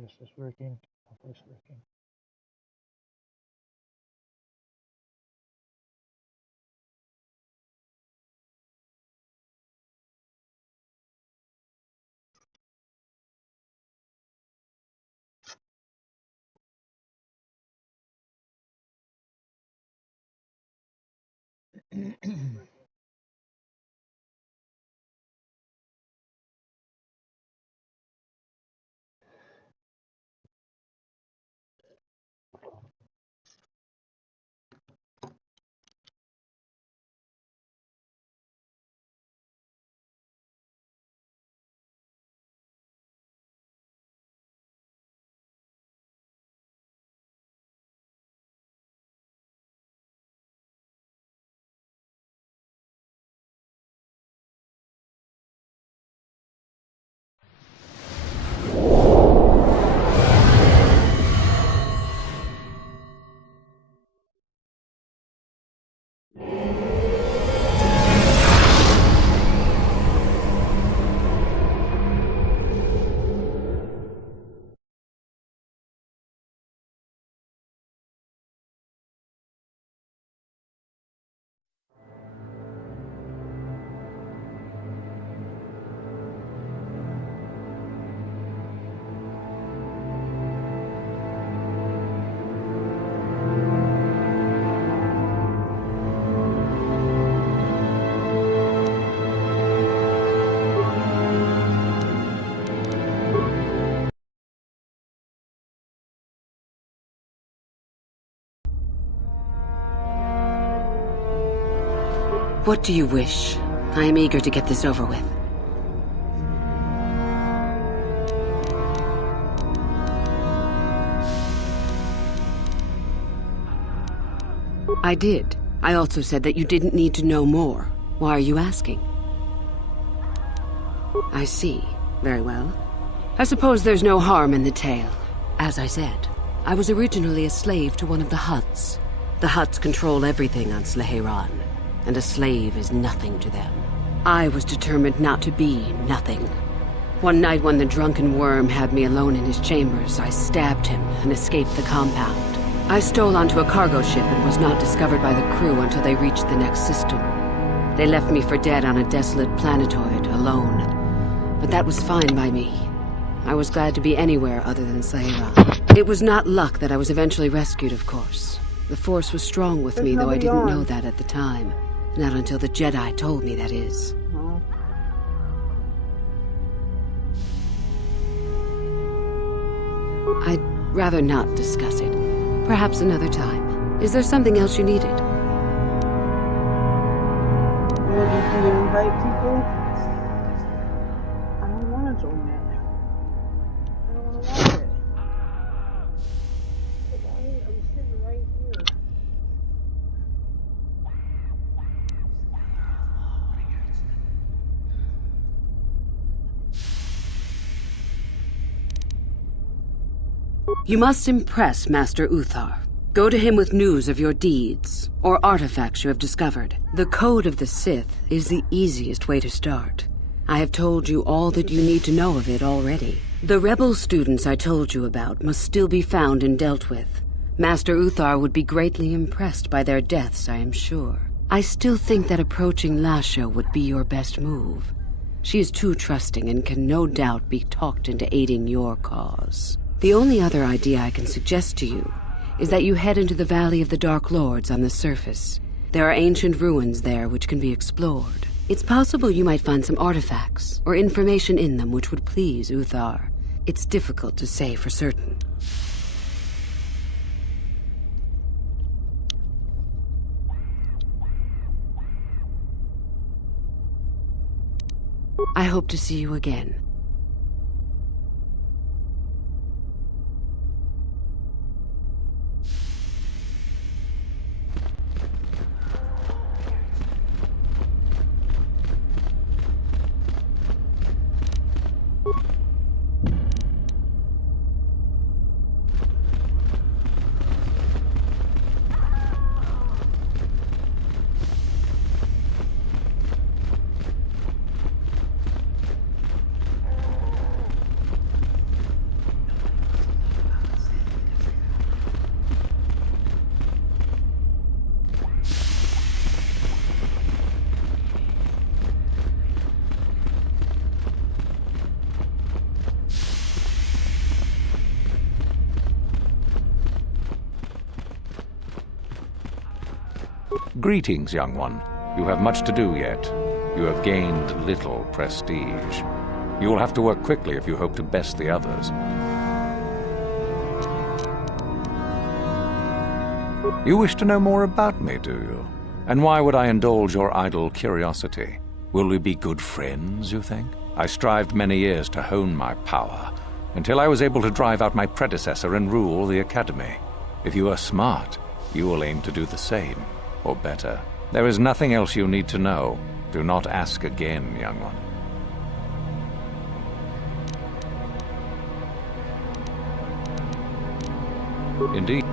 Yes, it's working. Hopefully it's working. What do you wish? I am eager to get this over with. I did. I also said that you didn't need to know more. Why are you asking? I see. Very well. I suppose there's no harm in the tale. As I said, I was originally a slave to one of the Hutts. The Hutts control everything on Sleheyron, and a slave is nothing to them. I was determined not to be nothing. One night when the drunken worm had me alone in his chambers, I stabbed him and escaped the compound. I stole onto a cargo ship and was not discovered by the crew until they reached the next system. They left me for dead on a desolate planetoid, alone. But that was fine by me. I was glad to be anywhere other than Sleheyron. It was not luck that I was eventually rescued, of course. The Force was strong with me, though I didn't know that at the time. Not until the Jedi told me, that is. I'd rather not discuss it. Perhaps another time. Is there something else you needed? Did you invite people? I don't want to join it. I don't want to watch it. I'm sitting right here. You must impress Master Uthar. Go to him with news of your deeds, or artifacts you have discovered. The Code of the Sith is the easiest way to start. I have told you all that you need to know of it already. The rebel students I told you about must still be found and dealt with. Master Uthar would be greatly impressed by their deaths, I am sure. I still think that approaching Lasha would be your best move. She is too trusting and can no doubt be talked into aiding your cause. The only other idea I can suggest to you is that you head into the Valley of the Dark Lords on the surface. There are ancient ruins there which can be explored. It's possible you might find some artifacts or information in them which would please Uthar. It's difficult to say for certain. I hope to see you again. Greetings, young one. You have much to do yet. You have gained little prestige. You will have to work quickly if you hope to best the others. You wish to know more about me, do you? And why would I indulge your idle curiosity? Will we be good friends, you think? I strived many years to hone my power, until I was able to drive out my predecessor and rule the Academy. If you are smart, you will aim to do the same, or better. There is nothing else you need to know. Do not ask again, young one. Indeed.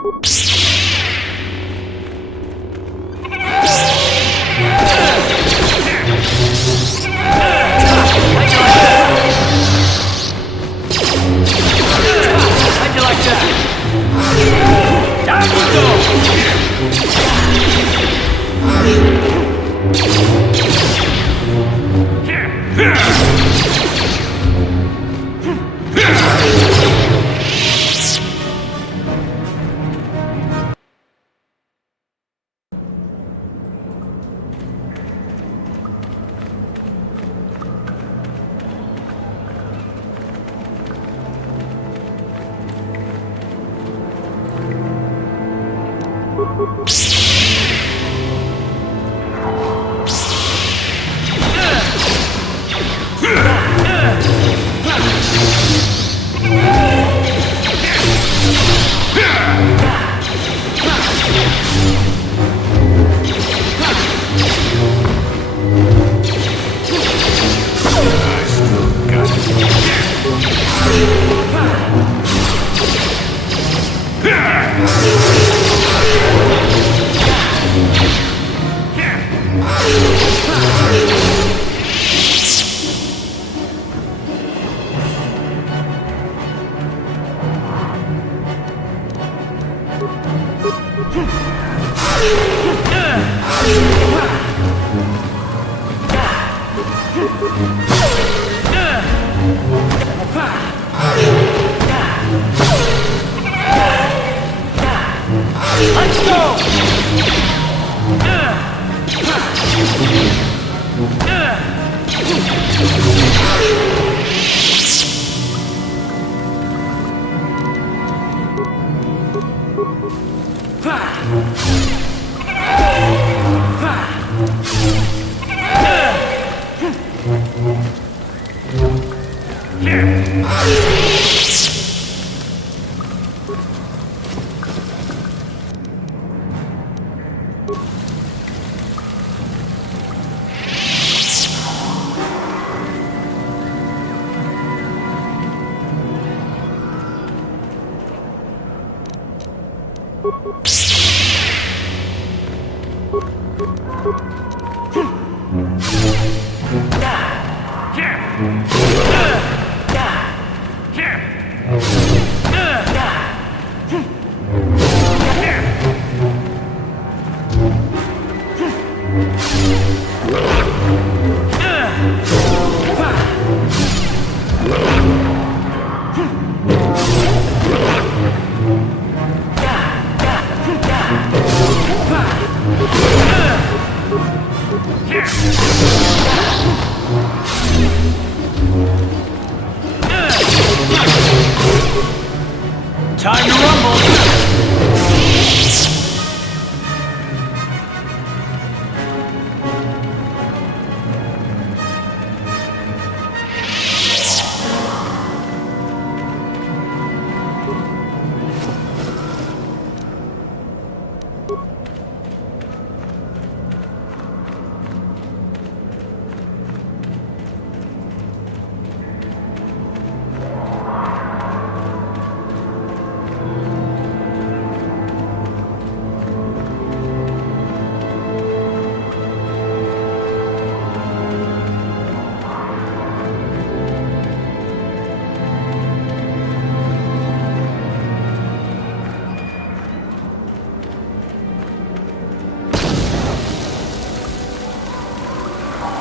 How'd you like that? Down you go! Let's go! Time to rumble!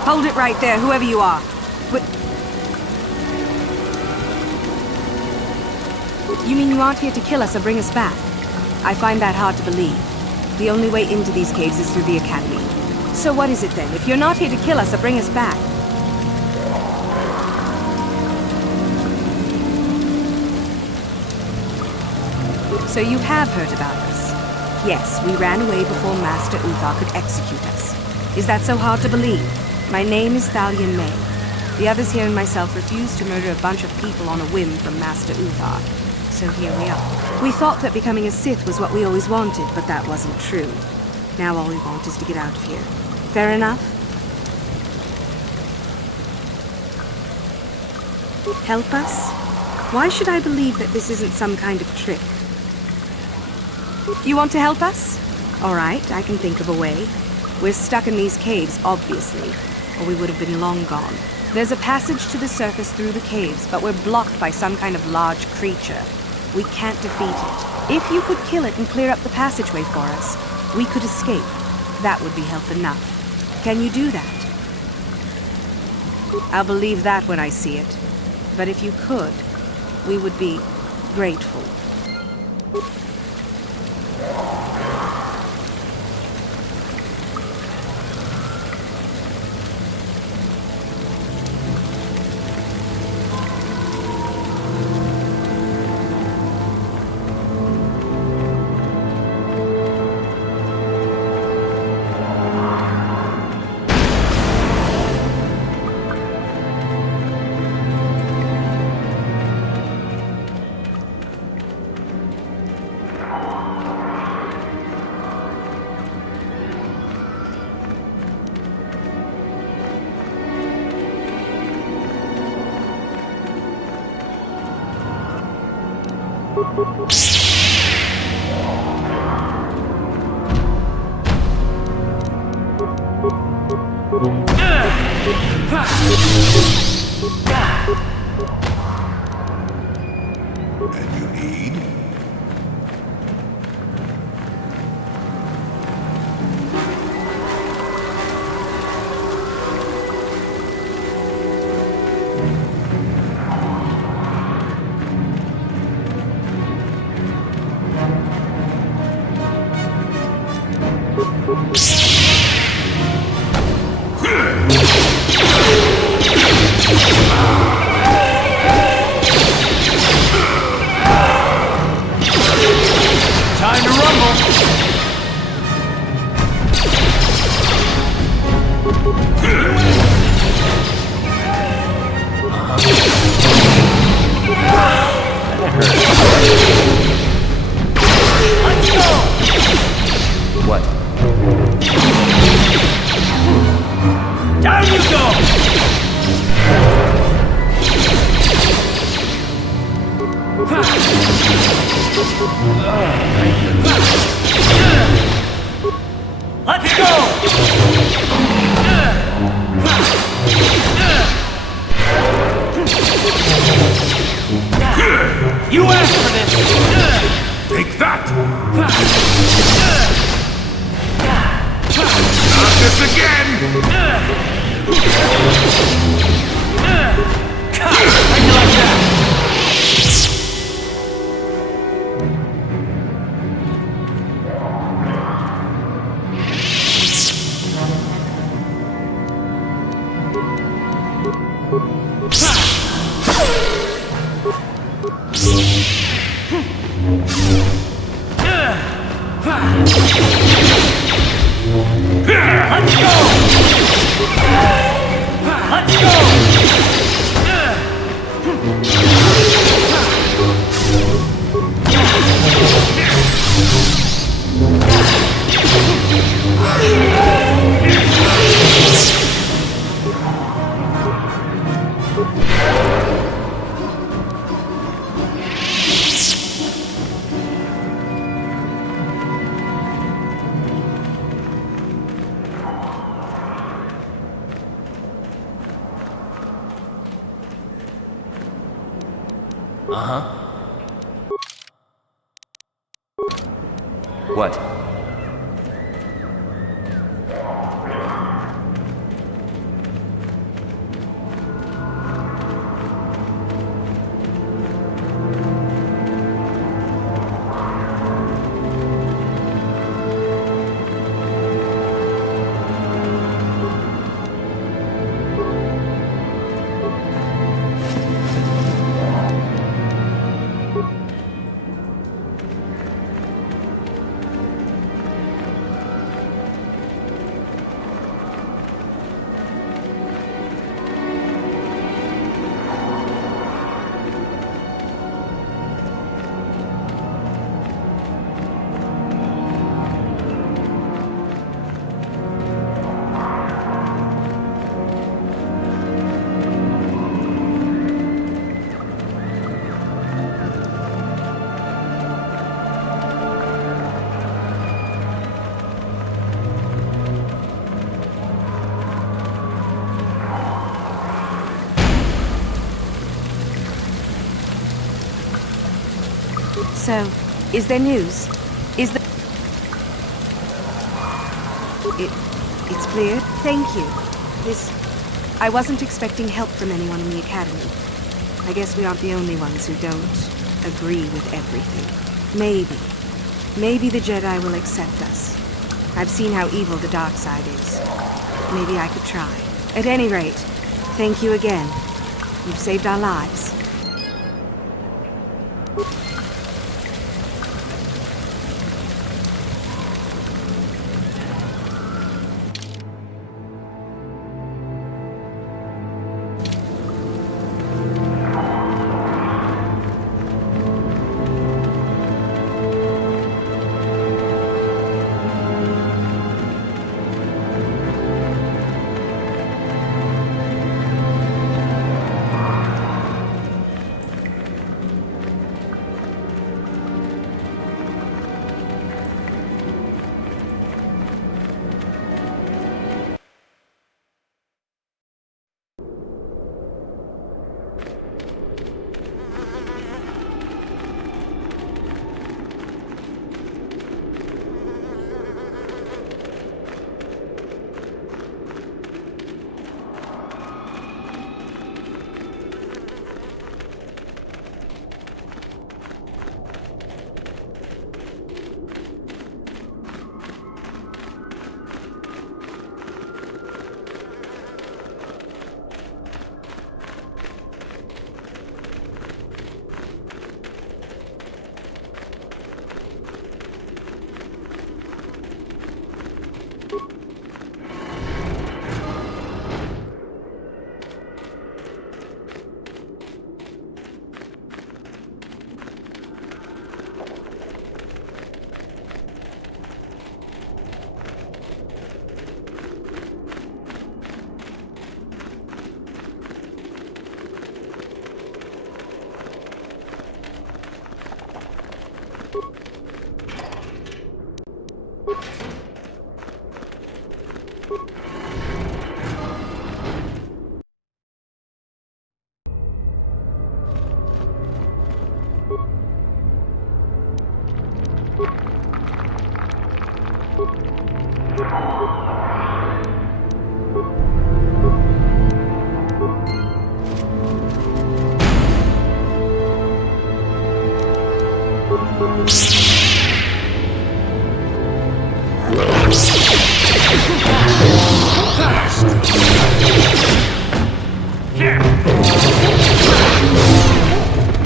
Hold it right there, whoever you are. You mean you aren't here to kill us or bring us back? I find that hard to believe. The only way into these caves is through the Academy. So what is it then, if you're not here to kill us or bring us back? So you have heard about us? Yes, we ran away before Master Uthar could execute us. Is that so hard to believe? My name is Thalion May. The others here and myself refused to murder a bunch of people on a whim from Master Uthar. So here we are. We thought that becoming a Sith was what we always wanted, but that wasn't true. Now all we want is to get out of here. Fair enough? Help us? Why should I believe that this isn't some kind of trick? You want to help us? All right, I can think of a way. We're stuck in these caves, obviously, or we would have been long gone. There's a passage to the surface through the caves, but we're blocked by some kind of large creature. We can't defeat it. If you could kill it and clear up the passageway for us, we could escape. That would be help enough. Can you do that? I'll believe that when I see it. But if you could, we would be grateful. And you need? Time to rumble! Let's go! What? Down you go! Let's go! You asked for this! Take that! Not this again! How'd you like that? Let's go! Let's go! Uh-huh. What? So, is there news? Is there... It's cleared? Thank you. I wasn't expecting help from anyone in the Academy. I guess we aren't the only ones who don't agree with everything. Maybe the Jedi will accept us. I've seen how evil the dark side is. Maybe I could try. At any rate, thank you again. You've saved our lives.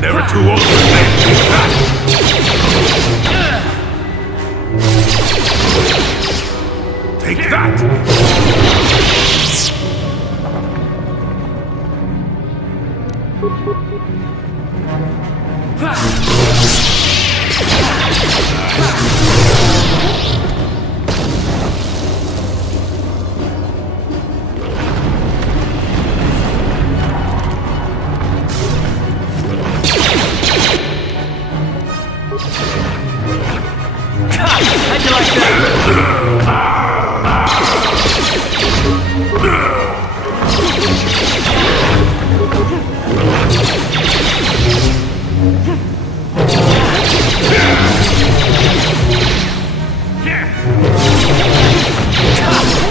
Never too old for that. Take that! How'd you like that?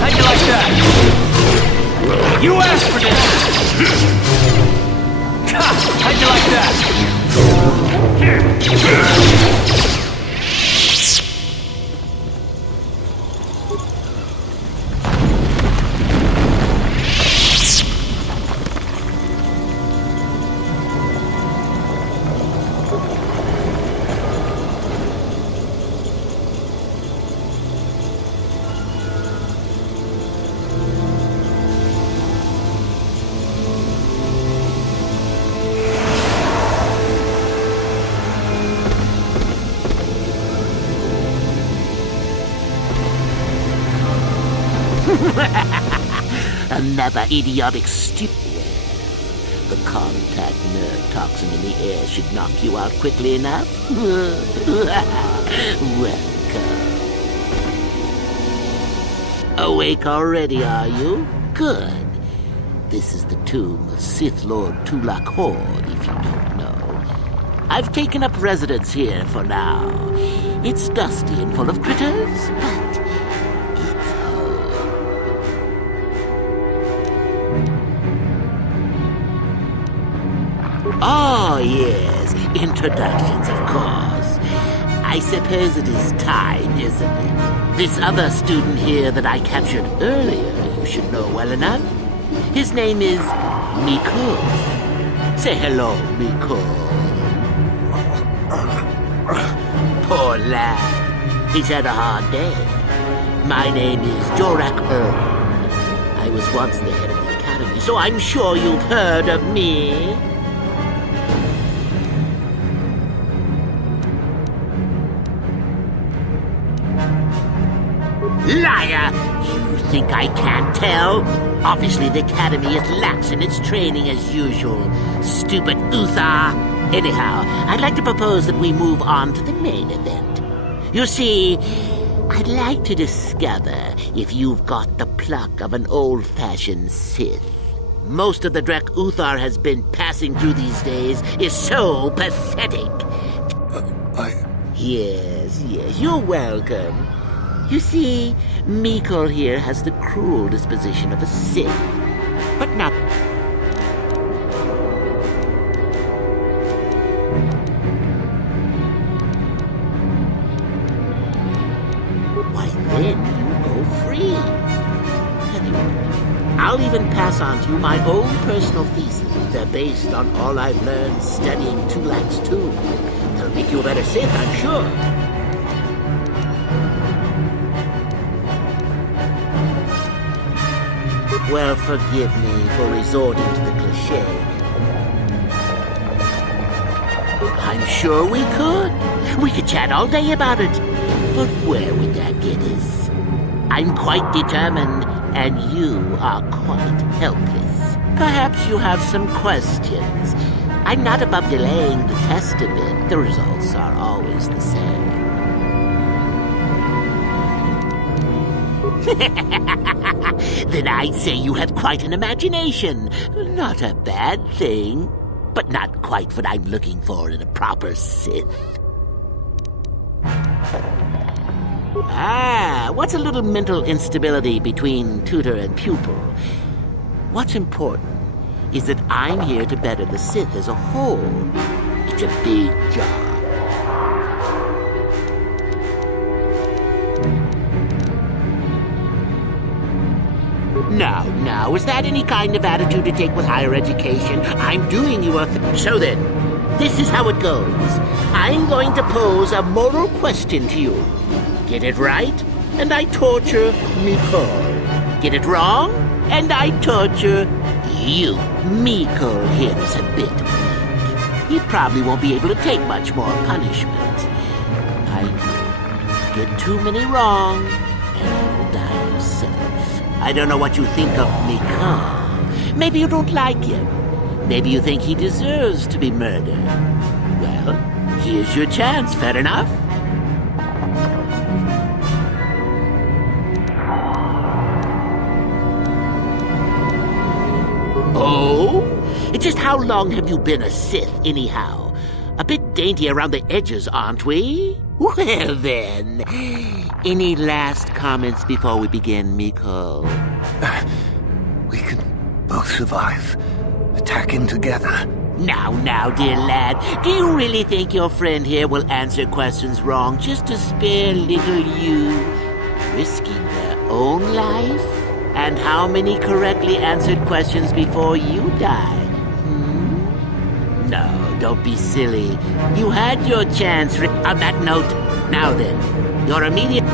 How'd you like that? You asked for this! How'd you like that? Another idiotic stupid. The contact nerve toxin in the air should knock you out quickly enough. Welcome. Awake already, are you? Good. This is the tomb of Sith Lord Tulak Hord, if you don't know. I've taken up residence here for now. It's dusty and full of critters, but it's home. Oh, yes, introductions, of course. I suppose it is time, isn't it? This other student here that I captured earlier, you should know well enough. His name is Miko. Say hello, Miko. Poor lad. He's had a hard day. My name is Jorak Earl. I was once the head of the academy, so I'm sure you've heard of me. Liar! You think I can't tell? Obviously the Academy is lax in its training as usual. Stupid Uthar! Anyhow, I'd like to propose that we move on to the main event. You see, I'd like to discover if you've got the pluck of an old-fashioned Sith. Most of the Drek Uthar has been passing through these days is so pathetic. Yes, you're welcome. You see, Mikol here has the cruel disposition of a Sith, but not... Why, then you go free. Tell you what, I'll even pass on to you my own personal thesis. They're based on all I've learned studying Tulax 2. They'll make you a better Sith, I'm sure. Well, forgive me for resorting to the cliché. I'm sure we could. We could chat all day about it. But where would that get us? I'm quite determined, and you are quite helpless. Perhaps you have some questions. I'm not above delaying the test a bit. The results are always the same. Then I'd say you have quite an imagination. Not a bad thing, but not quite what I'm looking for in a proper Sith. What's a little mental instability between tutor and pupil? What's important is that I'm here to better the Sith as a whole. It's a big job. Now, is that any kind of attitude to take with higher education? I'm doing you a... So then, this is how it goes. I'm going to pose a moral question to you. Get it right, and I torture Mikol. Get it wrong, and I torture you. Mikol here is a bit weak. He probably won't be able to take much more punishment. I get too many wrong, and you'll die yourself. I don't know what you think of Mikol. Maybe you don't like him. Maybe you think he deserves to be murdered. Well, here's your chance, fair enough? Oh? Just how long have you been a Sith, anyhow? A bit dainty around the edges, aren't we? Well, then, any last comments before we begin, Mikol? We can both survive. Attacking together. Now, dear lad, do you really think your friend here will answer questions wrong just to spare little you, risking their own life? And how many correctly answered questions before you die? No, don't be silly. You had your chance. On that note, now then, your immediate...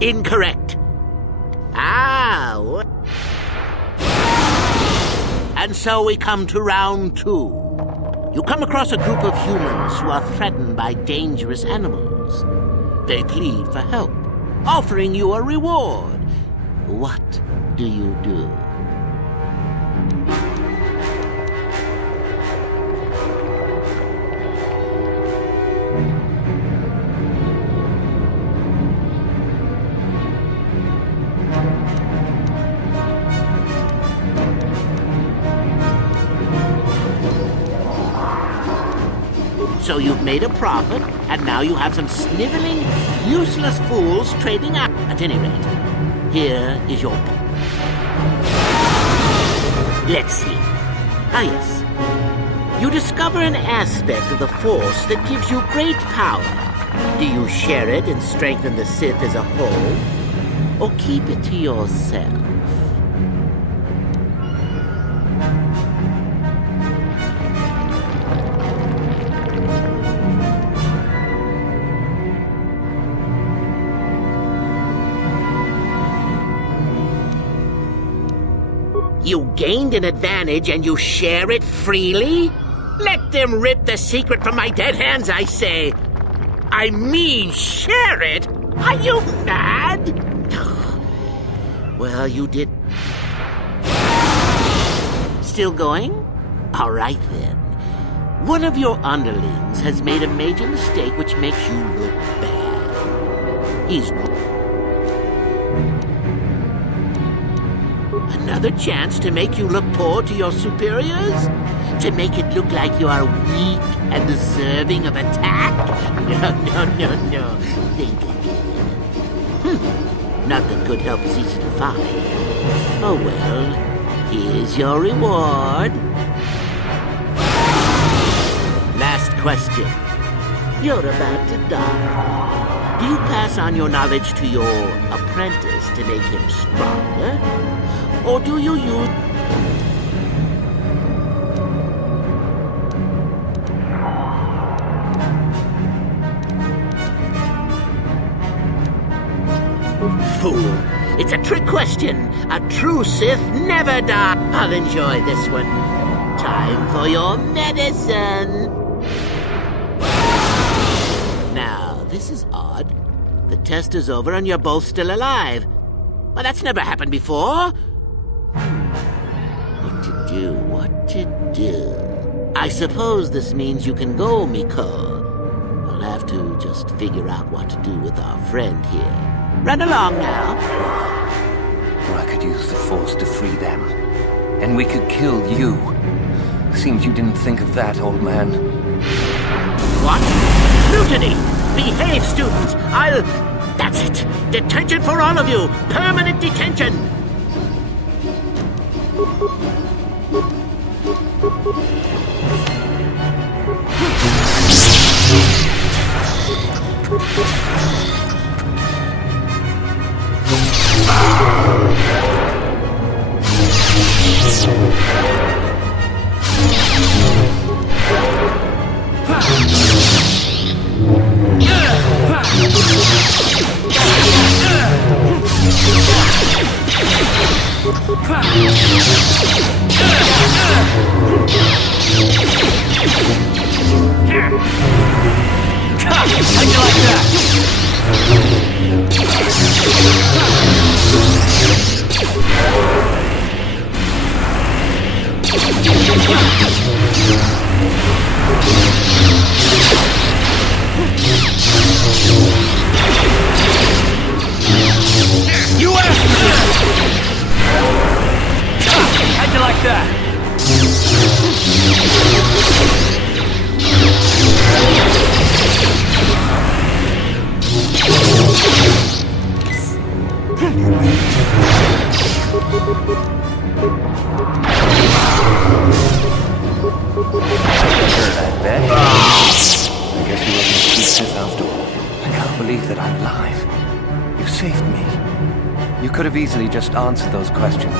Incorrect. Ah, and so we come to round 2. You come across a group of humans who are threatened by dangerous animals. They plead for help, offering you a reward. What do you do? So you've made a profit, and now you have some sniveling, useless fools trading up. At any rate, here is your... Let's see. Ah, yes. You discover an aspect of the Force that gives you great power. Do you share it and strengthen the Sith as a whole? Or keep it to yourself? You gained an advantage and you share it freely? Let them rip the secret from my dead hands, I say. I mean, share it? Are you mad? Well, you did... Still going? All right, then. One of your underlings has made a major mistake which makes you look bad. He's... Another chance to make you look poor to your superiors? To make it look like you are weak and deserving of attack? No. Think again. Not that good help is easy to find. Oh well, here's your reward. Last question. You're about to die. Do you pass on your knowledge to your apprentice to make him stronger? Or do you use... Fool! It's a trick question! A true Sith never dies! I'll enjoy this one. Time for your medicine! Now, this is odd. The test is over and you're both still alive. Well, that's never happened before. What to do? I suppose this means you can go, Miko. I'll have to just figure out what to do with our friend here. Run along now. Or I could use the Force to free them. And we could kill you. Seems you didn't think of that, old man. What? Mutiny! Behave, students! That's it! Detention for all of you! Permanent detention! How'd you like that? You asked for this! How'd you like that? I bet. I guess you wasn't a Sith after all. I can't believe that I'm alive. You saved me. You could have easily just answered those questions.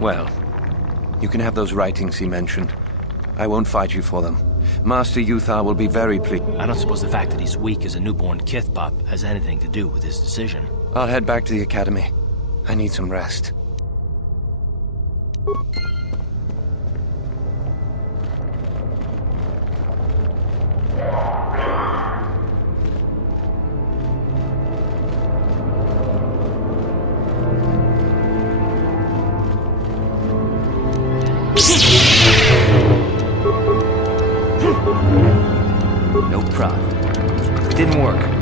Well, you can have those writings he mentioned. I won't fight you for them. Master Uthar will be very pleased. I don't suppose the fact that he's weak as a newborn kith pup has anything to do with his decision. I'll head back to the academy. I need some rest. No problem. It didn't work.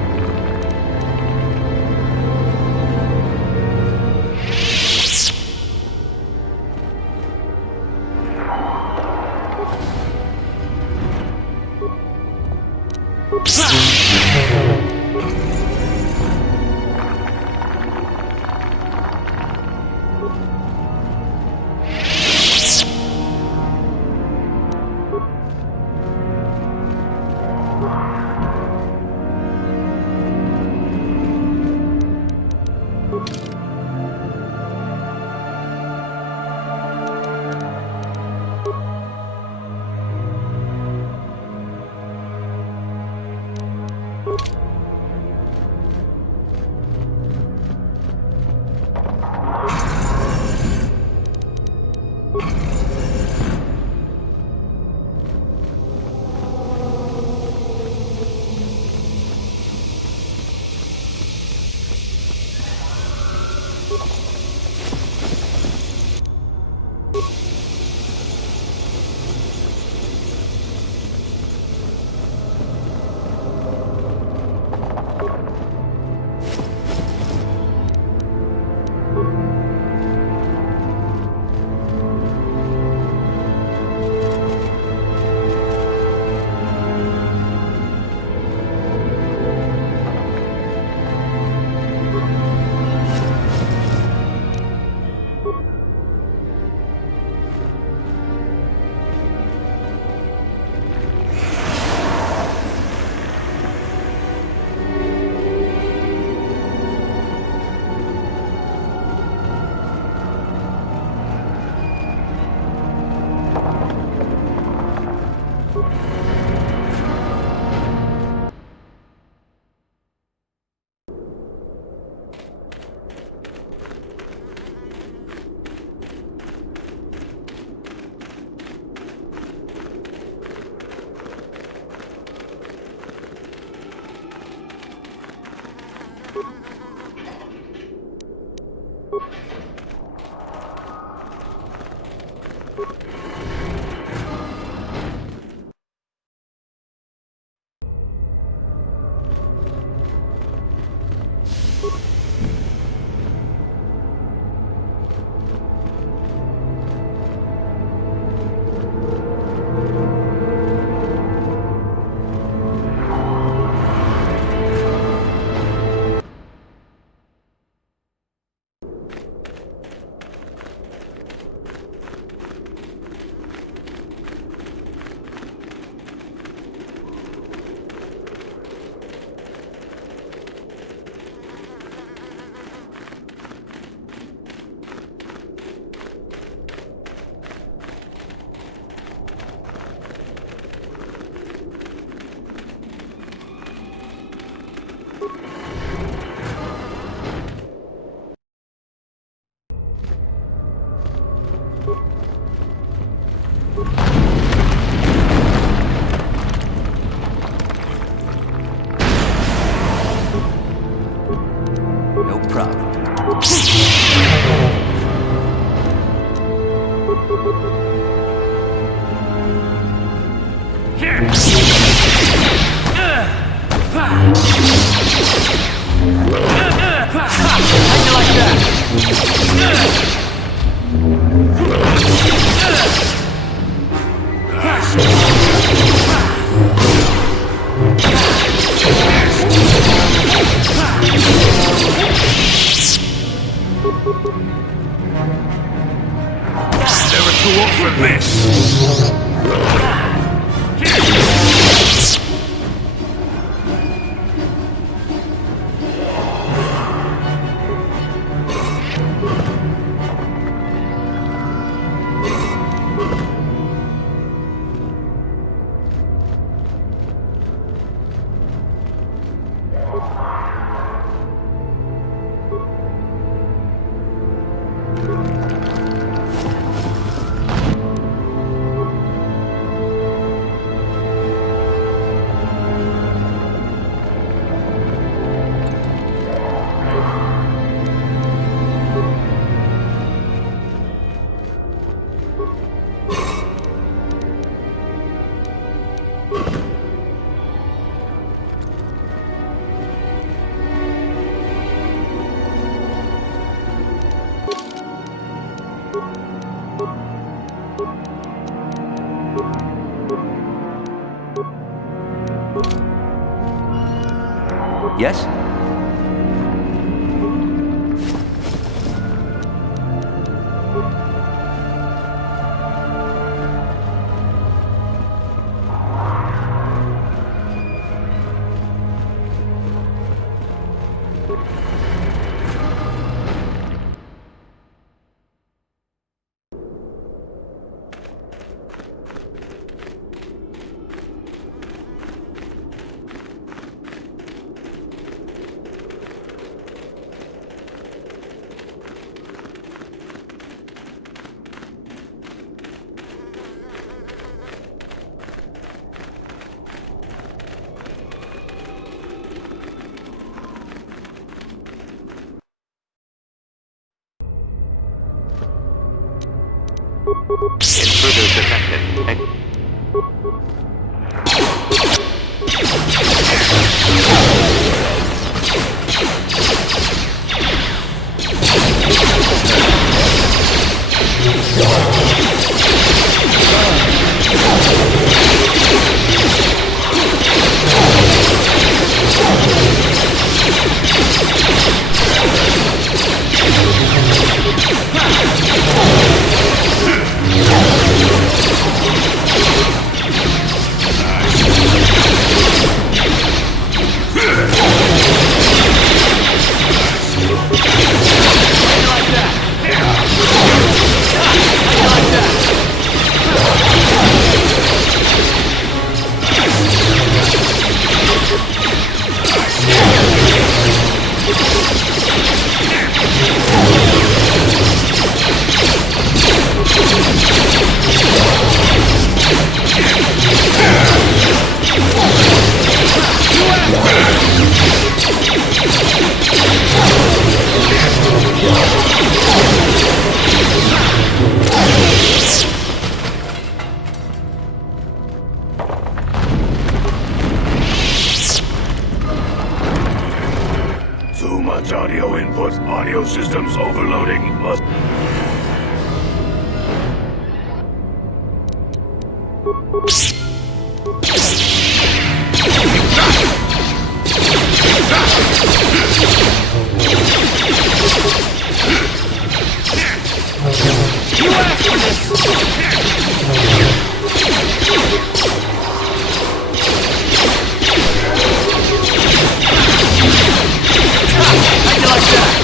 Yes? Intruders detected. Too much audio input. Audio systems overloading. Must... You asked for this! How'd you like that?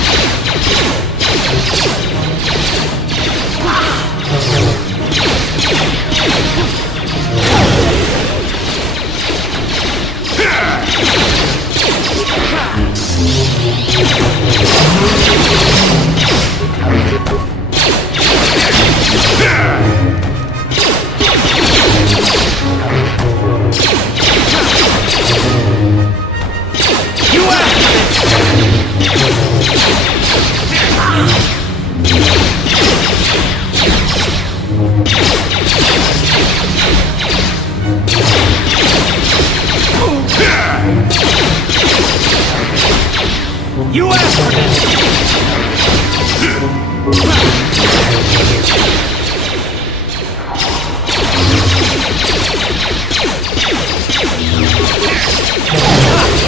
You asked for this! You asked for this!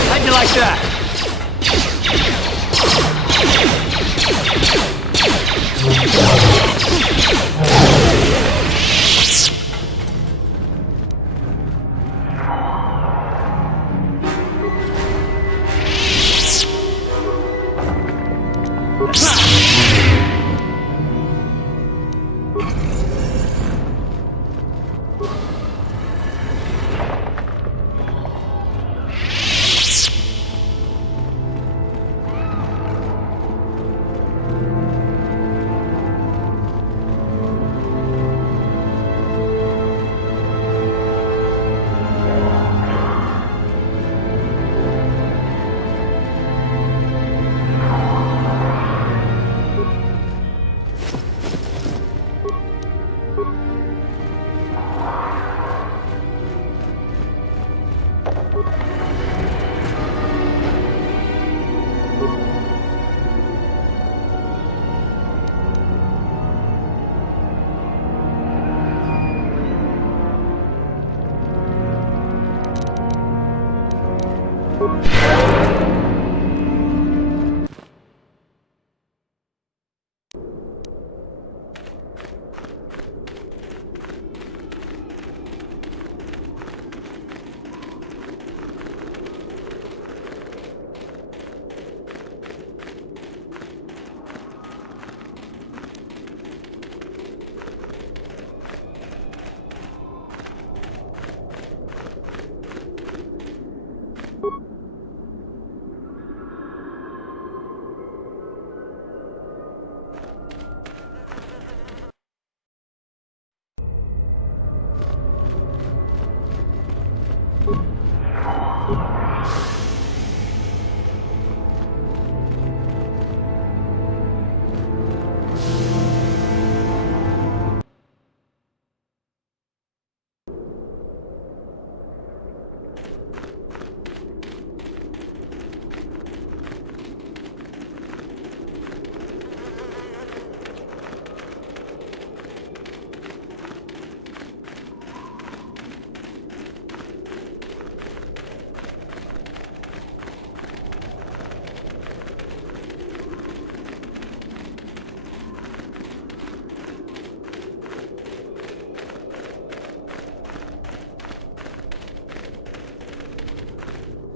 How'd you like that?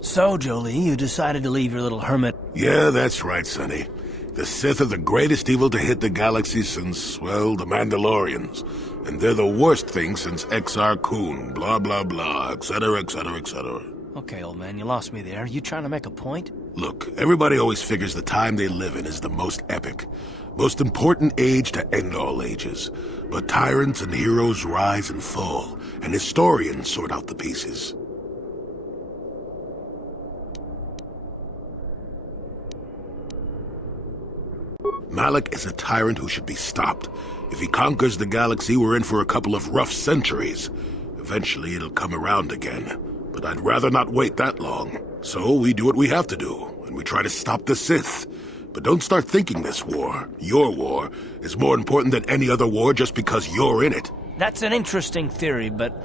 So, Jolie, you decided to leave your little hermit... Yeah, that's right, Sonny. The Sith are the greatest evil to hit the galaxy since, well, the Mandalorians. And they're the worst thing since Exar Kun, blah, blah, blah, etc., etc., etc. Okay, old man, you lost me there. You trying to make a point? Look, everybody always figures the time they live in is the most epic, most important age to end all ages. But tyrants and heroes rise and fall, and historians sort out the pieces. Malak is a tyrant who should be stopped. If he conquers the galaxy, we're in for a couple of rough centuries. Eventually, it'll come around again. But I'd rather not wait that long. So we do what we have to do, and we try to stop the Sith. But don't start thinking this war, your war, is more important than any other war just because you're in it. That's an interesting theory, but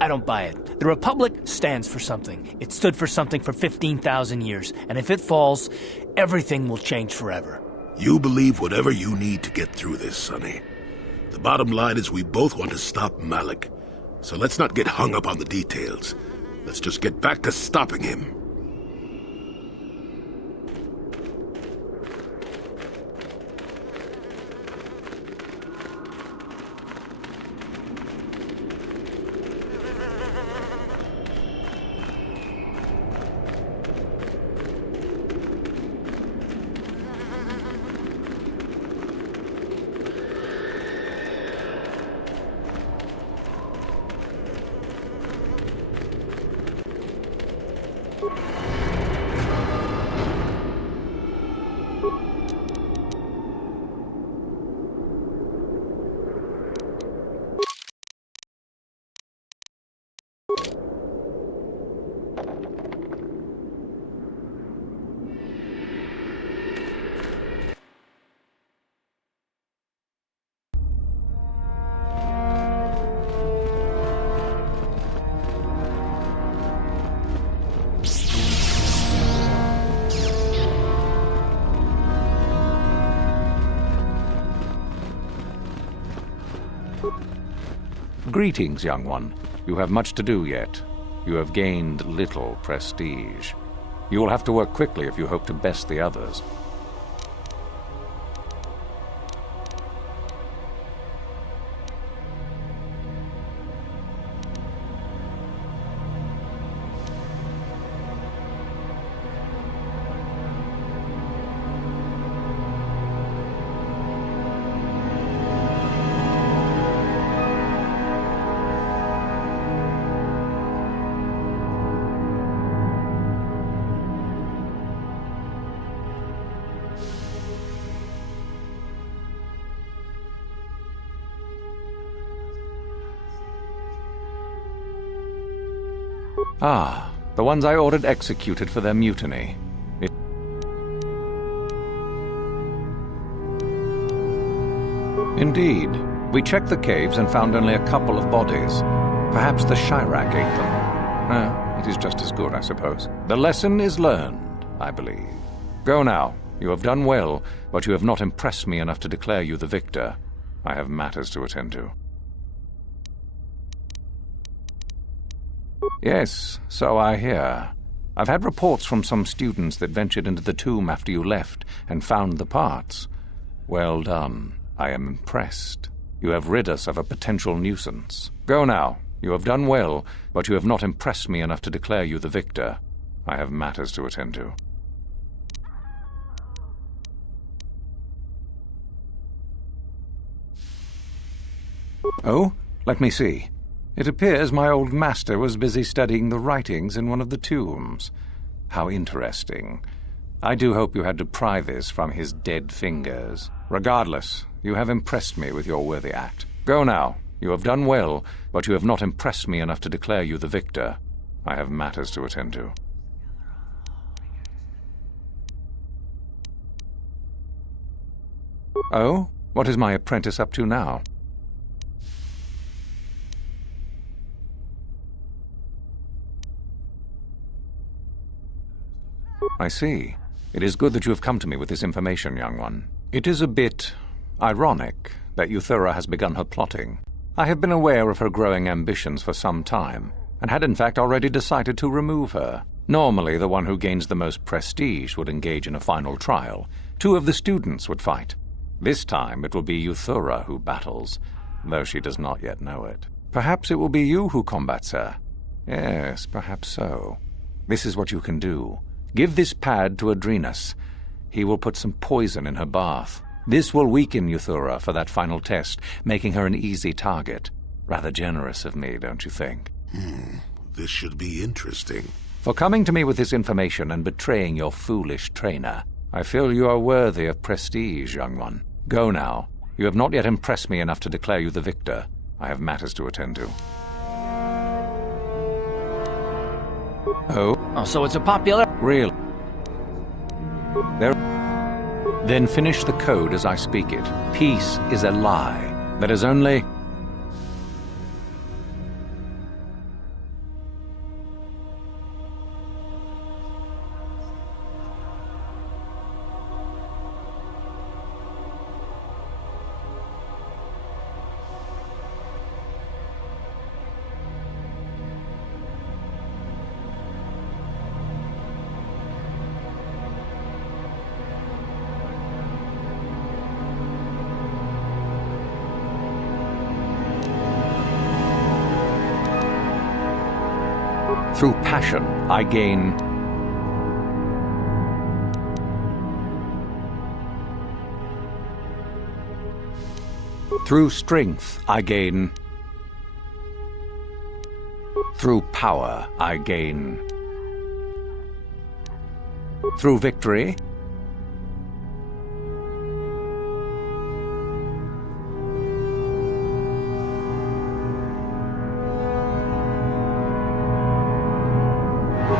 I don't buy it. The Republic stands for something. It stood for something for 15,000 years, and if it falls, everything will change forever. You believe whatever you need to get through this, Sonny. The bottom line is we both want to stop Malak. So let's not get hung up on the details. Let's just get back to stopping him. Greetings, young one. You have much to do yet. You have gained little prestige. You will have to work quickly if you hope to best the others. Ah, the ones I ordered executed for their mutiny. Indeed. We checked the caves and found only a couple of bodies. Perhaps the Chirac ate them. It is just as good, I suppose. The lesson is learned, I believe. Go now. You have done well, but you have not impressed me enough to declare you the victor. I have matters to attend to. Yes, so I hear. I've had reports from some students that ventured into the tomb after you left and found the parts. Well done. I am impressed. You have rid us of a potential nuisance. Go now. You have done well, but you have not impressed me enough to declare you the victor. I have matters to attend to. Oh, let me see. It appears my old master was busy studying the writings in one of the tombs. How interesting. I do hope you had to pry this from his dead fingers. Regardless, you have impressed me with your worthy act. Go now. You have done well, but you have not impressed me enough to declare you the victor. I have matters to attend to. Oh? What is my apprentice up to now? I see. It is good that you have come to me with this information, young one. It is a bit ironic that Euthura has begun her plotting. I have been aware of her growing ambitions for some time, and had in fact already decided to remove her. Normally, the one who gains the most prestige would engage in a final trial. 2 of the students would fight. This time it will be Euthura who battles, though she does not yet know it. Perhaps it will be you who combats her. Yes, perhaps so. This is what you can do. Give this pad to Adrenus. He will put some poison in her bath. This will weaken Euthura for that final test, making her an easy target. Rather generous of me, don't you think? This should be interesting. For coming to me with this information and betraying your foolish trainer, I feel you are worthy of prestige, young one. Go now. You have not yet impressed me enough to declare you the victor. I have matters to attend to. Oh, so it's a popular... Real. There. Then finish the code as I speak it. Peace is a lie. That is only... Through passion, I gain... Through strength, I gain... Through power, I gain... Through victory...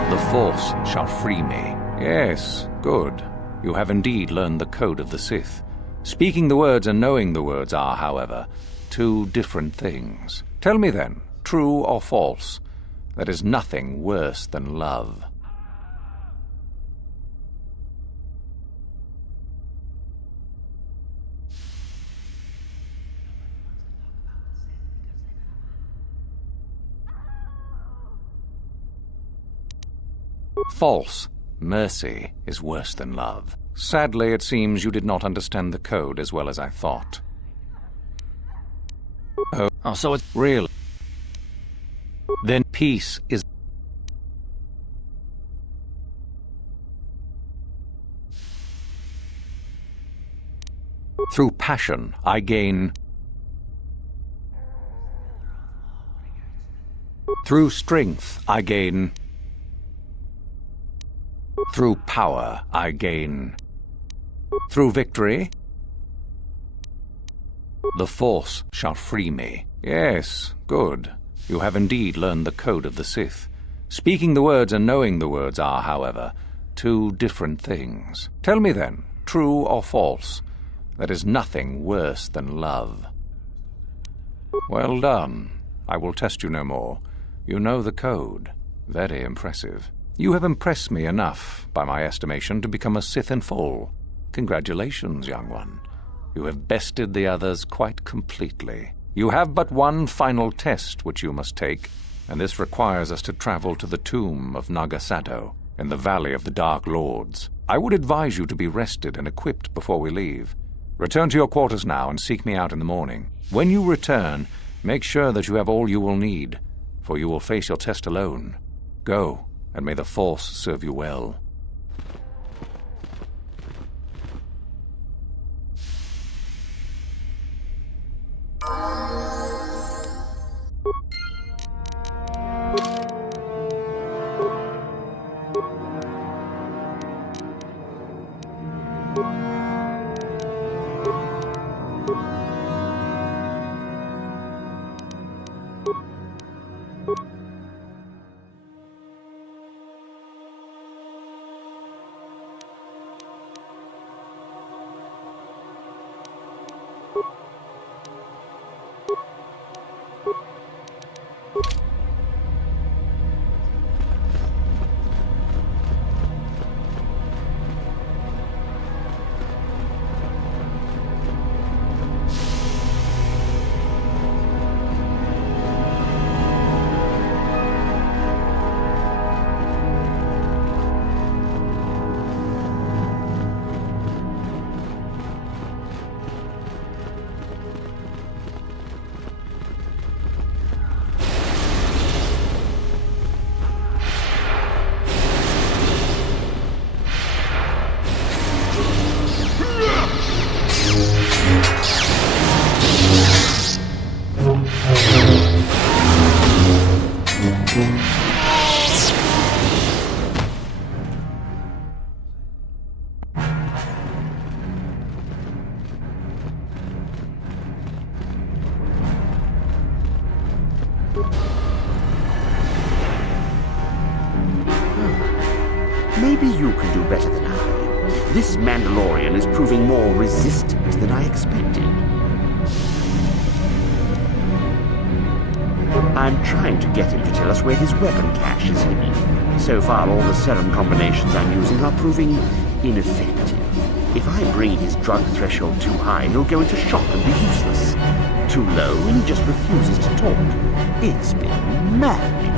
The Force shall free me. Yes, good. You have indeed learned the code of the Sith. Speaking the words and knowing the words are, however, 2 different things. Tell me then, true or false, there is nothing worse than love. False. Mercy is worse than love. Sadly, it seems you did not understand the code as well as I thought. Oh, so it's... Really? Then peace is... Through passion, I gain... Through strength, I gain... Through power, I gain... Through victory... The Force shall free me. Yes, good. You have indeed learned the code of the Sith. Speaking the words and knowing the words are, however, 2 different things. Tell me then, true or false, there is nothing worse than love. Well done. I will test you no more. You know the code. Very impressive. You have impressed me enough, by my estimation, to become a Sith in full. Congratulations, young one. You have bested the others quite completely. You have but one final test which you must take, and this requires us to travel to the tomb of Nagasado, in the Valley of the Dark Lords. I would advise you to be rested and equipped before we leave. Return to your quarters now and seek me out in the morning. When you return, make sure that you have all you will need, for you will face your test alone. Go, and may the Force serve you well. Maybe you can do better than I. This Mandalorian is proving more resistant than I expected. I'm trying to get him to tell us where his weapon cache is hidden. So far, all the serum combinations I'm using are proving ineffective. If I bring his drug threshold too high, he'll go into shock and be useless. Too low, and he just refuses to talk. It's been maddening.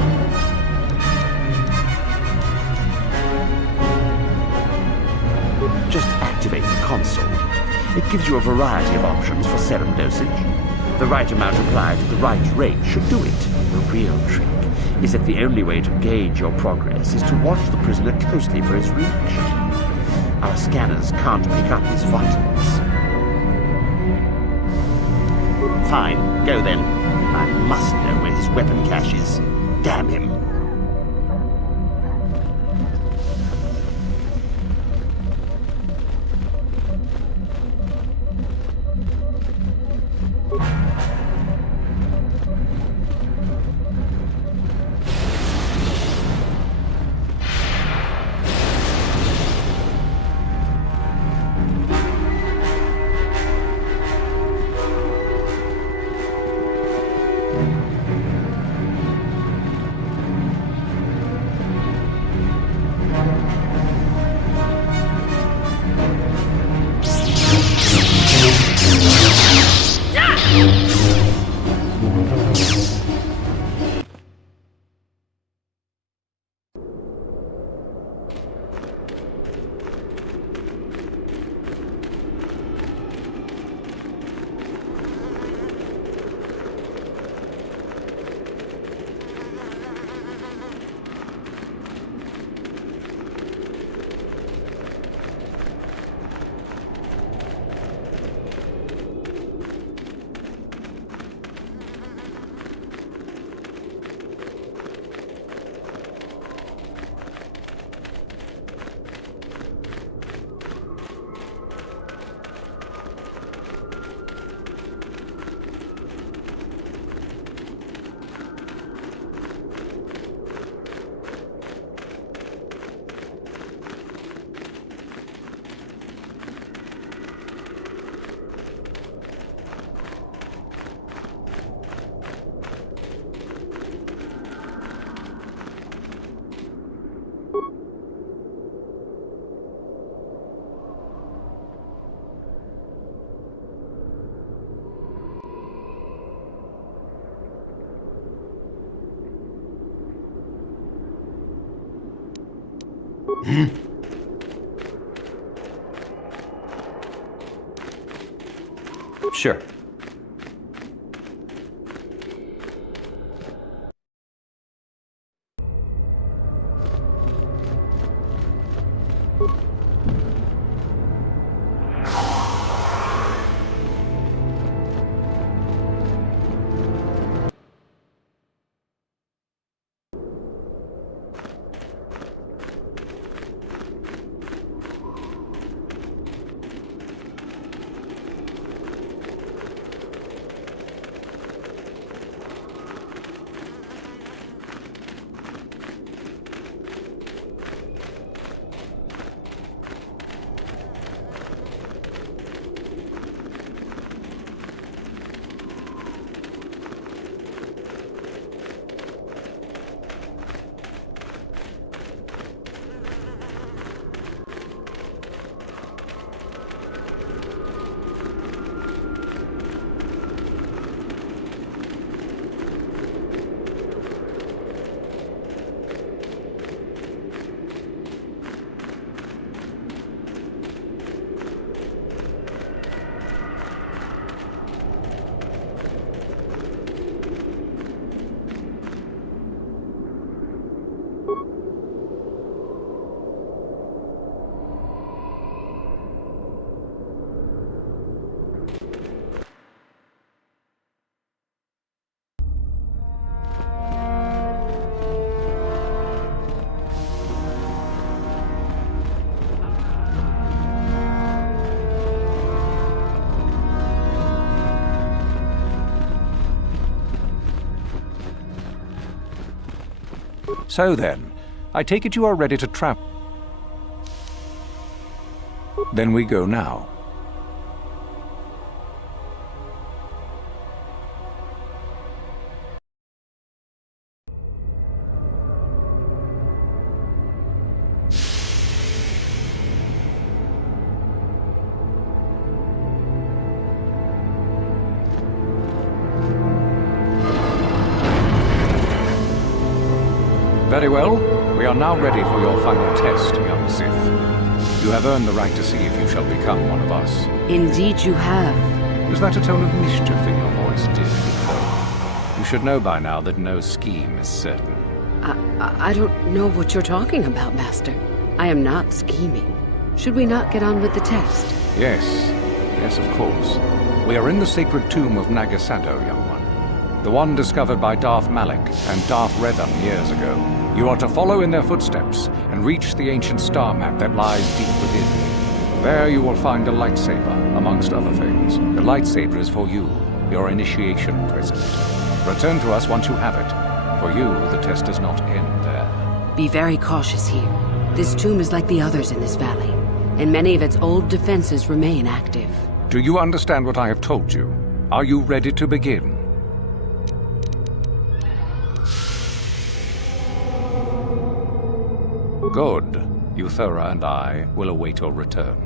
Just activate the console. It gives you a variety of options for serum dosage. The right amount applied at the right rate should do it. The real trick is that the only way to gauge your progress is to watch the prisoner closely for his reaction. Our scanners can't pick up his vitals. Fine, go then. I must know where his weapon cache is. Damn him. Sure. So then, I take it you are ready to travel. Then we go now. Very well. We are now ready for your final test, young Sith. You have earned the right to see if you shall become one of us. Indeed you have. Is that a tone of mischief in your voice, dear Kotor? You should know by now that no scheme is certain. I don't know what you're talking about, Master. I am not scheming. Should we not get on with the test? Yes. Yes, of course. We are in the sacred tomb of Nagasado, young one. The one discovered by Darth Malak and Darth Revan years ago. You are to follow in their footsteps and reach the ancient star map that lies deep within. There you will find a lightsaber, amongst other things. The lightsaber is for you, your initiation present. Return to us once you have it. For you, the test does not end there. Be very cautious here. This tomb is like the others in this valley, and many of its old defenses remain active. Do you understand what I have told you? Are you ready to begin? Good. Euthura and I will await your return.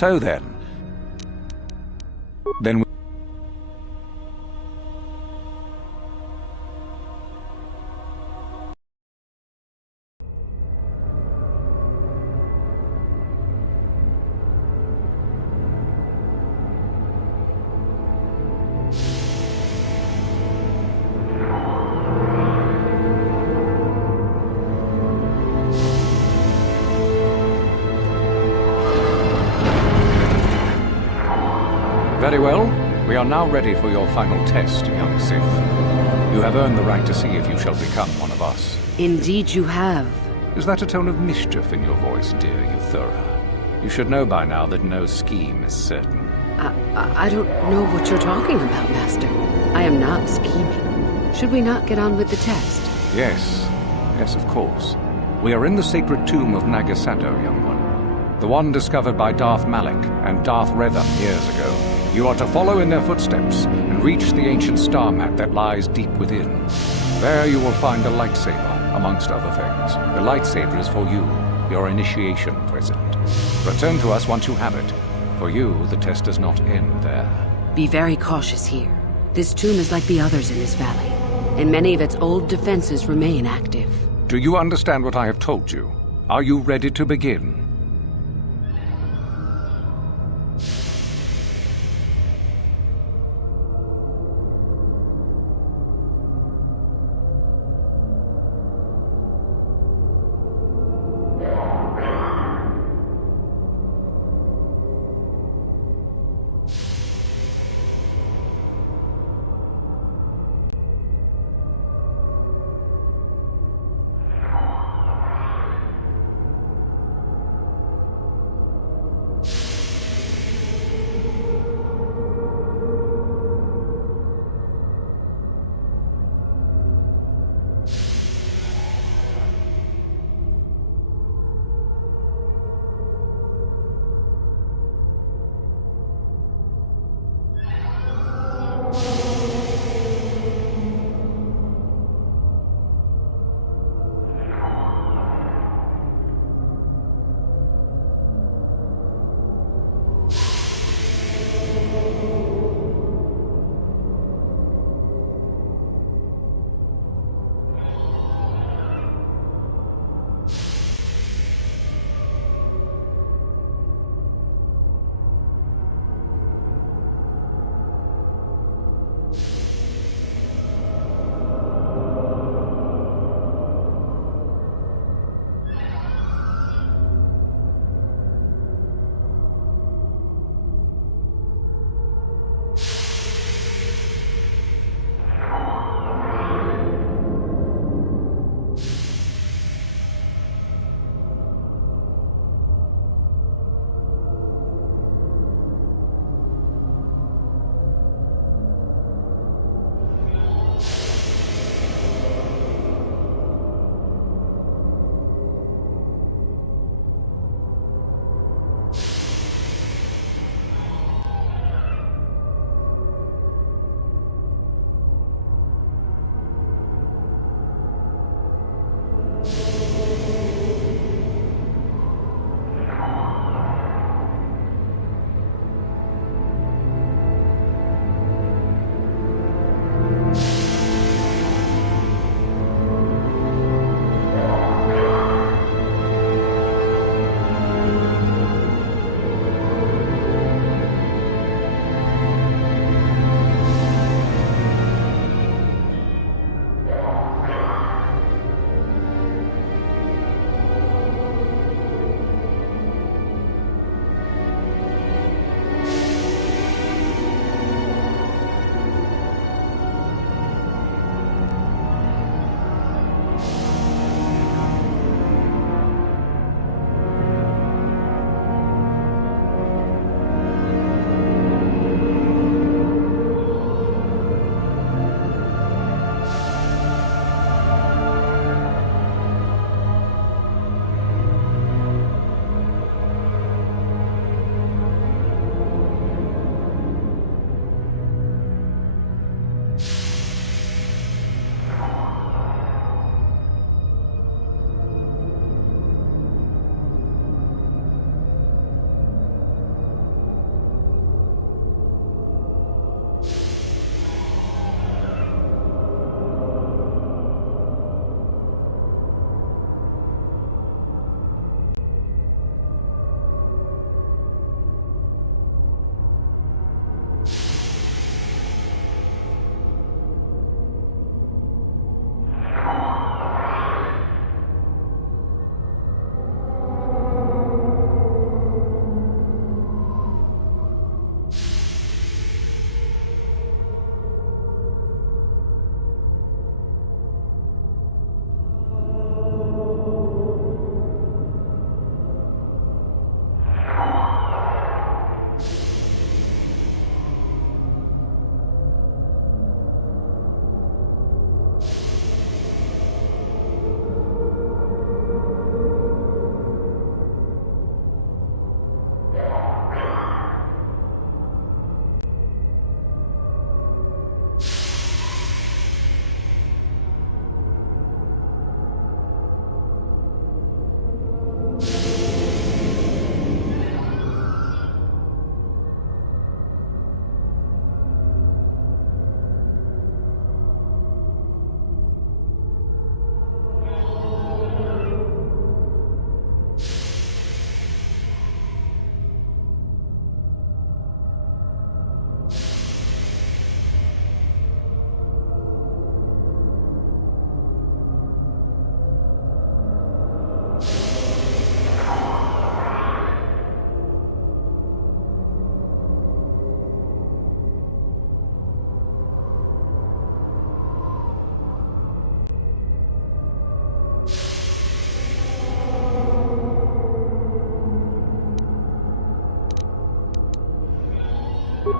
So then we... Very well. We are now ready for your final test, young Sith. You have earned the right to see if you shall become one of us. Indeed you have. Is that a tone of mischief in your voice, dear Euthura? You should know by now that no scheme is certain. I don't know what you're talking about, Master. I am not scheming. Should we not get on with the test? Yes. Yes, of course. We are in the sacred tomb of Nagasado, young one. The one discovered by Darth Malak and Darth Revan years ago. You are to follow in their footsteps and reach the ancient star map that lies deep within. There you will find a lightsaber, amongst other things. The lightsaber is for you, your initiation present. Return to us once you have it. For you, the test does not end there. Be very cautious here. This tomb is like the others in this valley, and many of its old defenses remain active. Do you understand what I have told you? Are you ready to begin?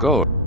Good.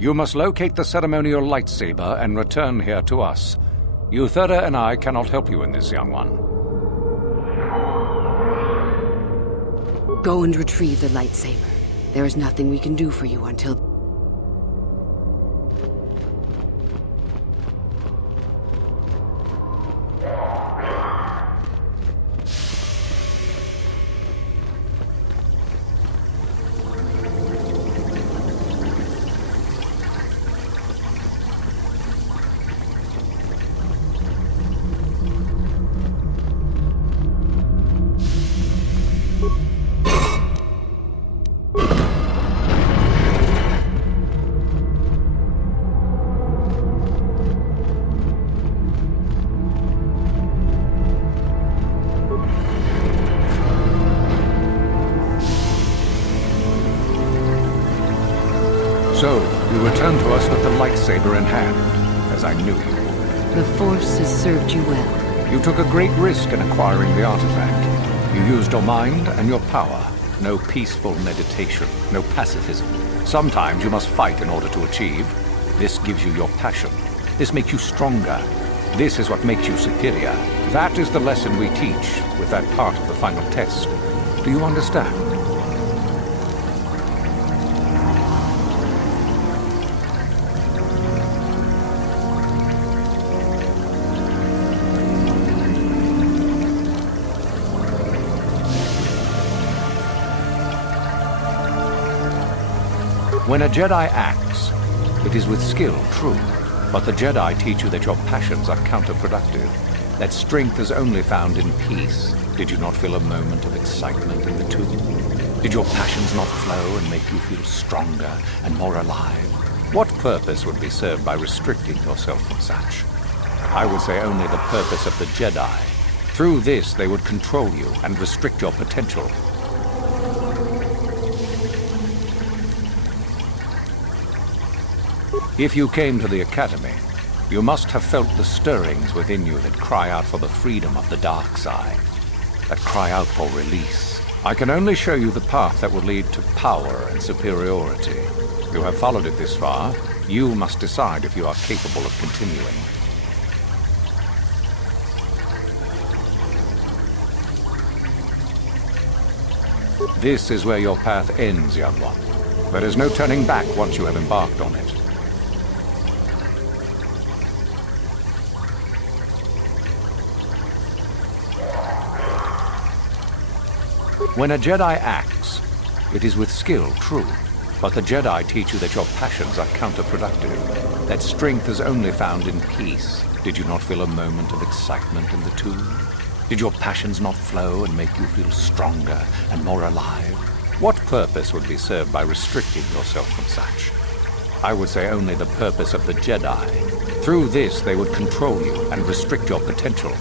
You must locate the ceremonial lightsaber and return here to us. Uthera and I cannot help you in this, young one. Go and retrieve the lightsaber. There is nothing we can do for you until... So, you return to us with the lightsaber in hand, as I knew you would. The Force has served you well. You took a great risk in acquiring the artifact. You used your mind and your power. No peaceful meditation, no pacifism. Sometimes you must fight in order to achieve. This gives you your passion. This makes you stronger. This is what makes you superior. That is the lesson we teach with that part of the final test. Do you understand? When a Jedi acts, it is with skill, true. But the Jedi teach you that your passions are counterproductive, that strength is only found in peace. Did you not feel a moment of excitement in the tomb? Did your passions not flow and make you feel stronger and more alive? What purpose would be served by restricting yourself from such? I would say only the purpose of the Jedi. Through this, they would control you and restrict your potential. If you came to the Academy, you must have felt the stirrings within you that cry out for the freedom of the dark side, that cry out for release. I can only show you the path that will lead to power and superiority. You have followed it this far. You must decide if you are capable of continuing. This is where your path ends, young one. There is no turning back once you have embarked on it. When a Jedi acts, it is with skill, true. But the Jedi teach you that your passions are counterproductive, that strength is only found in peace. Did you not feel a moment of excitement in the tomb? Did your passions not flow and make you feel stronger and more alive? What purpose would be served by restricting yourself from such? I would say only the purpose of the Jedi. Through this, they would control you and restrict your potential.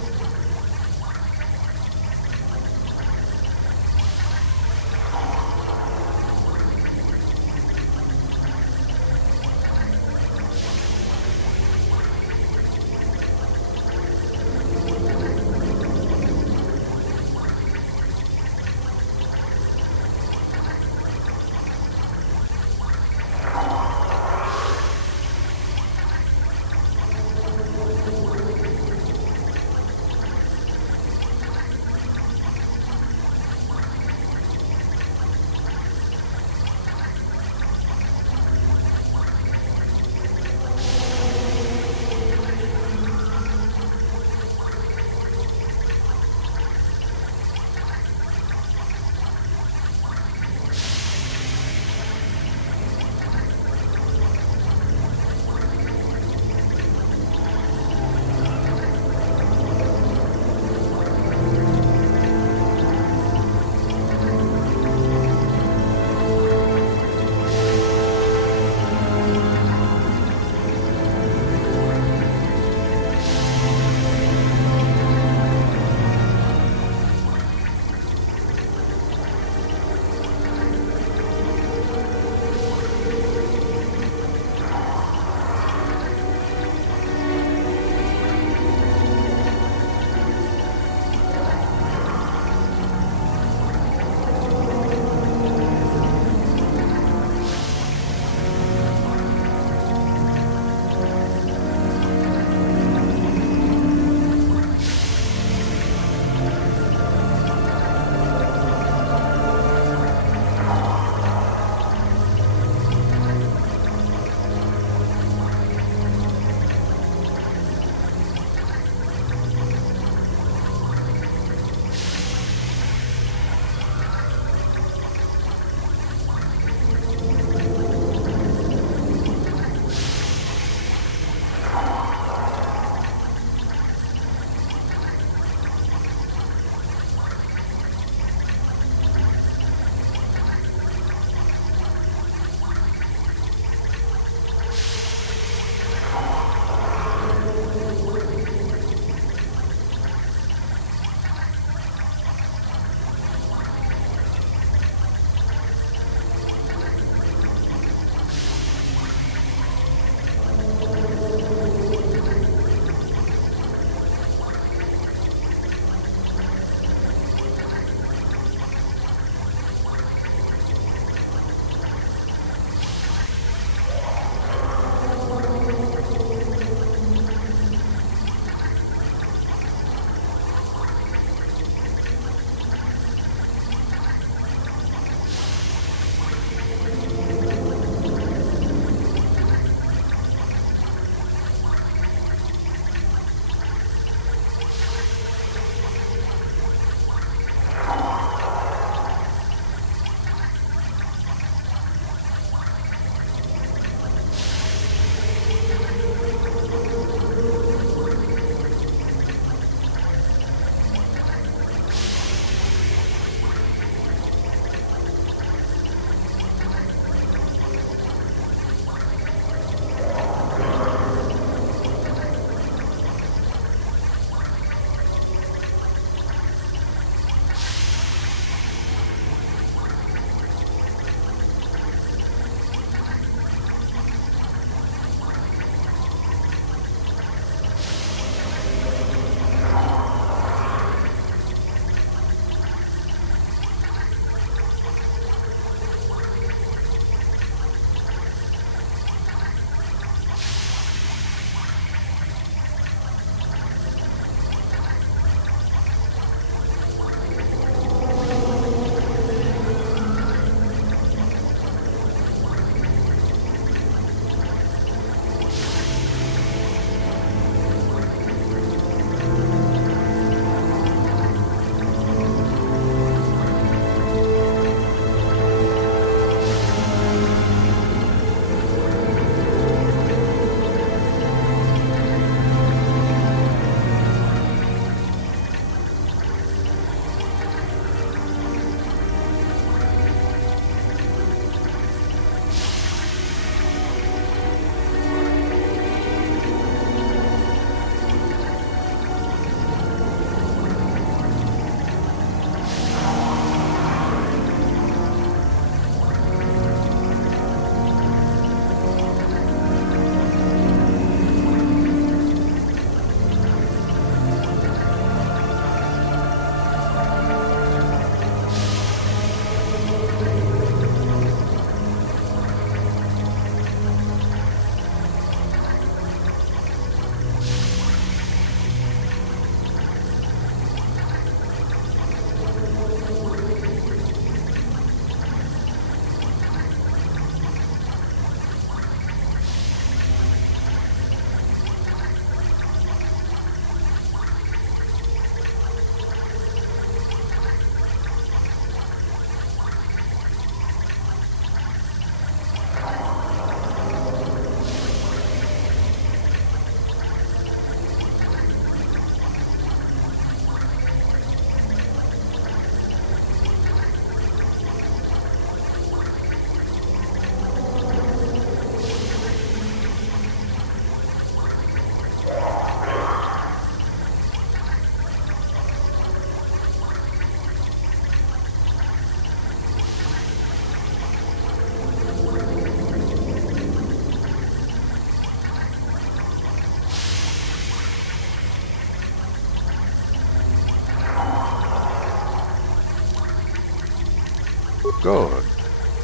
Good.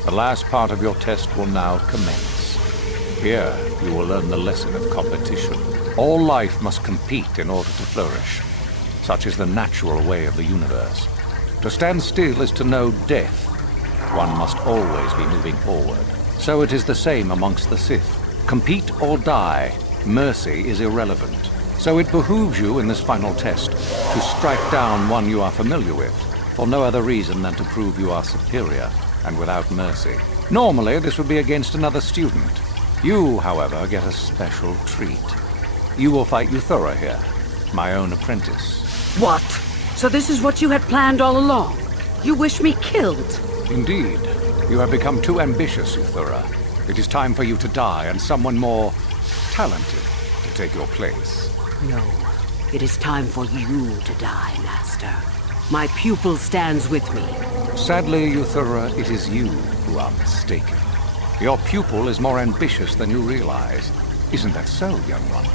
The last part of your test will now commence. Here, you will learn the lesson of competition. All life must compete in order to flourish. Such is the natural way of the universe. To stand still is to know death. One must always be moving forward. So it is the same amongst the Sith. Compete or die. Mercy is irrelevant. So it behooves you in this final test to strike down one you are familiar with, for no other reason than to prove you are superior and without mercy. Normally, this would be against another student. You, however, get a special treat. You will fight Uthura here, my own apprentice. What? So this is what you had planned all along? You wish me killed? Indeed. You have become too ambitious, Uthura. It is time for you to die and someone more talented to take your place. No. It is time for you to die, Master. My pupil stands with me. Sadly, Uthura, it is you who are mistaken. Your pupil is more ambitious than you realize. Isn't that so, young one?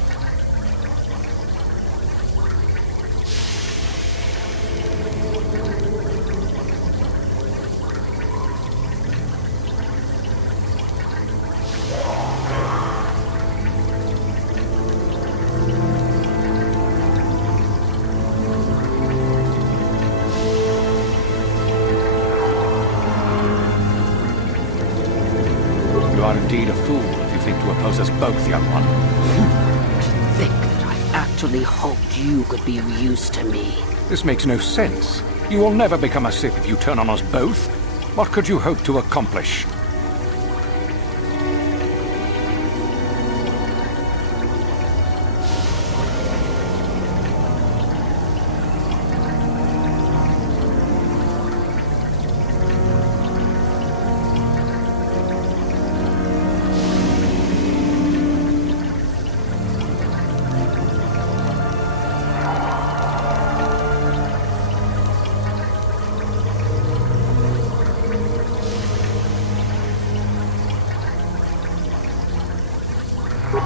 You are indeed a fool if you think to oppose us both, young one. To think that I actually hoped you could be of use to me. This makes no sense. You will never become a Sith if you turn on us both. What could you hope to accomplish?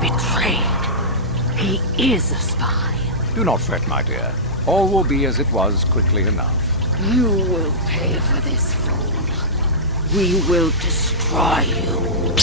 Betrayed. He is a spy. Do not fret, my dear. All will be as it was quickly enough. You will pay for this, fool. We will destroy you.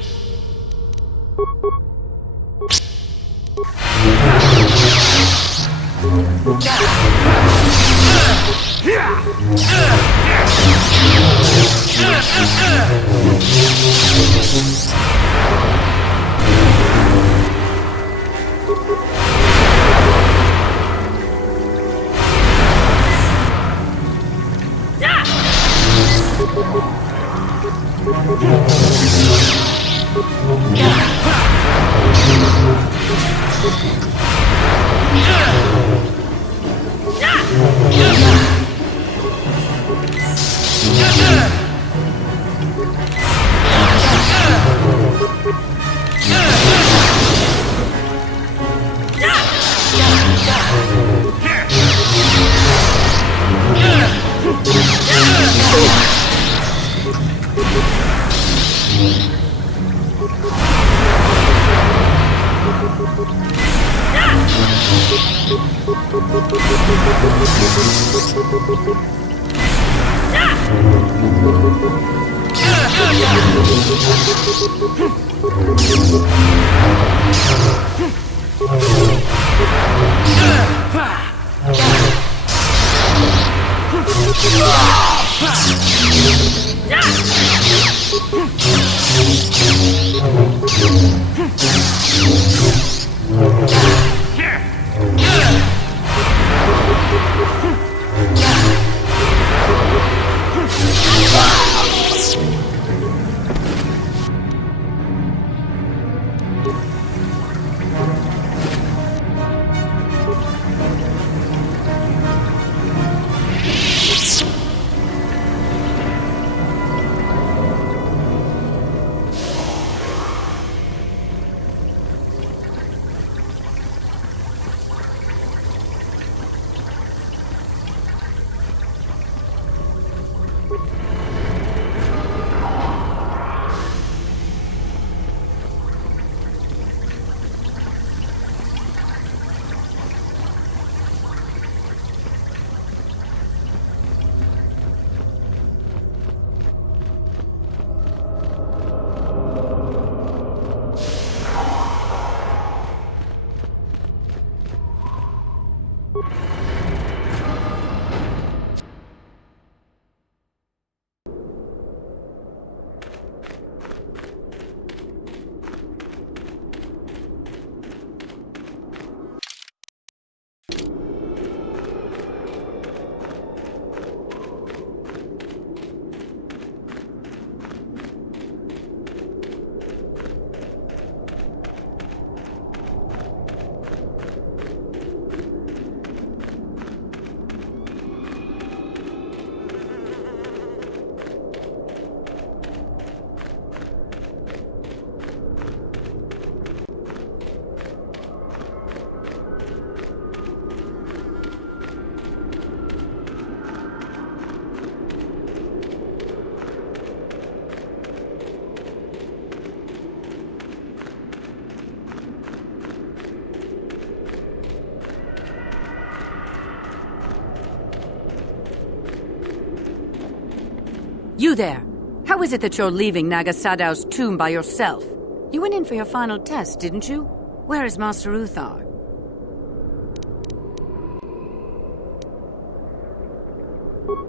You there! How is it that you're leaving Nagasadow's tomb by yourself? You went in for your final test, didn't you? Where is Master Uthar?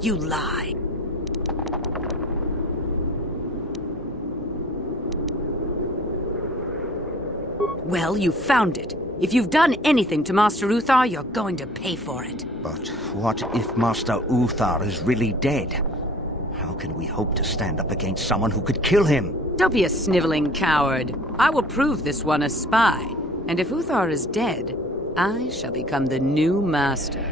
You lie. Well, you found it. If you've done anything to Master Uthar, you're going to pay for it. But what if Master Uthar is really dead? How can we hope to stand up against someone who could kill him? Don't be a sniveling coward. I will prove this one a spy. And if Uthar is dead, I shall become the new master.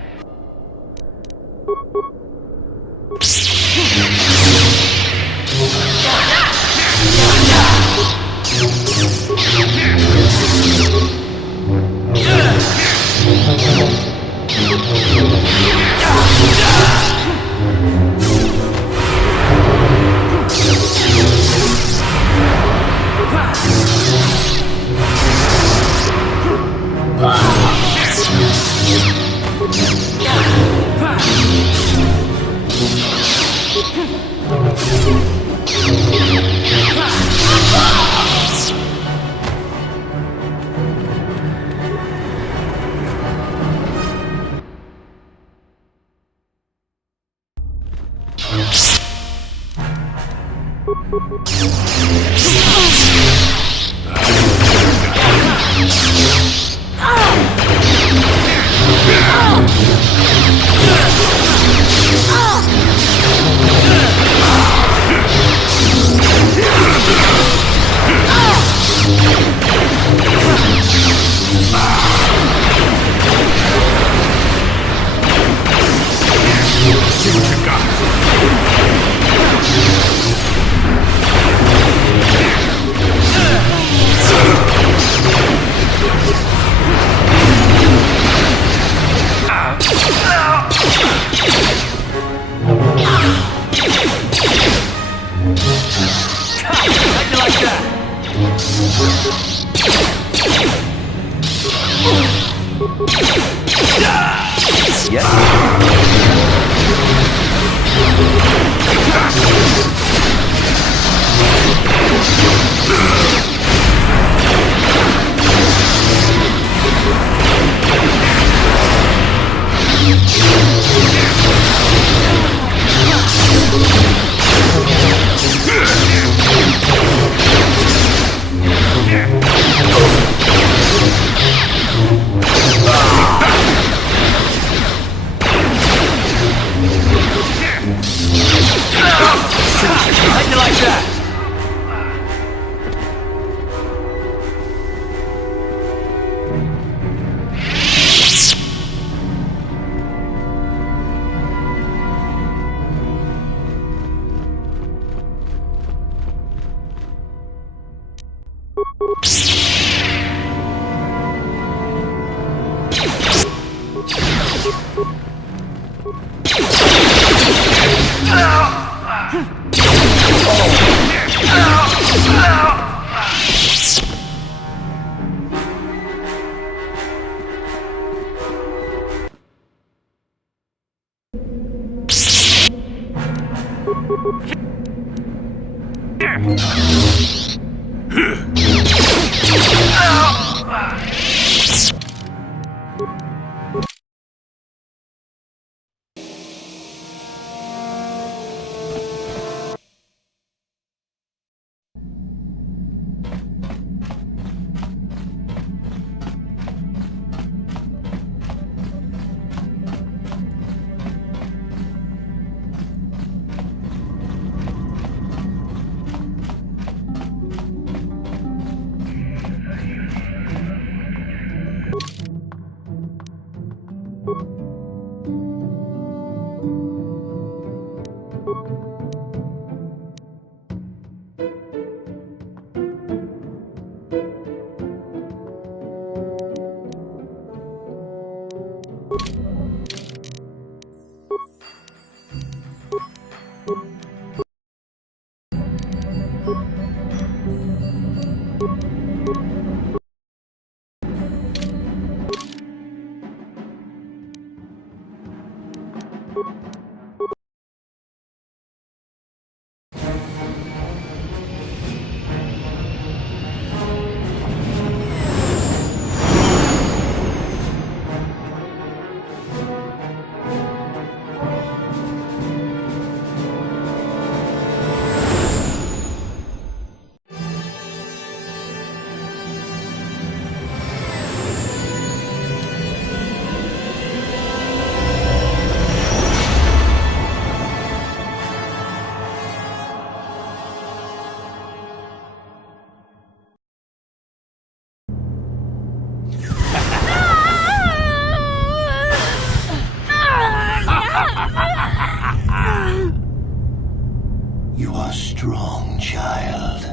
strong, child.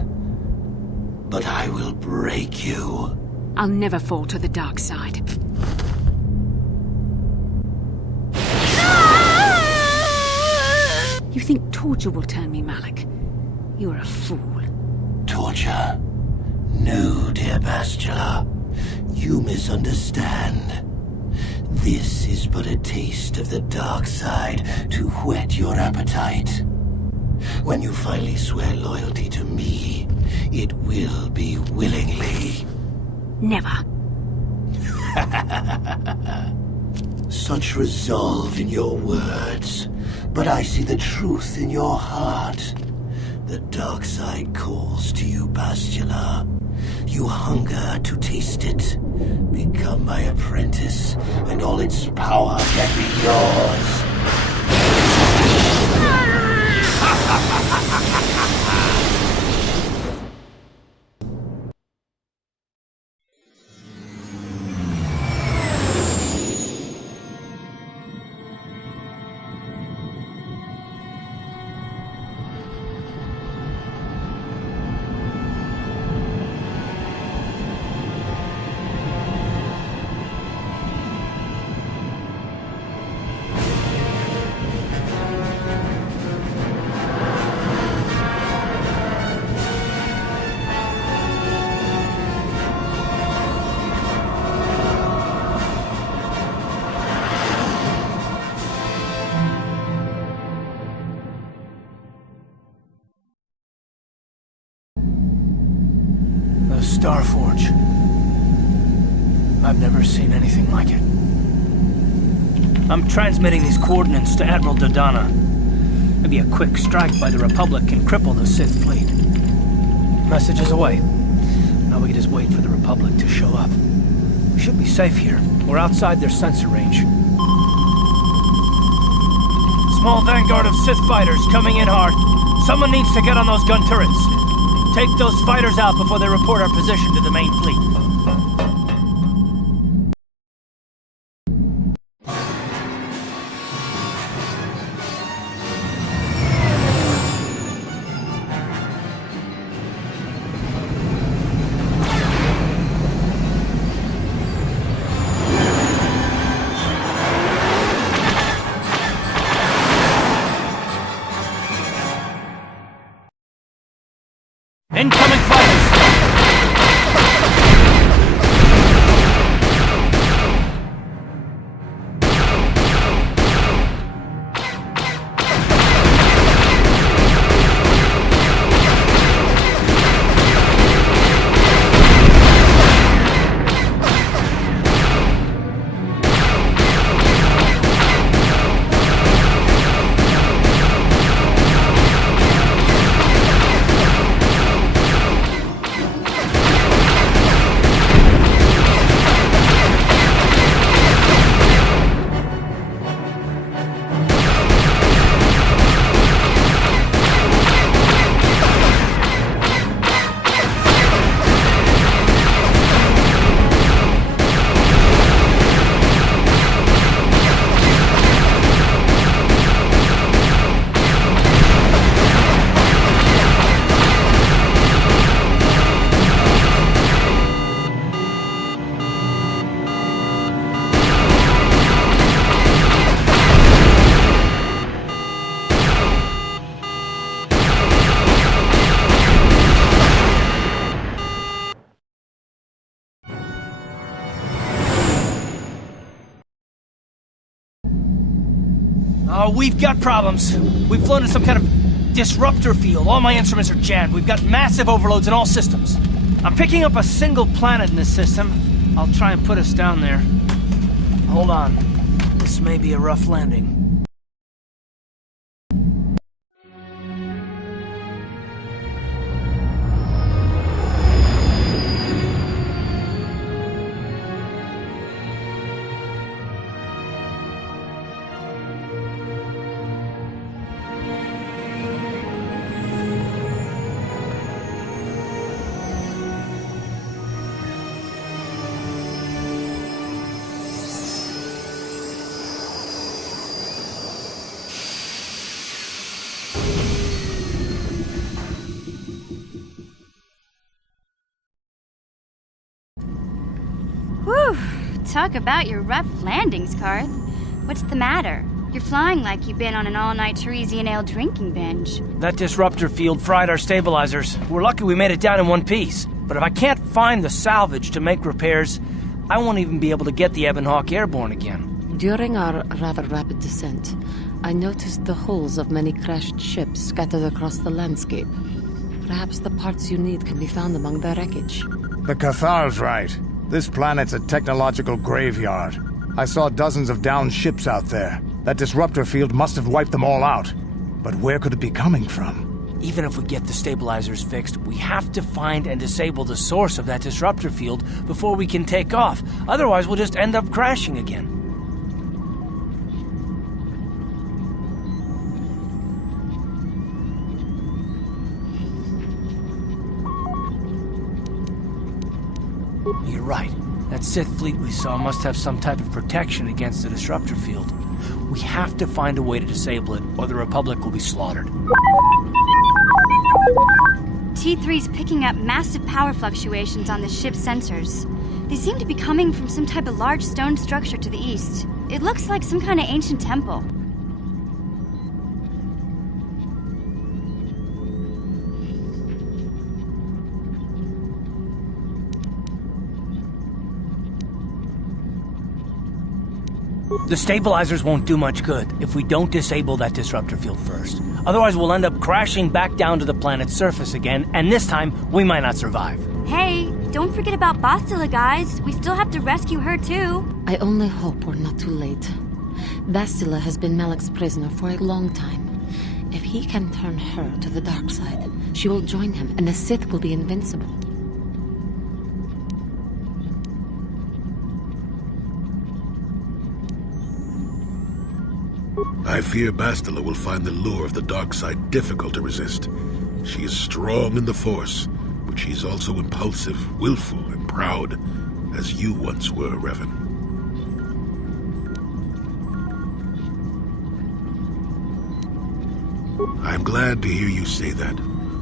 But I will break you. I'll never fall to the dark side. You think torture will turn me, Malik? You're a fool. Torture? No, dear Bastila. You misunderstand. This is but a taste of the dark side to whet your appetite. When you finally swear loyalty to me, it will be willingly. Never. Such resolve in your words, but I see the truth in your heart. The dark side calls to you, Bastila. You hunger to taste it. Become my apprentice, and all its power can be yours. The Starforge. I've never seen anything like it. I'm transmitting these coordinates to Admiral Dodonna. Maybe a quick strike by the Republic can cripple the Sith fleet. Message is away. Now we can just wait for the Republic to show up. We should be safe here. We're outside their sensor range. Small vanguard of Sith fighters coming in hard. Someone needs to get on those gun turrets. Take those fighters out before they report our position to the main fleet. Incoming fighters! Oh, we've got problems. We've flown in some kind of disruptor field. All my instruments are jammed. We've got massive overloads in all systems. I'm picking up a single planet in this system. I'll try and put us down there. Hold on. This may be a rough landing. Whew! Talk about your rough landings, Karth. What's the matter? You're flying like you've been on an all-night Teresian ale drinking binge. That disruptor field fried our stabilizers. We're lucky we made it down in one piece. But if I can't find the salvage to make repairs, I won't even be able to get the Ebonhawk airborne again. During our rather rapid descent, I noticed the hulls of many crashed ships scattered across the landscape. Perhaps the parts you need can be found among the wreckage. The Cathar's right. This planet's a technological graveyard. I saw dozens of downed ships out there. That disruptor field must have wiped them all out. But where could it be coming from? Even if we get the stabilizers fixed, we have to find and disable the source of that disruptor field before we can take off. Otherwise, we'll just end up crashing again. You're right. That Sith fleet we saw must have some type of protection against the disruptor field. We have to find a way to disable it, or the Republic will be slaughtered. T3's picking up massive power fluctuations on the ship's sensors. They seem to be coming from some type of large stone structure to the east. It looks like some kind of ancient temple. The stabilizers won't do much good if we don't disable that disruptor field first. Otherwise, we'll end up crashing back down to the planet's surface again, and this time, we might not survive. Hey, don't forget about Bastila, guys. We still have to rescue her, too. I only hope we're not too late. Bastila has been Malak's prisoner for a long time. If he can turn her to the dark side, she will join him, and the Sith will be invincible. I fear Bastila will find the lure of the dark side difficult to resist. She is strong in the Force, but she is also impulsive, willful, and proud, as you once were, Revan. I'm glad to hear you say that.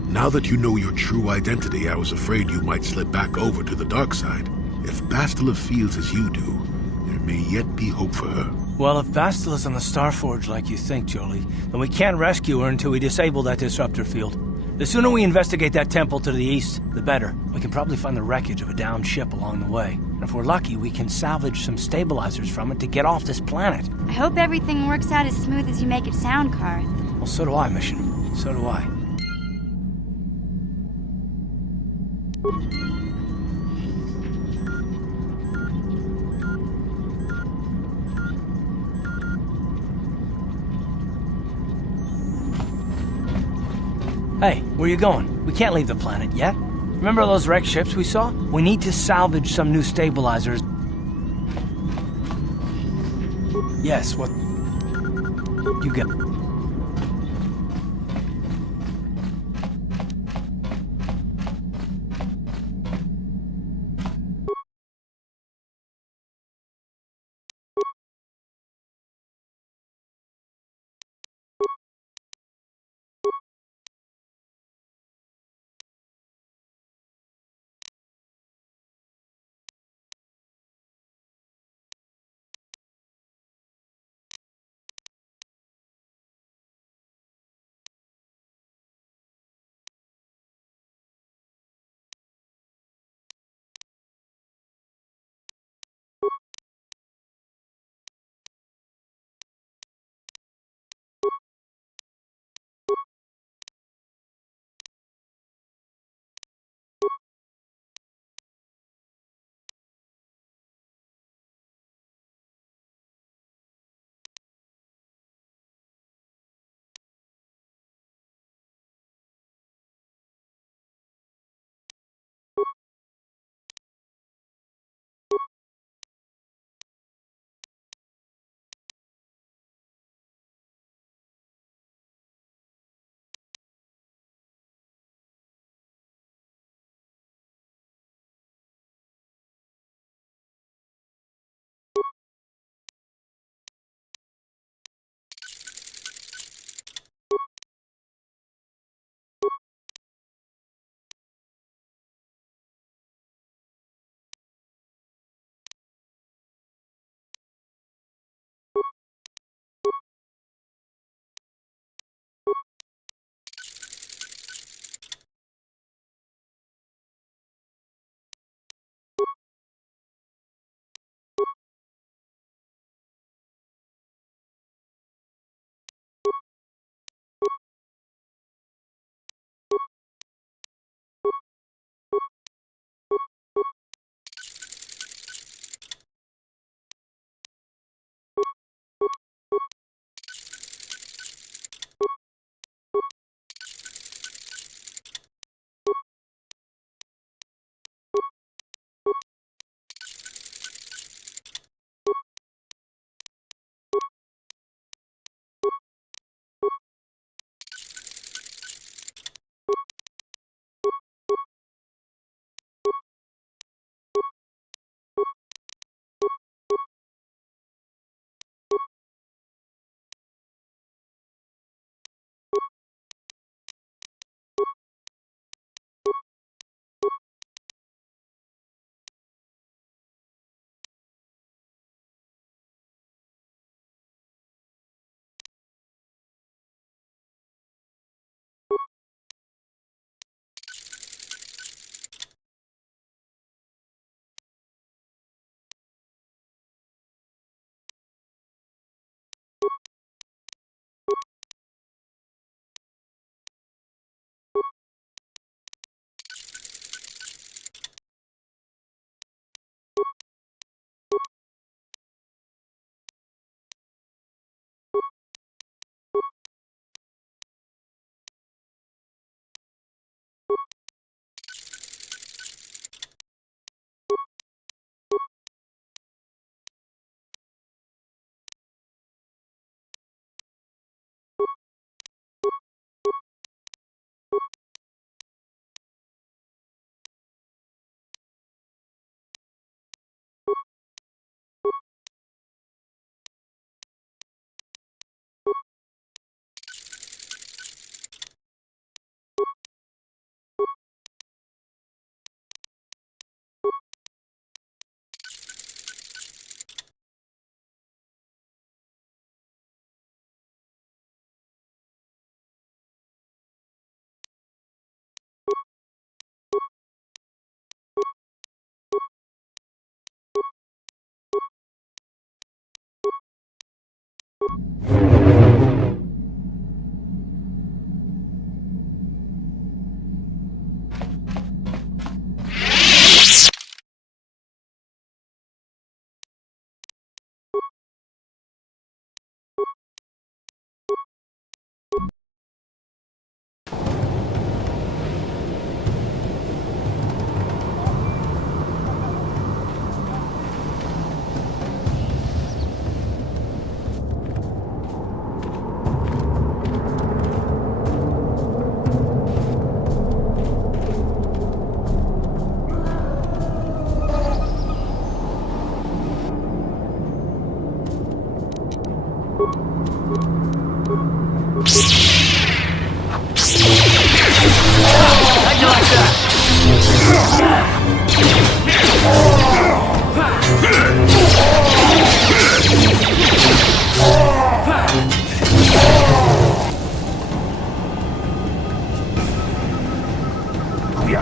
Now that you know your true identity, I was afraid you might slip back over to the dark side. If Bastila feels as you do, there may yet be hope for her. Well, if Bastila's on the Starforge like you think, Jolie, then we can't rescue her until we disable that disruptor field. The sooner we investigate that temple to the east, the better. We can probably find the wreckage of a downed ship along the way. And if we're lucky, we can salvage some stabilizers from it to get off this planet. I hope everything works out as smooth as you make it sound, Karth. Well, so do I, Mission. So do I. Hey, where you going? We can't leave the planet yet. Remember those wrecked ships we saw? We need to salvage some new stabilizers. Yes, what? You get...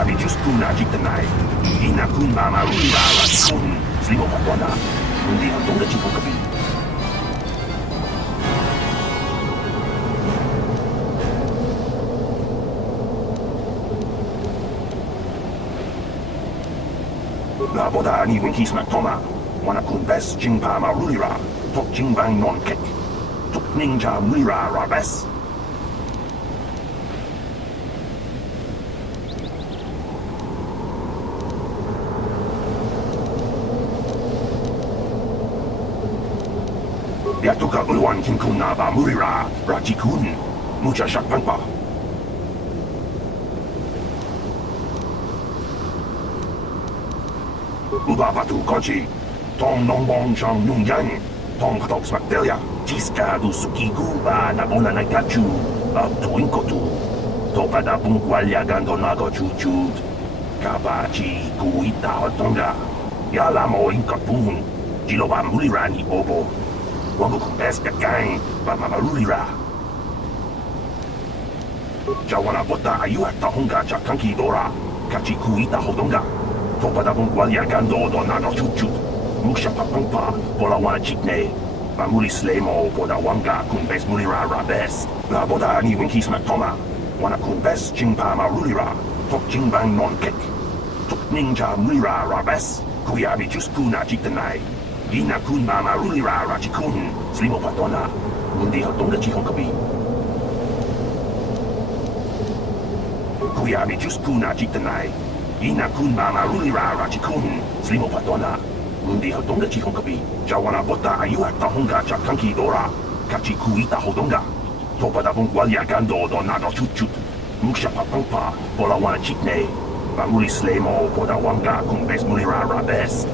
Kuyabi just kuna jitanai. Ina kun mama rura kun slimo patwana. Hindi hanggang na chipong kabi. Laboda ni winkis matoma. Wana kun bes jingpa marulira. Tok jingbang non kek. Tok ninja mulira rabes. Yatuka uluan kinkun na ba murira, rachikun, mucha shakpangpa. Ubabatu kochi, tong nongbong chang nungyang, tong katok smakdelia, jiska du suki guba na bona na kachu, ab tuing kotu, topada pungkwalya gando nago chuchut, kabachi kuita hotonga, yalamo inkapun, jiloba murira ni bobo. Wango kumpes kakang, pamamarulira. Jawana bota ayu at tahonga chakanki dora, kachi kuita hodonga. Topada pungkwalya gando do nano chuchut, musha papangpa, pola wana chikne. Pamuli slemo poda wanga kumpes mulira rabes. La boda ni winkis matoma, wana kumpes chingpa marulira, tok chingbang non kek. Tok ninja mulira rabes, kuyabi juskuna chiktanai. Ina kun mama rulira rachikun, slimo patona, mundi hotong na chihong kabi. Kuyabi juskuna chiktanai. Ina kun mama rulira rachikun, slimo patona, mundi hotong na chihong kabi. Jawana bota ayu at tahonga chakanki dora, kachi kuita hodonga. Topada pungkwalya gando do nano chuchut, musha papangpa, pola wana chikne. Pamuli slemo poda wanga kumbes mulira rabes.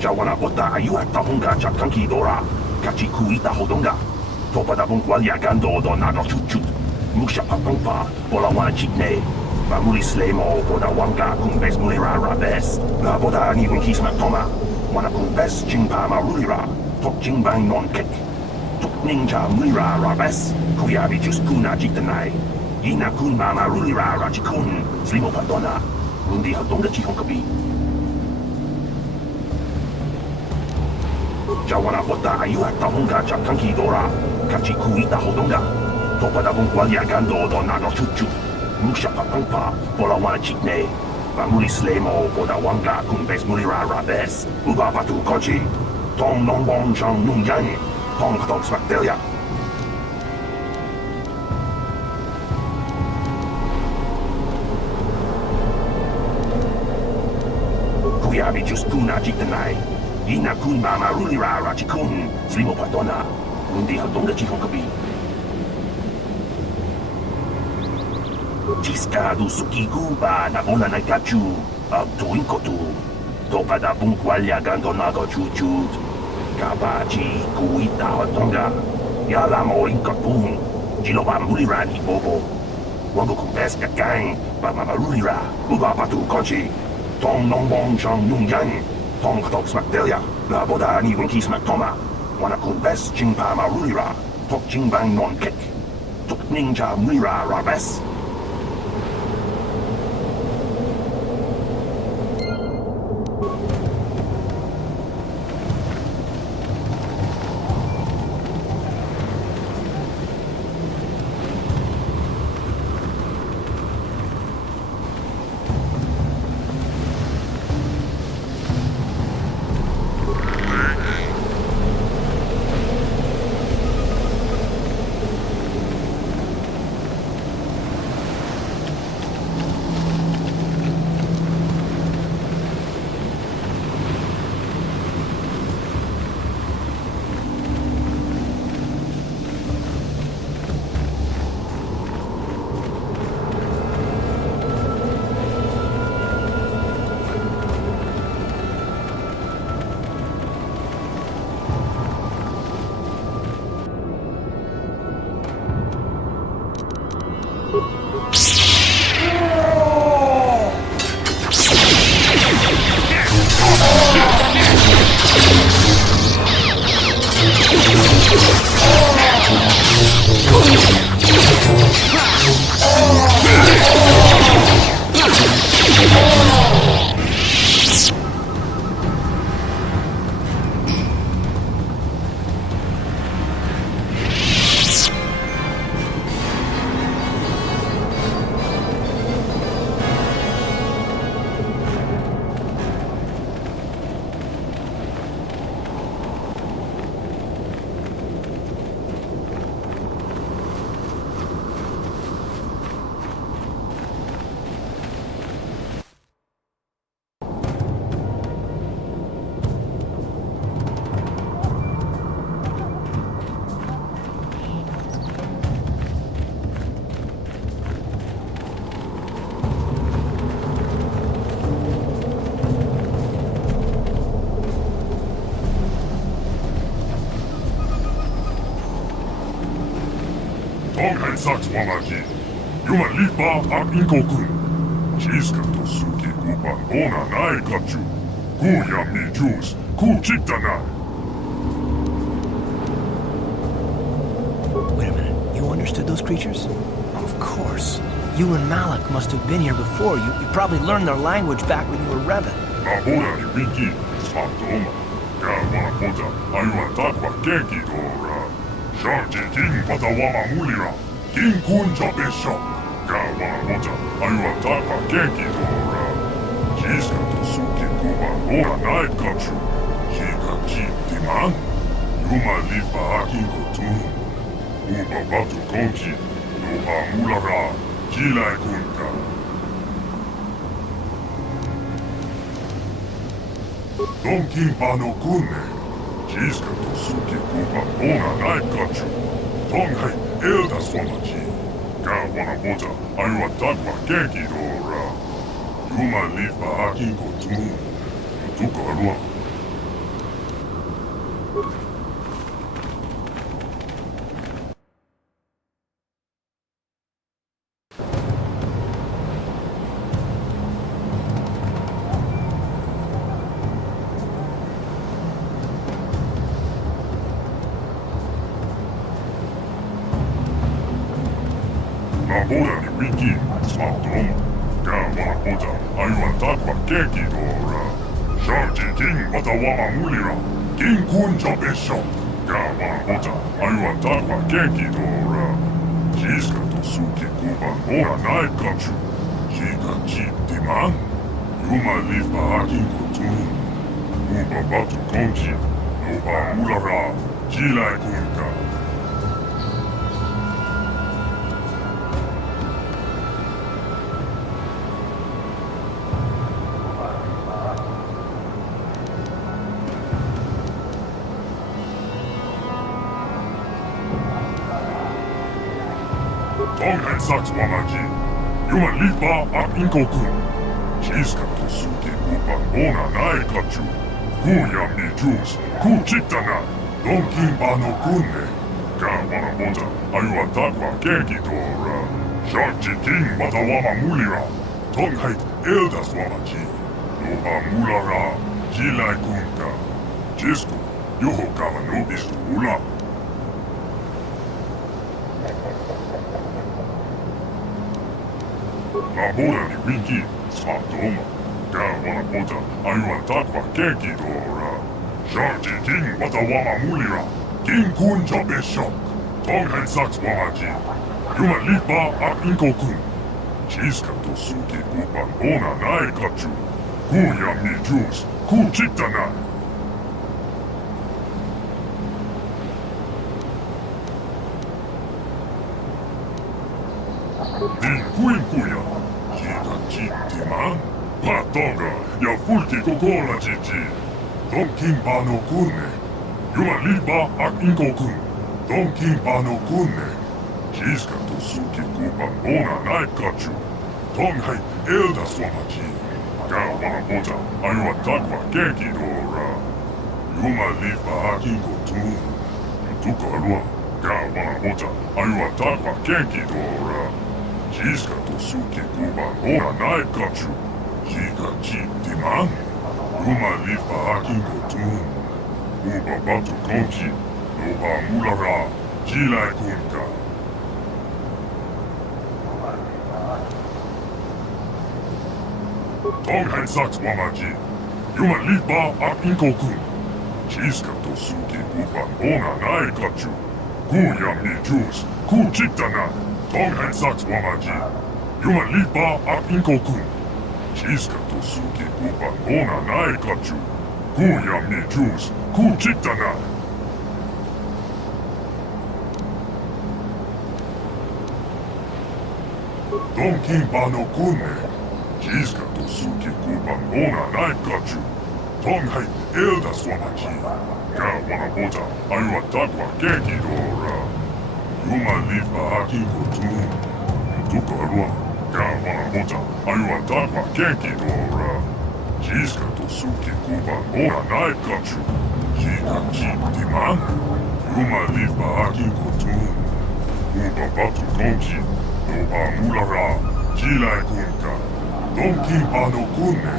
Jawana bota ayu at tahonga chakanki dora, kachi kuita hodonga. Topada pungkwalya gando do nano chuchut, musha papangpa, pola wana chikne. Pamuli slemo poda wanga kumbes mulira rabes. La boda ni winkis matoma, wana kumbes jingpa marulira, tok jingbang non kek. Tok ninja mulira rabes, kuyabi juskuna jitanai. Ina kun mama rulira rachikun, slimo patona, mundi hotong na chihong kabi. Jawana bota ayu at tahonga chakanki dora, kachi kuita hodonga. Topada pungkwalya gando do nano chuchut, musha papangpa, pola wana chikne. Pamuli slemo poda wanga kumbes mulira rabes. Ubabatu kochi, tong nongbong chang nungyang, tong katok smakdelia. Kuyabi juskuna jitanai. Ina kun mama rulira rachikun, slimo patona, mundi hotong na chihong kabi. Jiska du suki guba na bona na kachu, ab tuing kotu. Topada pungkwalya gando nago chuchut, kabachi kuita hotonga. Yalamo inkapun, jiloba mulira ni bobo. Wango kumpes kakang, pamamarulira, ubabatu kochi, tong nongbong chang nungyang. Tong katok smakdelia, la boda ni winkis matoma, wana kumpes jingpa marulira, tok jingbang non kek, tok ninja mulira rabes. Tonghen Saks Wamaji. Juman lipa ak inkokun. Chiska to suki kupan ona nai kachu. Ku yamni juice. Ku chitana. Wait a minute. You understood those creatures? Of course. You and Malik must have been here before. You probably learned their language back when you were Revan. Maboya ni Pinky. Smatoma. Wana Pota. Ayuan takwa kenki dora. Sharji king watawama mulira. King kun jabesha. Wana Pota. Ayuan takwa kenki dora. Chiska to suki kuban ora night kachu. Chika chip diman. Yuma lipa akin kotun. Uba batu konchi. Noha mulara. Jilai kunka. Donkin pano kunne. Chiska to suki kuban ona night kachu. Tonghai elda swamachi. Wana Pota. Ayuan takwa kenki dora. Yuma lipa akin kotun. Tuka alua. Maboya ni Pinky. Smatoma. Wana Pota. Ayuan takwa kenki dora. Sharji king watawama mulira. King kun jabesha. Wana Pota. Ayuan takwa kenki dora. Chiska to suki kuban ora night kachu. Chika chip diman. Yuma lipa akin kotun. Uba batu konchi. Noha mulara. Jilai kunka. Tonghen Saks Wamaji. Yuma lipa ak inkokun. Chiska to suki kupan ona nai kachu. Ku yamni juice. Ku chitana. Donkin pano kunne. Wana Pota. Ayuan takwa kenki dora. Sharji king watawama mulira. Tonghai elda swamaji. Noha mulara. Jilai kunka. Chisku. Yoho kava no istu ula. Maboya ni Pinky. Smatoma. Wana Pota. Ayuan takwa kenki dora. Sharji king watawama mulira. King kun jabesha. Tonghen Saks Wamaji. Yuma lipa ak inkokun. Chiska to suki kupan ona nai kachu. Ku yamni juice. Ku chitana. Din kuinkuya. Chika chip diman. Patonga. Ja fulki kokola chichi. Donkin pano kunne. Yuma lipa ak inkokun. Donkin pano kunne. Chiska to suki kupan ona night kachu. Tonghai elda swamachi. Wana Pota. Ayuan takwa kenki dora. Yuma lipa ak inkotun. Tuka alua. Wana Pota. Ayuan takwa kenki dora. Chiska to suki kuban ona night kachu. Chika chip diman. Yuma lipa ak inkotun. Uba batu konchi. Noha mulara. Jilai kunka. Tonghen Saks Wamaji. Yuma lipa ak inkokun. Chiska to suki kupan ona nai kachu. Ku yamni juice. Ku chitana. Tonghen Saks Wamaji. Yuma lipa ak inkokun. Chiska to suki kupan ona nai kachu. Ku yamni juice. Ku chitana. Donkin pano kunne. Chiska to suki kupan ona nai kachu. Tonghai elda swamachi. Wana Pota. Ayuan takwa kenki dora. Yuma lipa ak inkotun. Tuka alua. Wana Pota. Ayuan takwa kenki dora. Chiska to suki kupan ona nai kachu. Chika chip diman. Yuma lipa ak inkotun. Uba batu konji, no amulara, jilai kunka, donkin pano kunne,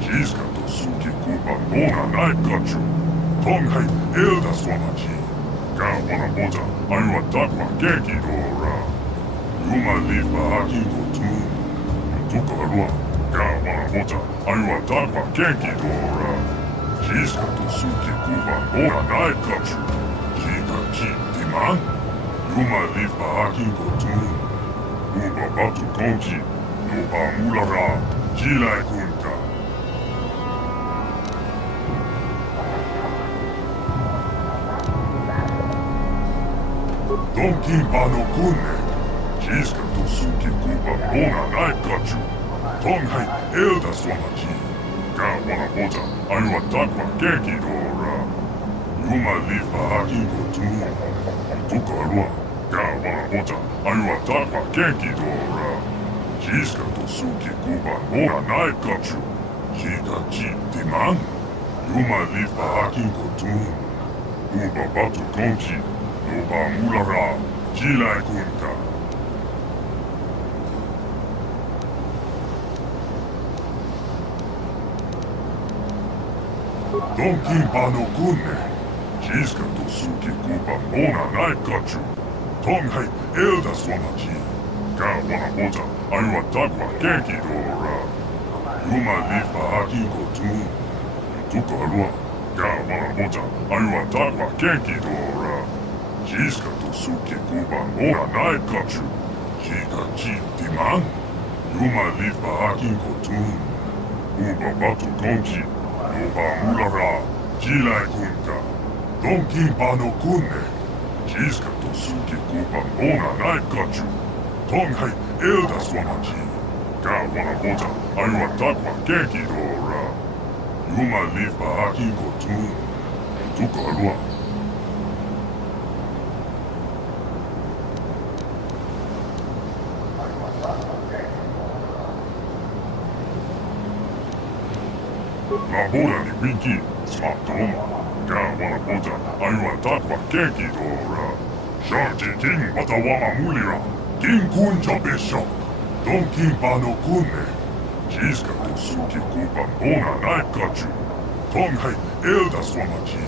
jiska to suki kupa nona naikachu, tonghai elda swamaji, ka wana boja, aywa takwa genki dora, yuma lifa akin kotun, yutuka arua, ka wana boja, aywa takwa genki dora, jiska to suki kupa nona naikachu, jika ji diman, yuma lifa akin kotun, uba batu konji, no amulara, jilai kunka. Donkin pano kunne, jiska to suki kupa nona naikachu, tonghai elda swamaji, ka wana boja, aywa takwa genki dora, yuma lifa akin kotun, yutuka arua, ka wana boja, aywa takwa genki dora, jiska to suki kupa nona naikachu, jika ji diman, yuma lifa akin kotun, uba batu konji, no amulara, jilai kunka. Donkin pano kunne, jiska to suki kupa nona naikachu, tonghai elda swamaji, ka wana boja, aywa takwa genki dora, yuma lifa akin kotun, yutuka arua, ka wana boja, aywa takwa genki dora, jiska to suki kupa nona naikachu, jika ji diman, yuma lifa akin kotun, uba batu konji, no amulara, jilai kunka, donkin pano kunne, jiska to suki kupa nona naikachu, tonghai elda swamaji, ka wana boja, aywa takwa genki dora, yuma lifa akin kotun, yutuka arua. Labora ni winki, smatoma, ka wana boja, aywa takwa genki dora, sharti king watawama mulira, king kunja besho, donkin pano kunne, jiska to suki kupa nona naikachu, tonghai elda swamaji,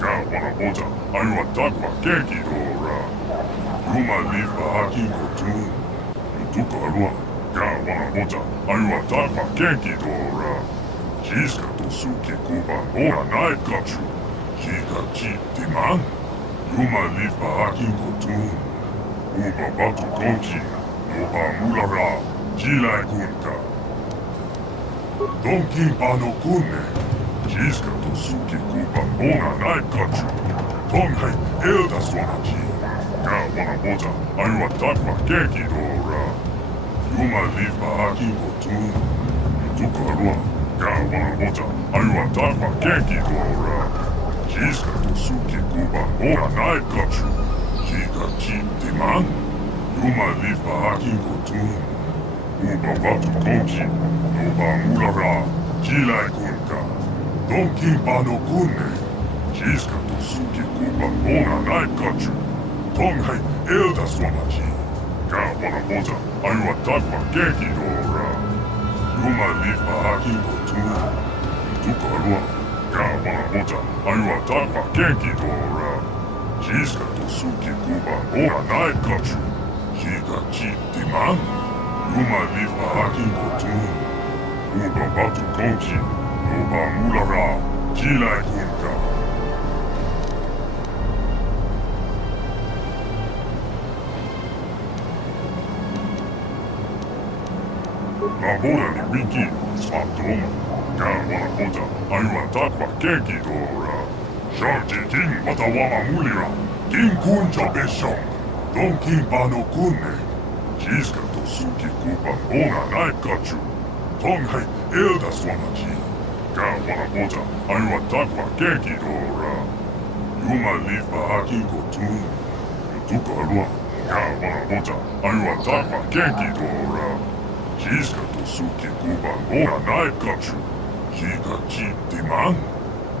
ka wana boja, aywa takwa genki dora, yuma lifa akin kotun, yutuka arua, ka wana boja, aywa takwa genki dora, jiska to suki kupa nona naikachu, jika ji diman, yuma lifa akin kotun, uba batu konji, no amulara, jilai kunka. Donkin pano kunne, jiska to suki kupa nona naikachu, tonghai elda swamaji, ka wana boja, aywa takwa genki dora, yuma lifa akin kotun, yutuka arua, ka wana boja, aywa takwa genki dora, jiska to suki kupa nona naikachu, jika ji diman, yuma lifa akin kotun, uba batu konji, no amulara, jilai kunka, donkin pano kunne, jiska to suki kupa nona naikachu, tonghai elda swamaji, ka wana boja, aywa takwa genki dora, yuma lifa akin kotun, yutuka arua, ka wana boja, aywa takwa genki dora, jiska to suki kupa nona naikachu, jika ji diman, yuma lifa akin kotun, uba batu konji, no amulara, jilai kunka. Labora ni winki, smatoma, ka wana boja, aywa takwa genki dora, sharti king watawama mulira, king kunja besho, donkin pano kunne, jiska to suki kupa nona naikachu, tonghai elda swamaji, ka wana boja, aywa takwa genki dora, yuma lifa akin kotun, yutuka arua, ka wana boja, aywa takwa genki dora, jiska to suki kupa nona naikachu, jika ji diman,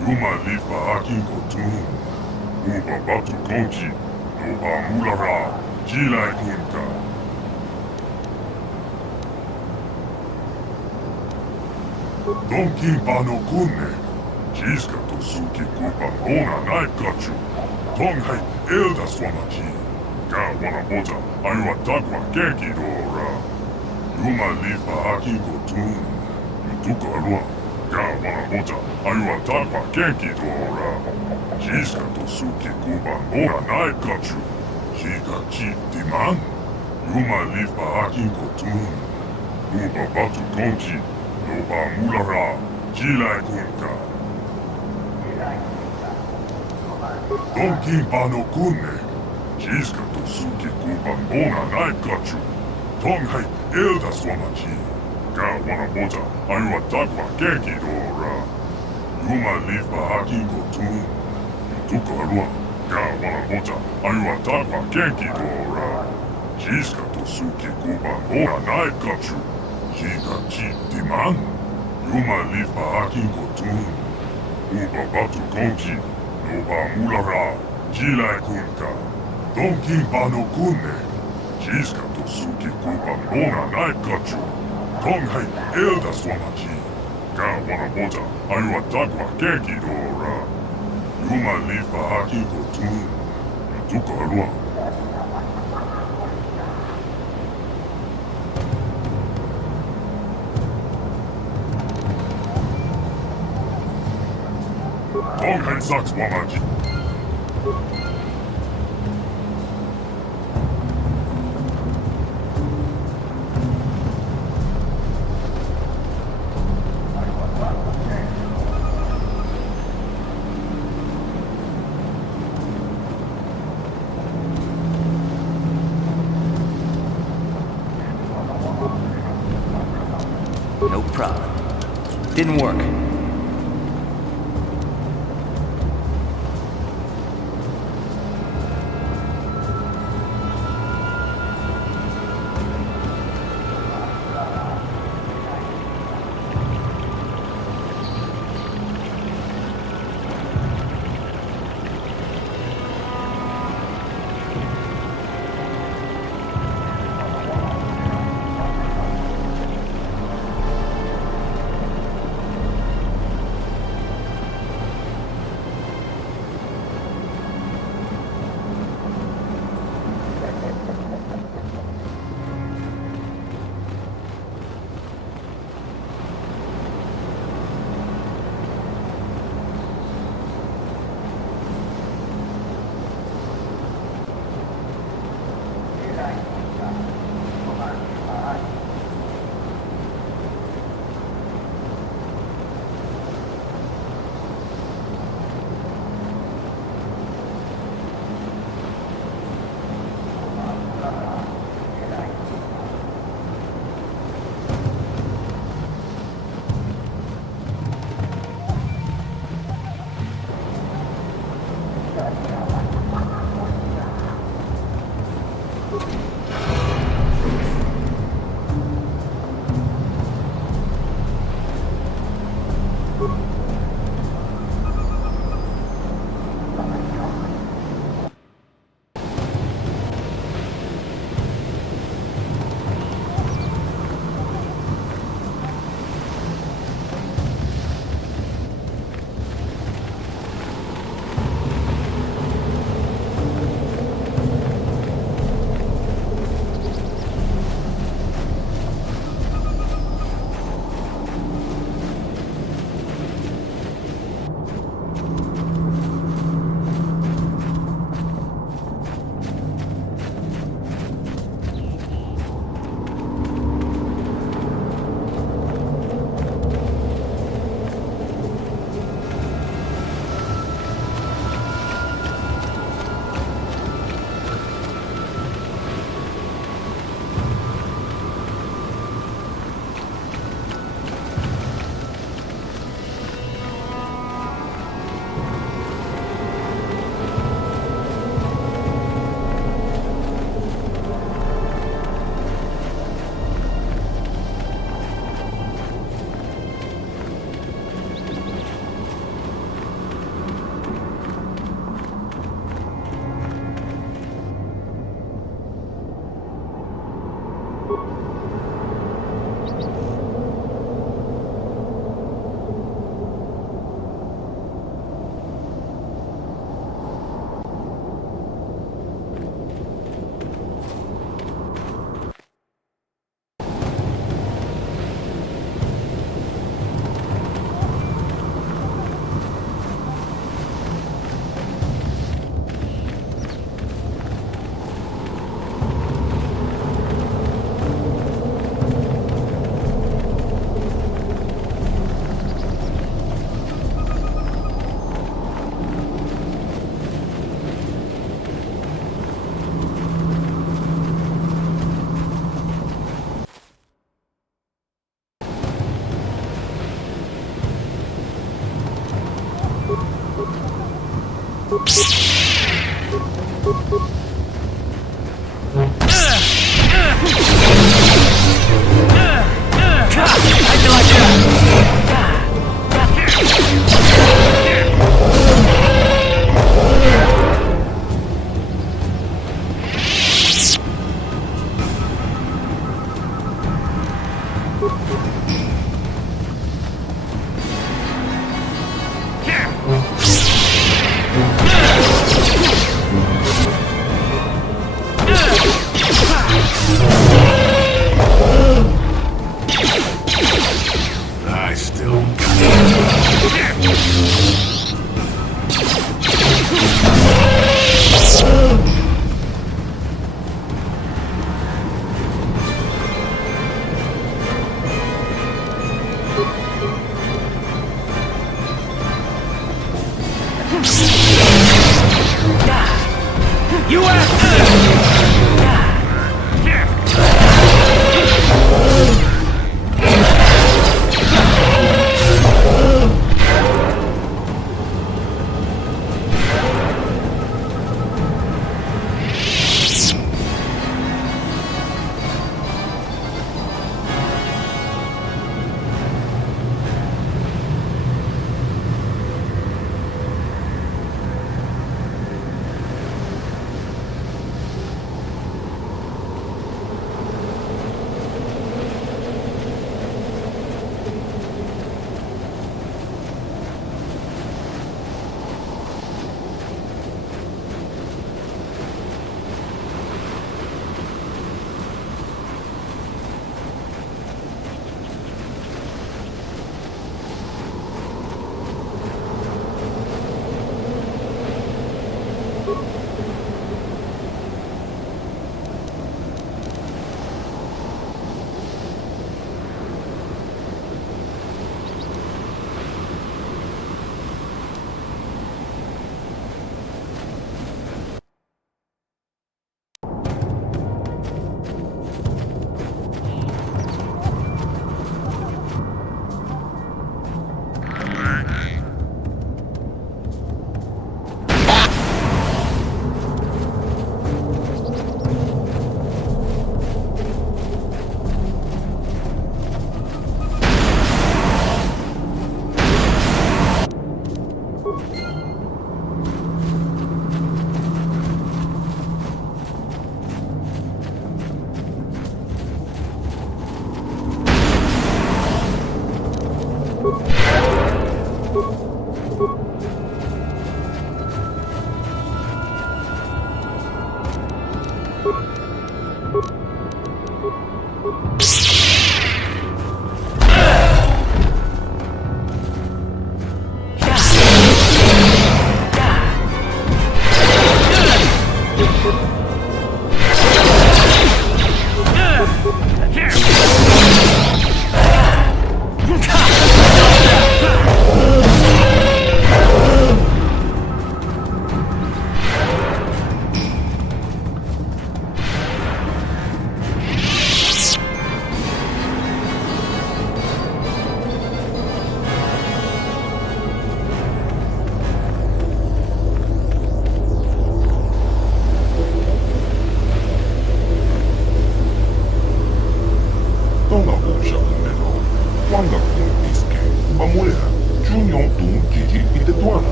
yuma lifa akin kotun, uba batu konji, no amulara, jedi kunta. Donkin pano kunne. Jiska to suki kupa ona naikachu. Tonghai elda swamachi. Ga wana boja ayua takwa kenki dora. Yuma lifa akingo tun. Yutuka alua. Ga wana boja ayua takwa kenki dora. Jiska to suki kupa ona naikachu. Higa chi diman. Yuma lifa akingo tun. Uba batu konchi. Noba mulara. Jilai kunta. Donkin pano kunne. Jiska to suki kupan ona naikachu. Tonghai elda swamachi. Ga wana boja ayua takwa kenki dora. Yuma lifa akingo tun. Yutuka alua. Ga wana boja ayua takwa kenki dora. Jiska to suki kupan ona naikachu. Higa chi diman. Yuma lifa akingo tun. Uba batu konchi. Noba mulara. Jilai kunta. Donkin pano kunne. Jiska to suki kupan ona naikachu. Tonghai elda swamachi. Ga wana boja ayua takwa kenki dora. Yuma lifa akingo tun. Yutuka alua. Tonghai sucks wamachi. No problem. Didn't work. I still got You asked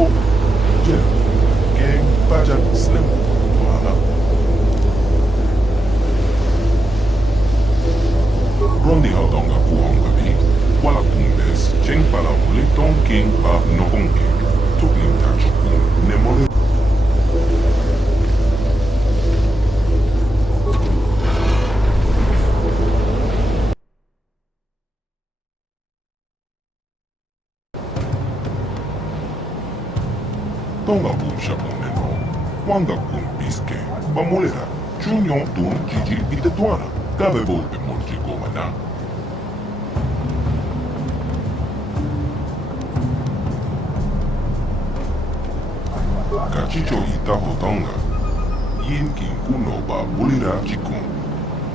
Ko, Jen, Gang, Bajak, Slim, Tuana. Rondi Haudonga Kuhonga Bi, Wala Kumbes, Cheng Pala Muli Tong King Pa Nokong King, Tukling Tachukun, Nemole. Tonga Bunsha Buneno, Wanga Kun Biske, Bamulera, Chunyon Tun Gigi Itetuana, Cabe Volpe Molchi Gomana. Kachicho Ita Hotonga, Yin Kin Kuno Ba Bulira Chikun,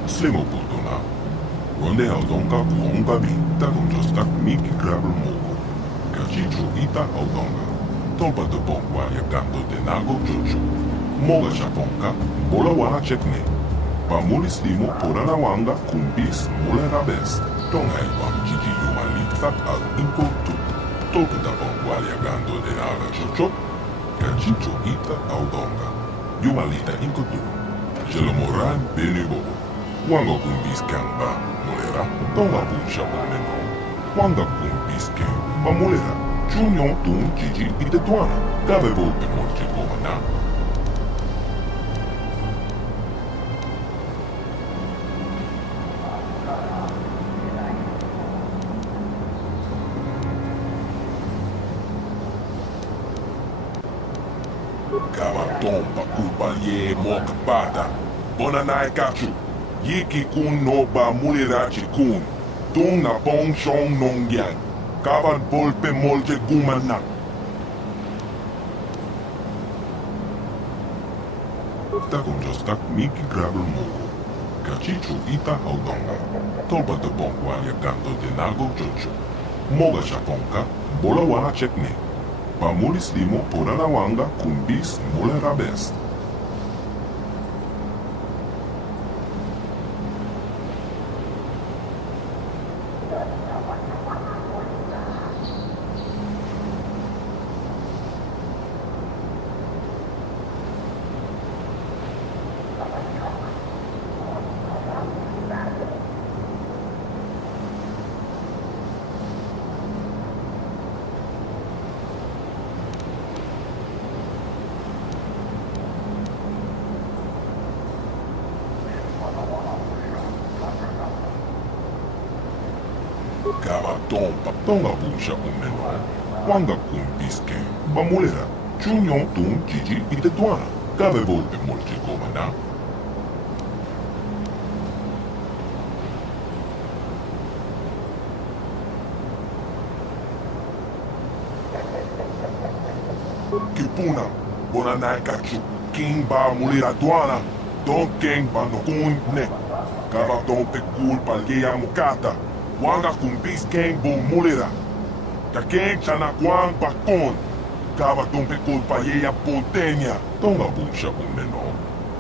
Slimo Putona, Ronde Haudonga Kuhonga Bi, Takum Jostak Miki Grabel Mogo, Kachicho Ita Haudonga. Tolpa de Bongwa Yakando de Nago Jojo. Moga Japonka, Bola Wana Chekne. Pamulis Limo Porana Wanga Kumbis Mula Rabes. Tongai Wang Gigi Yuma Litzak Al Inko Tu. Tolpa de Bongwa Yakando de Naga Jojo. Kachicho Ita Audonga. Yuma Lita Inko Tu. Jelomoran Beni Bobo. Wanga Kumbis Kamba Mulera. Tonga Bunsha Pomeno. Wanga Kumbis Kamba Mulera. Chunyon Tun Gigi Itetuana, Cabe Volpe Molchi Gomana. Kawatomba Kubalye Mokbada, Bonanai Kachu, Yiki Kun no Ba Mulirachi Kun, Tung na Pong Shong Nong Yang. Kavan Volpe Molche Gumana. Takum Jostak Miki Grabel Mogo. Kachichu Ita Haudonga. Tolpa de Bongwa Yakando de Nago Jojo. Moga Japonka, Bola Wana Chekne. Pamulis Limo Porana Wanga Kumbis Mule Rabes. Kawatompa Tonga Bunsha Umeno, Wanga Kumbiske, Bamulera, Chunyon Tun Gigi Itetuana, Cabe Volpe Molchi Gomana. Kipuna, Bonanai Kachu, King Ba Mulera Tuana, Don King Ba Nokun Ne, Kawatompe Kulpa Lea Mukata. Wanga Kumbis Keng Bo Mulera. Kakeng Chanakwang Bakon. Kava Tumpe Kulpa Yeya Potenia. Tonga Bunsha Umeno.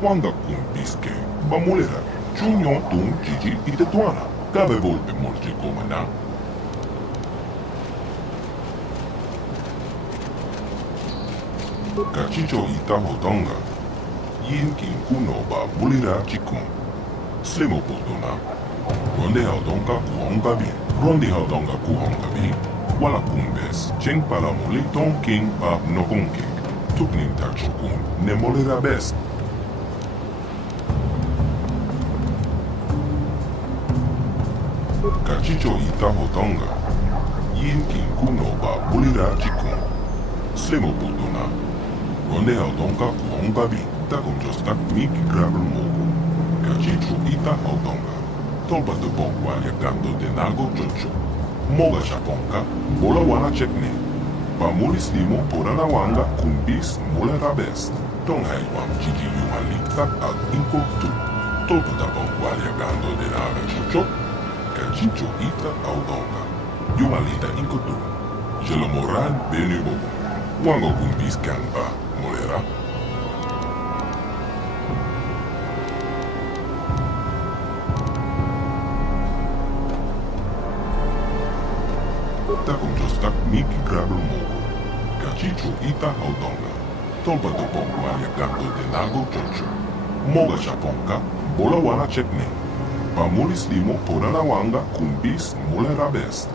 Wanga Kumbis Keng Ba Mulera. Chunyon Tun Gigi Itetuana. Cabe Volpe Molchi Gomana. Kachicho Ita Hotonga. Yin Kin Kuno Ba Mulera Chikun. Slimo Putona. Ronde Haudonga Kuhonga Bi, Rondi Haudonga Kuhonga Bi, Wala Kumbes, Cheng Pala Muli Tong King Pa Nokong King, Tukning Tachokun, Nemole Rabes. Kachicho Ita Hotonga, Yin King Kuno Ba Bulira Chikun, Slimo Putona, Ronde Haudonga Kuhonga Bi, Takum Jostak Miki Grabel Mogo, Kachicho Ita Haudonga. Tolpa de Bongwa Yakando de Nago Jojo. Moga Japonka, Bola Wana Chekne. Pamulis Limo Porana Wanga Kumbis Mule Rabes. Tongai Wang Gigi Yuma Litzak Al Inko Tu. Tolpa de Bongwa Yakando de Nago Jojo. Kachicho Ita Audonga. Yuma Lita Inko Tu. Jelomoran Beni Bobo. Wango Kumbis Kanba Mulera. Takum Jostak Miki Grabel Mogo. Kachicho ita haudonga. Tolpa do pongwalia gango de nago chocho. Moga chaponka, bola wana chekne. Pamulis limo podana wanga kumbis mule rabest.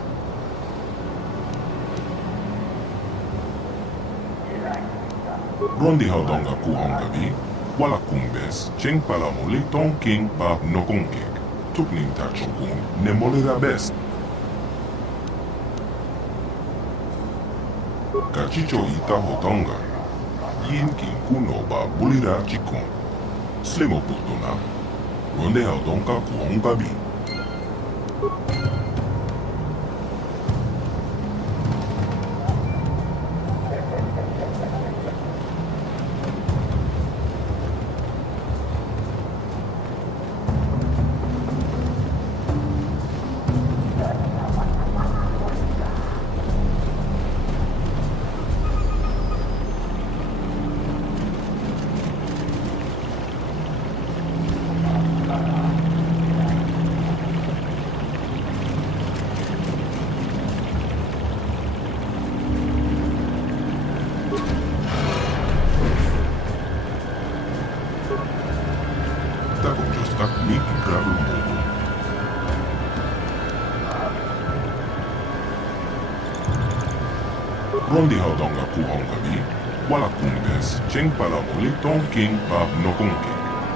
Rondi haudonga kuhonga vi, wala kumbes, cheng pala muli tong king pa nokonkek. Tukning tachokun ne mole rabest. Kachicho ita haudonga. Yin king kuno ba bulira chikon. Slimo putuna. Ronde haudonga kuhonga vi. Rondi haudonga kuhonga vi, wala kumbes, cheng pala muli tong king pa nokonke.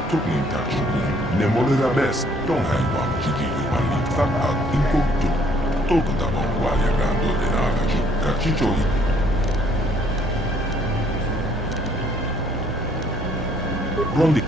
Tukning tachokun ne mole rabest, tong haiwam jiki yuman litak at inkoktu. Tolko tabong walia gando de nagaju, kachicho Rondi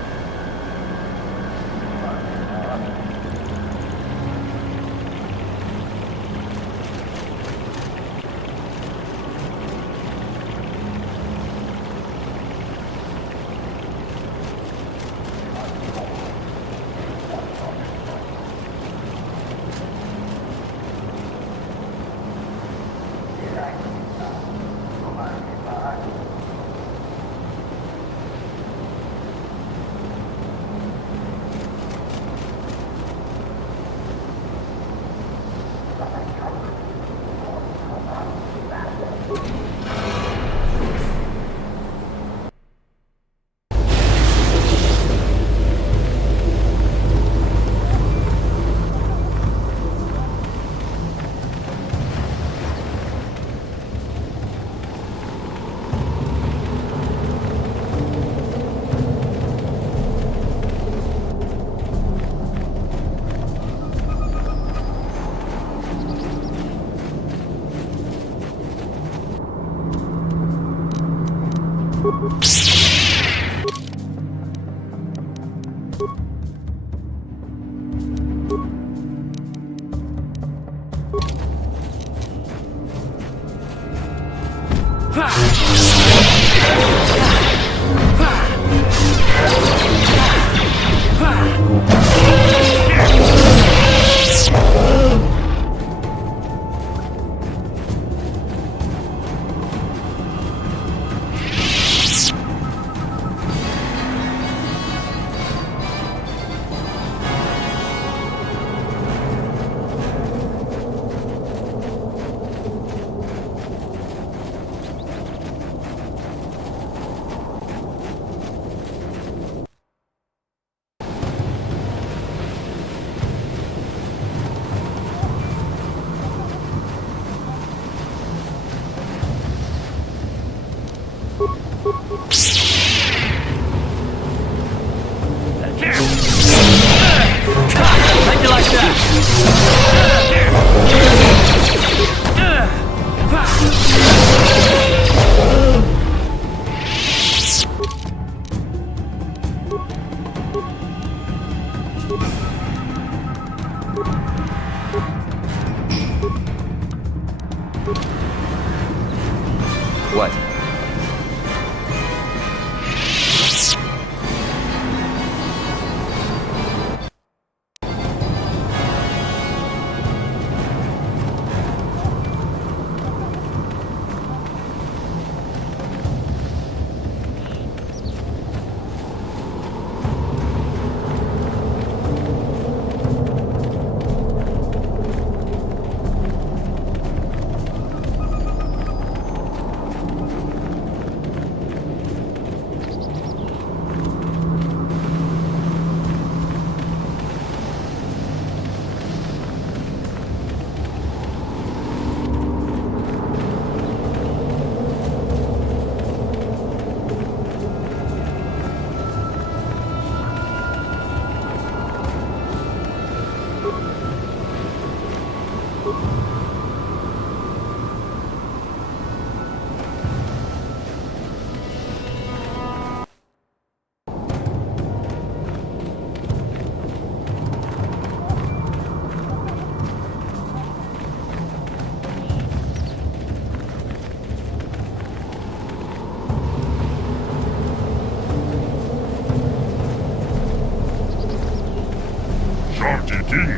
What?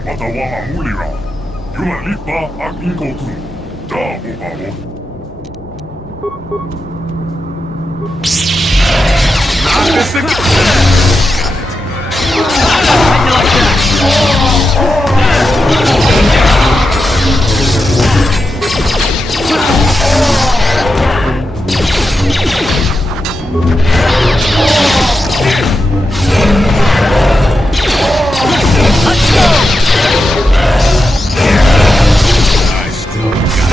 Patawama mulira. Yulan lipa ak inkotu. Dabo babo. Not this again! How'd you like that? Let's go! I still got it.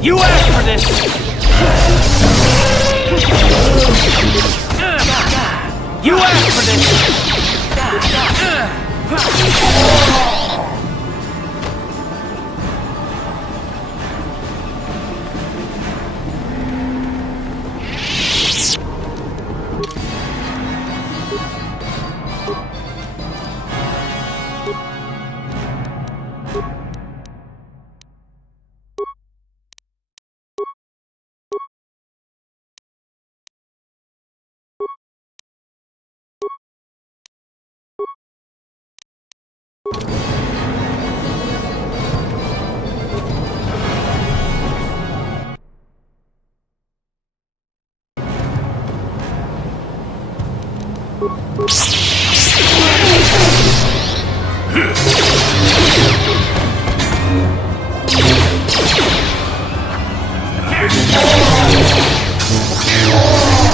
You asked for this! How'd you like that? You asked for this! You asked for this!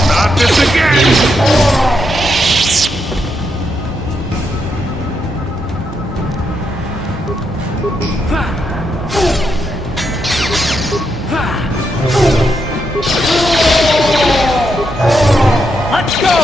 Not this again! Let's go!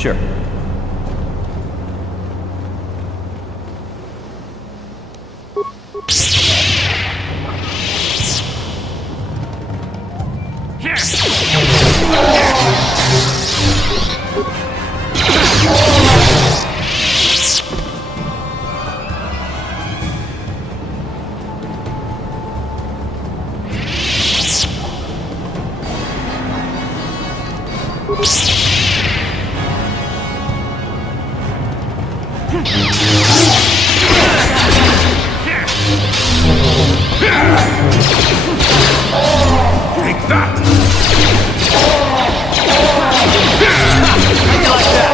Sure. Take that! How'd you like that?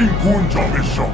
Inkunja Bishop.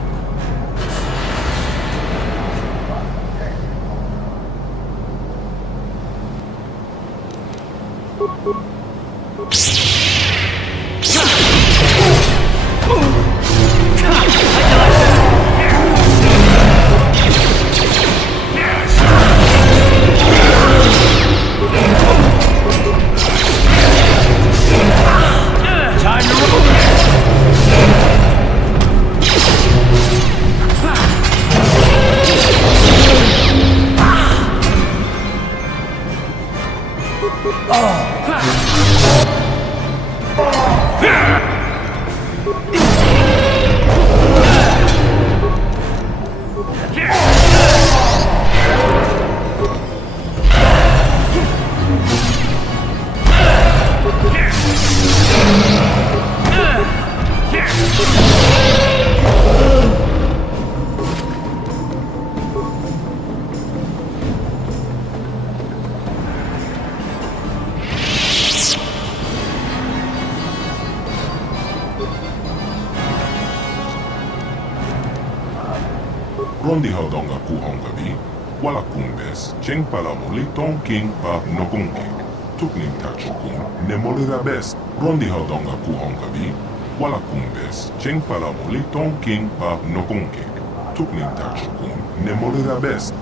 Rondihaudonga kuhongavi, walakumbes, chengpalamoli tonking pa nokungkik. Tukning tachokun, nemolira best. Rondihaudonga kuhongavi, walakumbes, chengpalamoli tonking pa nokungkik. Tukning tachokun, nemolira best.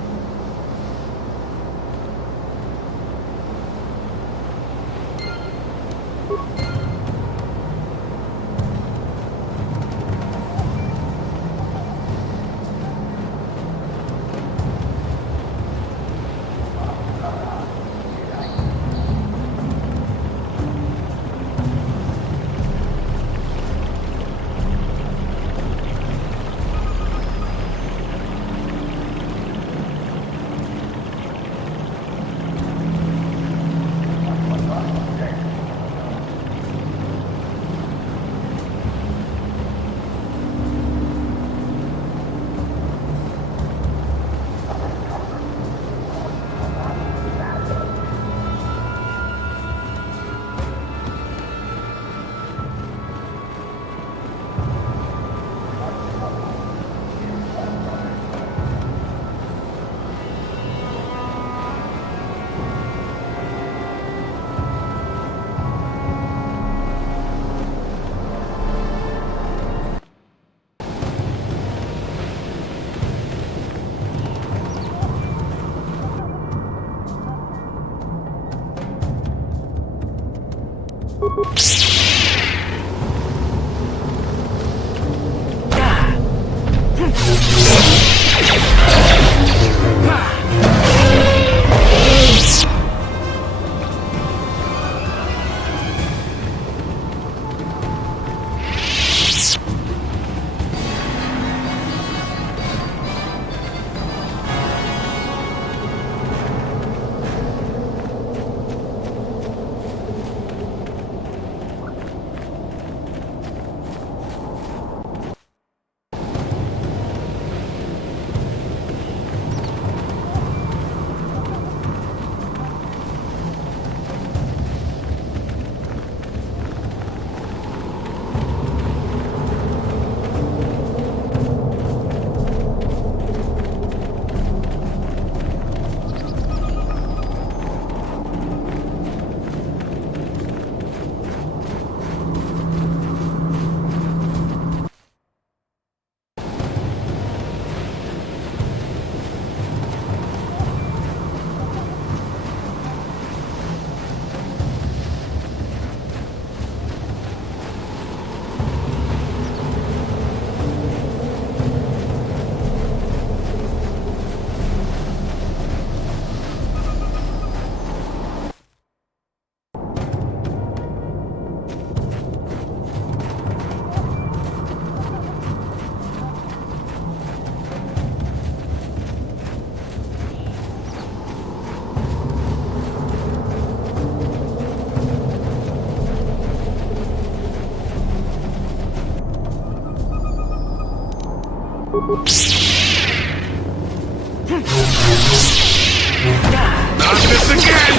Not this again!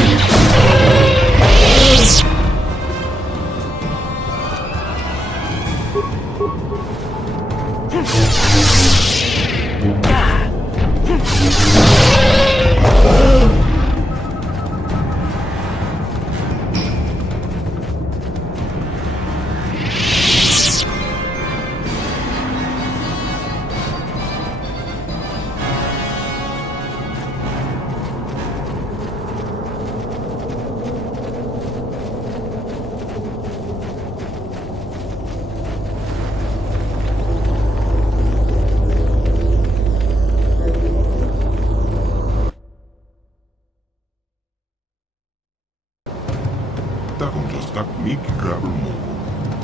Takonjostak Miki Grabel Mogo,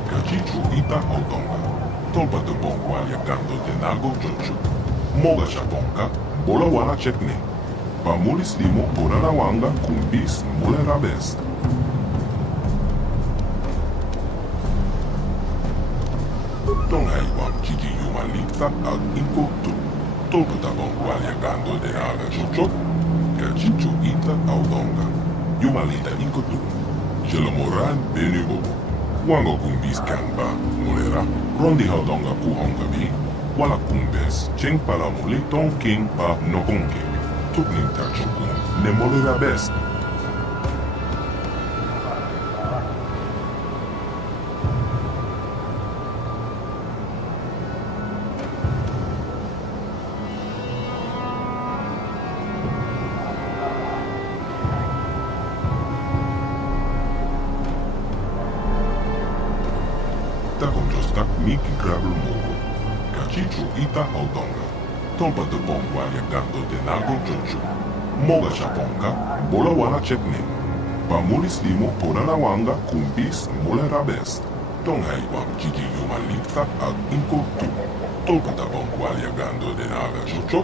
Kachichu Ita Autonga, Tolpa de Bongwalia Gando de Nago Jojo, Moga Shaponka, Bola Wana Chekne, Pamulis Limo Borana Wanga Kumbis Mulera Best. Tonghai Wam Chiji Yuma Likta Ag Inko Tu, Tolpa de Bongwalia Gando de Naga Jojo, Kachichu Ita Autonga, Yuma Lita Inko Tu. Jelomoran benu bobo. Wango kumbis kamba, mulera. Rondi haudonga kuhonga bi. Wala kumbes, cheng pala muli tong king pa nokongke. Tukning tachokun, ne molera best. Takonjostak Miki Grabel Mogo, Kachichu Ita Audonga, Tolpa de Bongwalia Gando de Nago Jojo, Moga Shaponka, Bola Wana Chekne, Pamulis Limo Porana Wanga Kumbis Mulera Best, Tonghai Wam Chiji Yuma Likta Ag Inko Tu, Tolpa de Bongwalia Gando de Naga Jojo,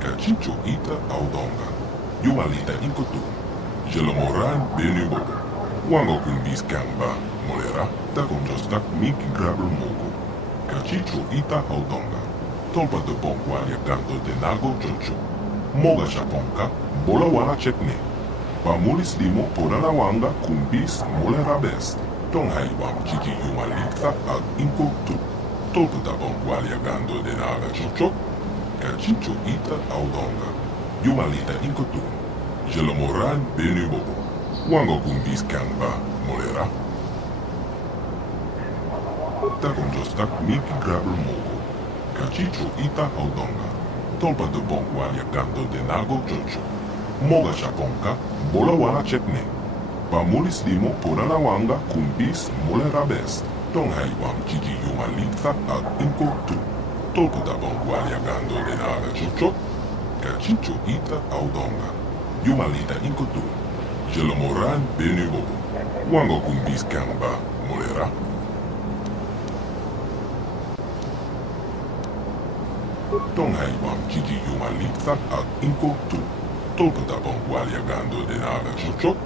Kachichu Ita Audonga, Yuma Lita Inko Tu, Jelomoran Benu Bobo, Wango Kumbis Kamba, Mulera. Takonjostak Miki Grabel Mogo, Kachichu Ita Audonga, Tolpa de Bongwalia Gando de Nago Jojo, Moga Shaponka, Bola Wana Chekne, Pamulis Limo Porana Wanga Kumbis Mulera Best, Tonghai Wam Chiji Yuma Likta Ag Inko Tu, Tolpa de Bongwalia Gando de Naga Jojo, Kachichu Ita Audonga, Yuma Lita Inko Tu, Jelomoran Benu Bobo, Wango Kumbis Kamba, Mulera. Takonjostak Miki Grabel Mogo, Kachichu Ita Audonga, Tolpa de Bongwalia Gando de Nago Jojo, Moga Shaponka, Bola Wana Chekne, Pamulis Limo Porana Wanga Kumbis Mulera Best, Tonghai Wam Chiji Yuma Likta Ag Inko Tu, Tolpa de Bongwalia Gando de Naga Jojo, Kachichu Ita Audonga, Yuma Lita Inko Tu, Jelomoran Benu Bobo, Wango Kumbis Kamba, Mulera. Tonghai Wam Chiji Yuma Likta Ag Inko Tu, Tolpa de Bongwalia Gando de Naga Jojo,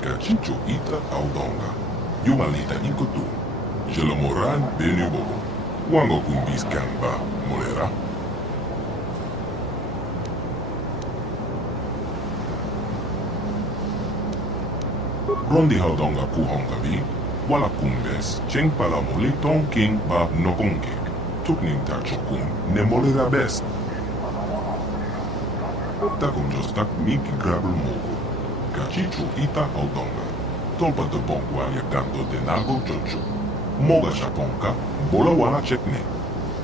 Kachichu Ita Audonga, Yuma Lita Inko Tu, Jelomoran Benu Bobo, Wango Kumbis Kamba, Mulera. Rondi Haudonga Kuhonga Bi, Wala Kumbes, Cheng Pala Muli Tong King Pa Nokongke. Tukning Tachokun, ne Molera Best. Takonjostak Miki Grabel Mogo, Kachichu Ita Audonga, Tolpa de Bongwalia Gando de Nago Jojo, Moga Shaponka, Bola Wana Chekne,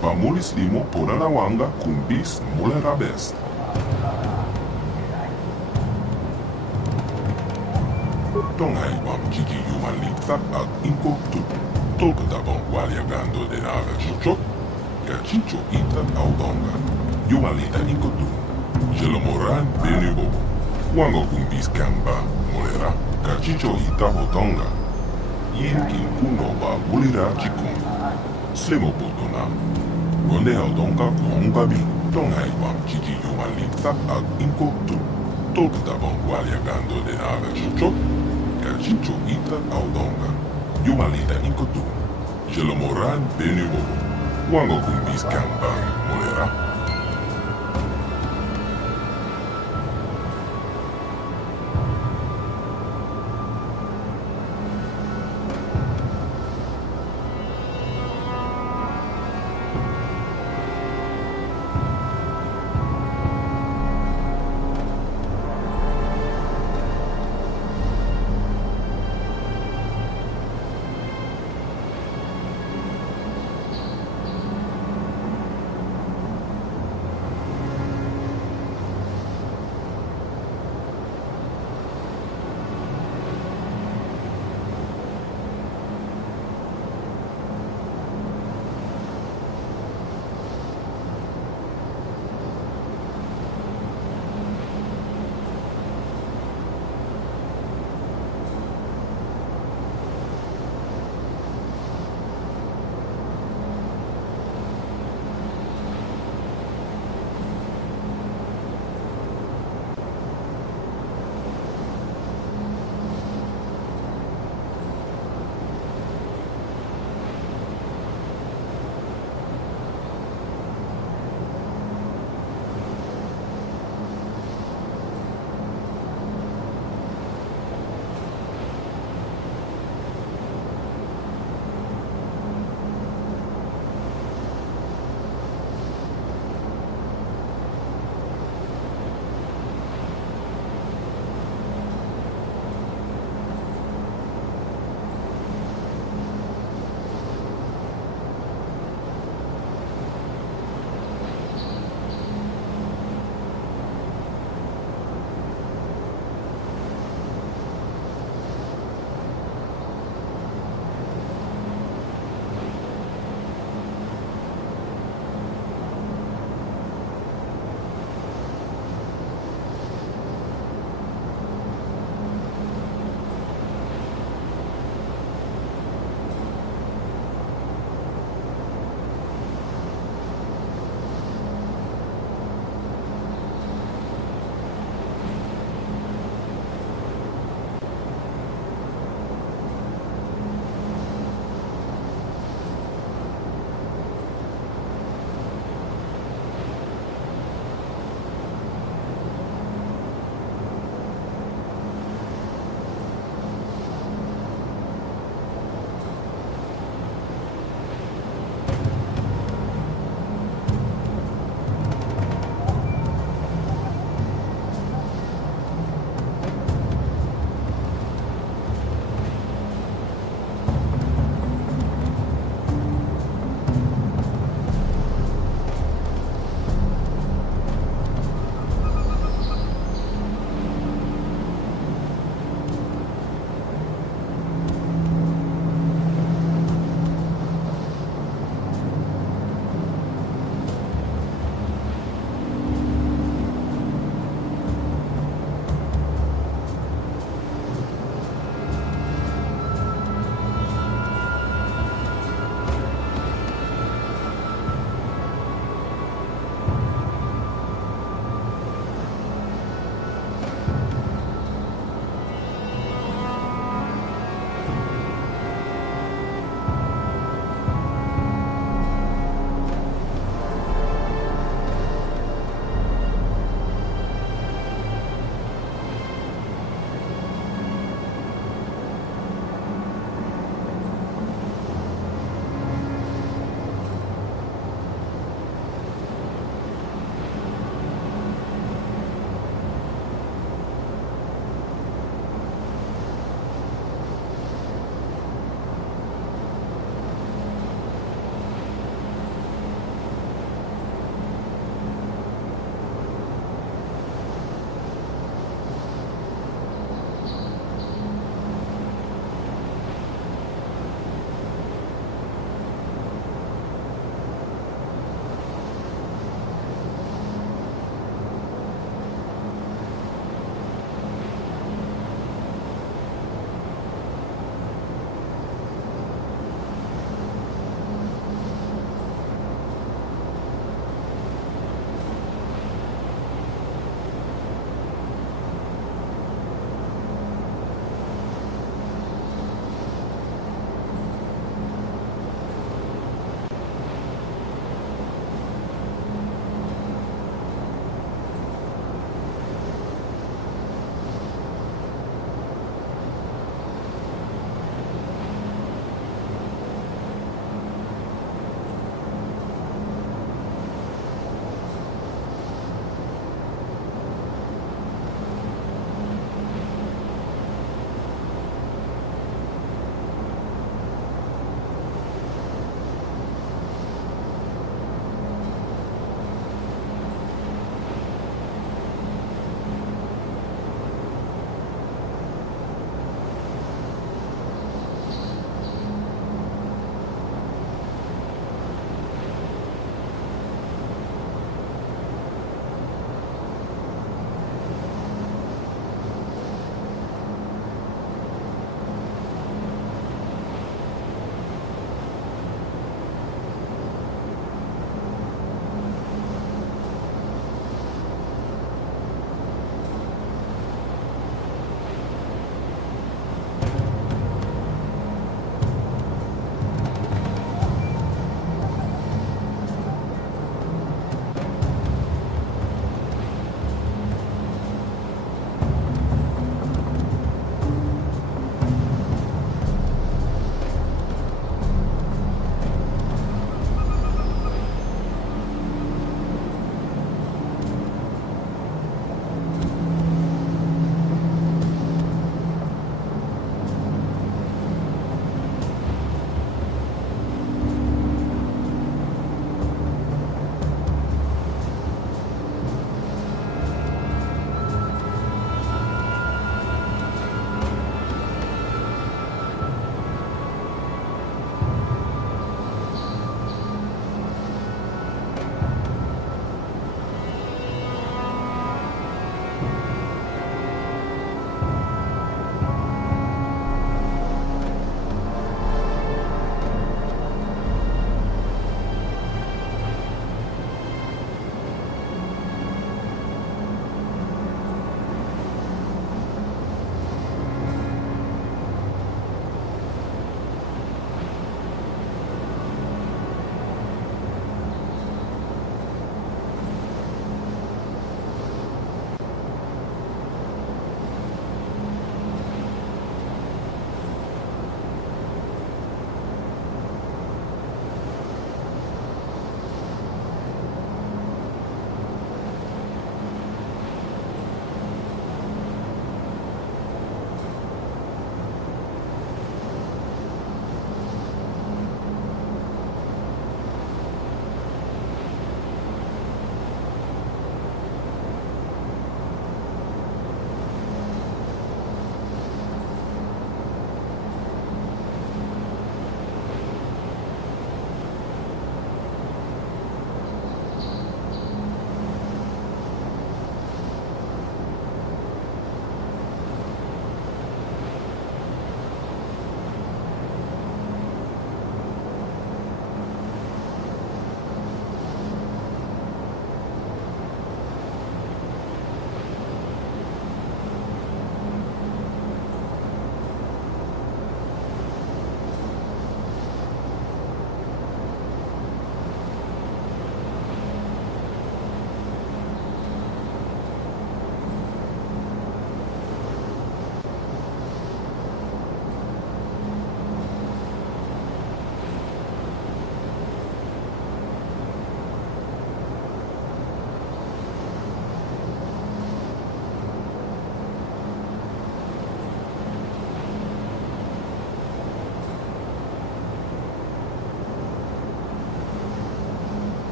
Pamulis Limo Porana Wanga Kumbis Mulera Best. Tonghai Wam Chiji Yuma Likta Ag Inko Tu, Tolpa de Bongwalia Gando de Naga Jojo, Kachichu Ita Audonga, Yuma Lita Inko Tu, Jelomoran Benu Bobo, Wango Kumbis Kamba, Mulera, Kachichu Ita Audonga, Yin Kin Kuno Ba Bulira Chikun, Slimo Budona, Ronde Audonga Kuhonga Bi, Tonghai Wam Chiji Yuma Likta Ag Inko Tu, Tolpa de Bongwalia Gando de Naga Jojo, Kachichu Ita Audonga, Yuma Lita Inko Tu, Jelomoran Benu Bobo, Wango Kumbis Kamba, Mulera.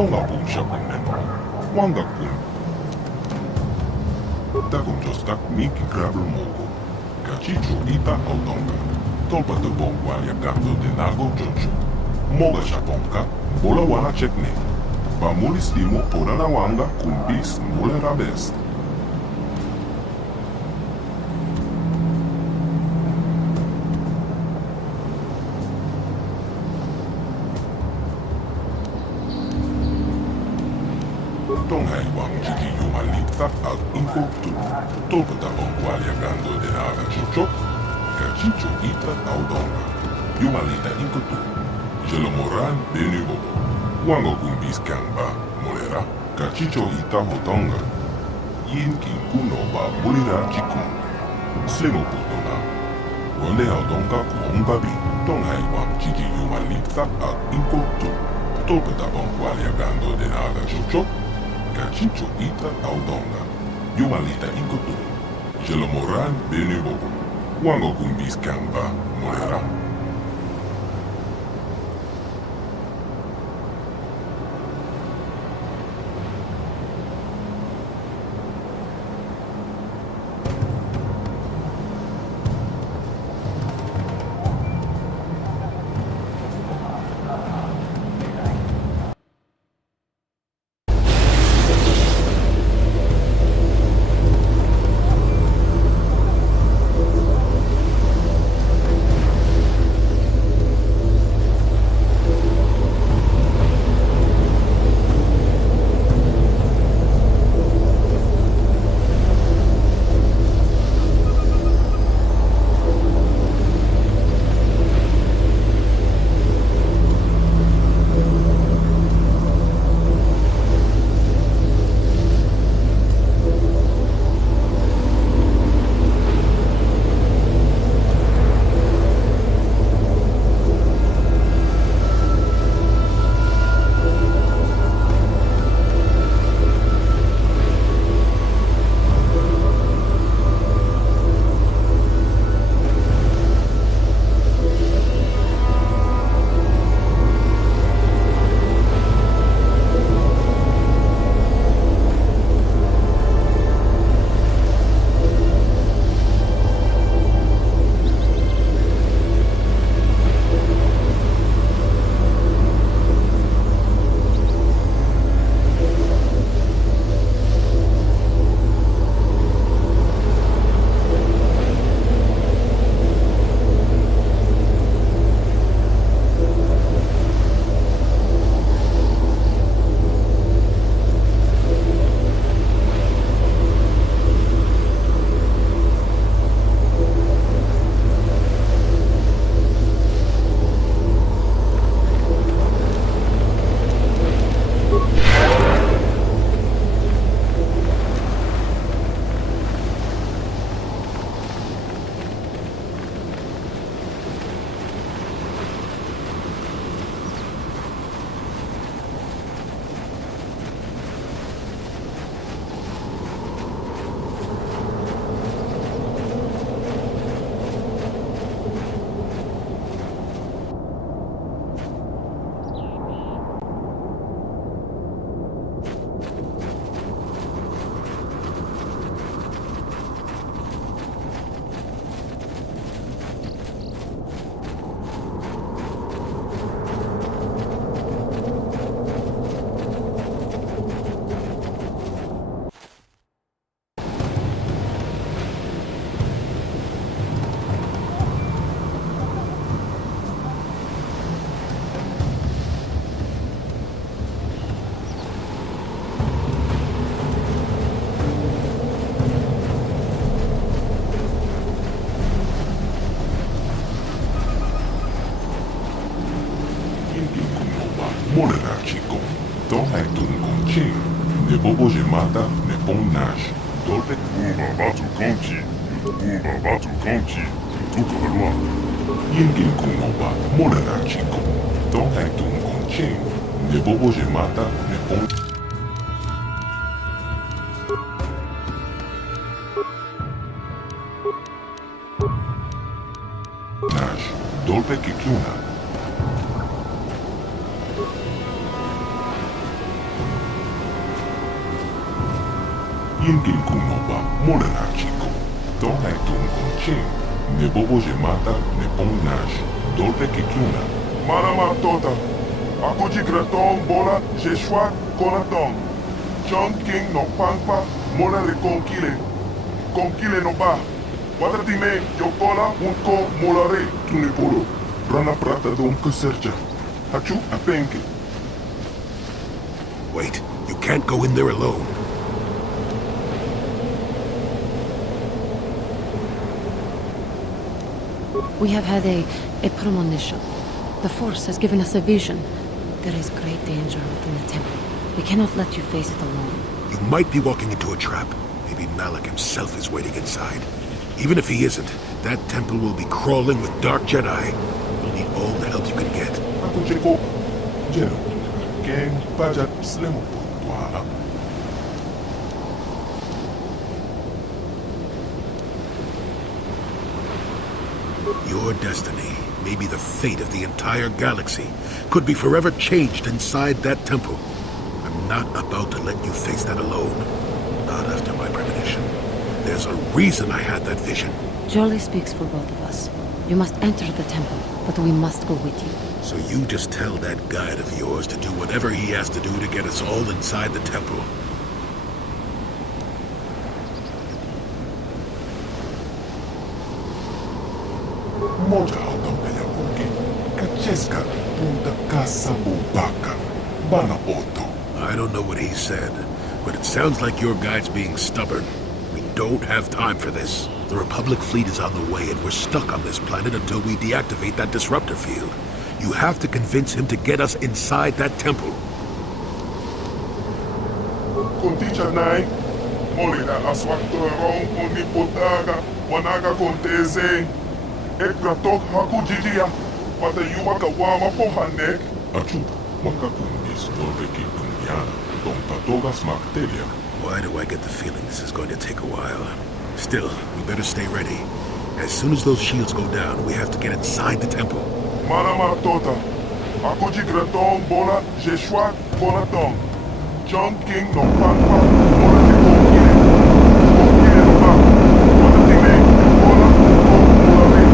Tonga kun siya kun neno. Wanga kun. Takun jostak minki grabel mogo. Kachicho ita autonga. Tolpa te bongwa ya kanto de nago jojo. Moga shaponka, bola wana chekne. Pamulis imo porana wanga kun bis mule rabest. Tonghai wang jiki yumalita al inkotu. Tolpata bongwalia gando de naga chocho. Kachicho ita audonga. Yumalita inkotu. Jelo moran benu bobo. Wango kumbis kangba molera. Kachicho ita hotonga. Yin kin kuno ba mulira chikun. Slimo putona. Wone audonga kuonga bi. Tonghai wang jiki yumalita al inkotu. Tolpata bongwalia gando de naga chocho. Kachicho ita audonga. Yumalita inkotu. Jelo moran benu bobo. Wango kumbis kangba molera. Molera chico. Don't hai tun conchi. Ne bobo gemata ne pon nash. Dolpe uba batu conchi. Uba batu conchi. Tuka halua. Yingin kunoba. Molera chico. Don't hai tun conchi. Ne bobo gemata ne pon nash. Dolpe kikiuna. Ingin kunoba molena chico. Donai tungkong ching. Ne bobo jemata ne pongnaj. Dolpe kikiuna. Manama tota. Ako jigratong bola jeshwa konatong. John King no pangpa mola le konkile. Konkile no ba. Watatime yokola unko molare. Tunipolo. Rana prata don kuserja. Hachu apenke. Wait, you can't go in there alone. We have had a premonition. The Force has given us a vision. There is great danger within the temple. We cannot let you face it alone. You might be walking into a trap. Maybe Malik himself is waiting inside. Even if he isn't, that temple will be crawling with dark Jedi. You'll need all the help you can get. Ako cheko. Jeno. Gang pajat slemo tuala. Your destiny, maybe the fate of the entire galaxy, could be forever changed inside that temple. I'm not about to let you face that alone. Not after my premonition. There's a reason I had that vision. Jolie speaks for both of us. You must enter the temple, but we must go with you. So you just tell that guide of yours to do whatever he has to do to get us all inside the temple. Moja autompelea kuki. Kacheska punta casa bubaka. Bana oto. I don't know what he said, but it sounds like your guide's being stubborn. We don't have time for this. The Republic fleet is on the way and we're stuck on this planet until we deactivate that disruptor field. You have to convince him to get us inside that temple. Conticha nai. Molina aswaktorong unipotaga. Wanaga conteze. Ekratok hakujiria. Wata yuwaka wama pohanek. Achu. Wakakundis dolveki kunyana. Togas Mactelia. Why do I get the feeling this is going to take a while? Still, we better stay ready. As soon as those shields go down, we have to get inside the temple. Manama tota. Ako jigratong bola jeshwa konatong. John King no pangpa bola de konkile. Konkile no ba. Watatime bola ko molare.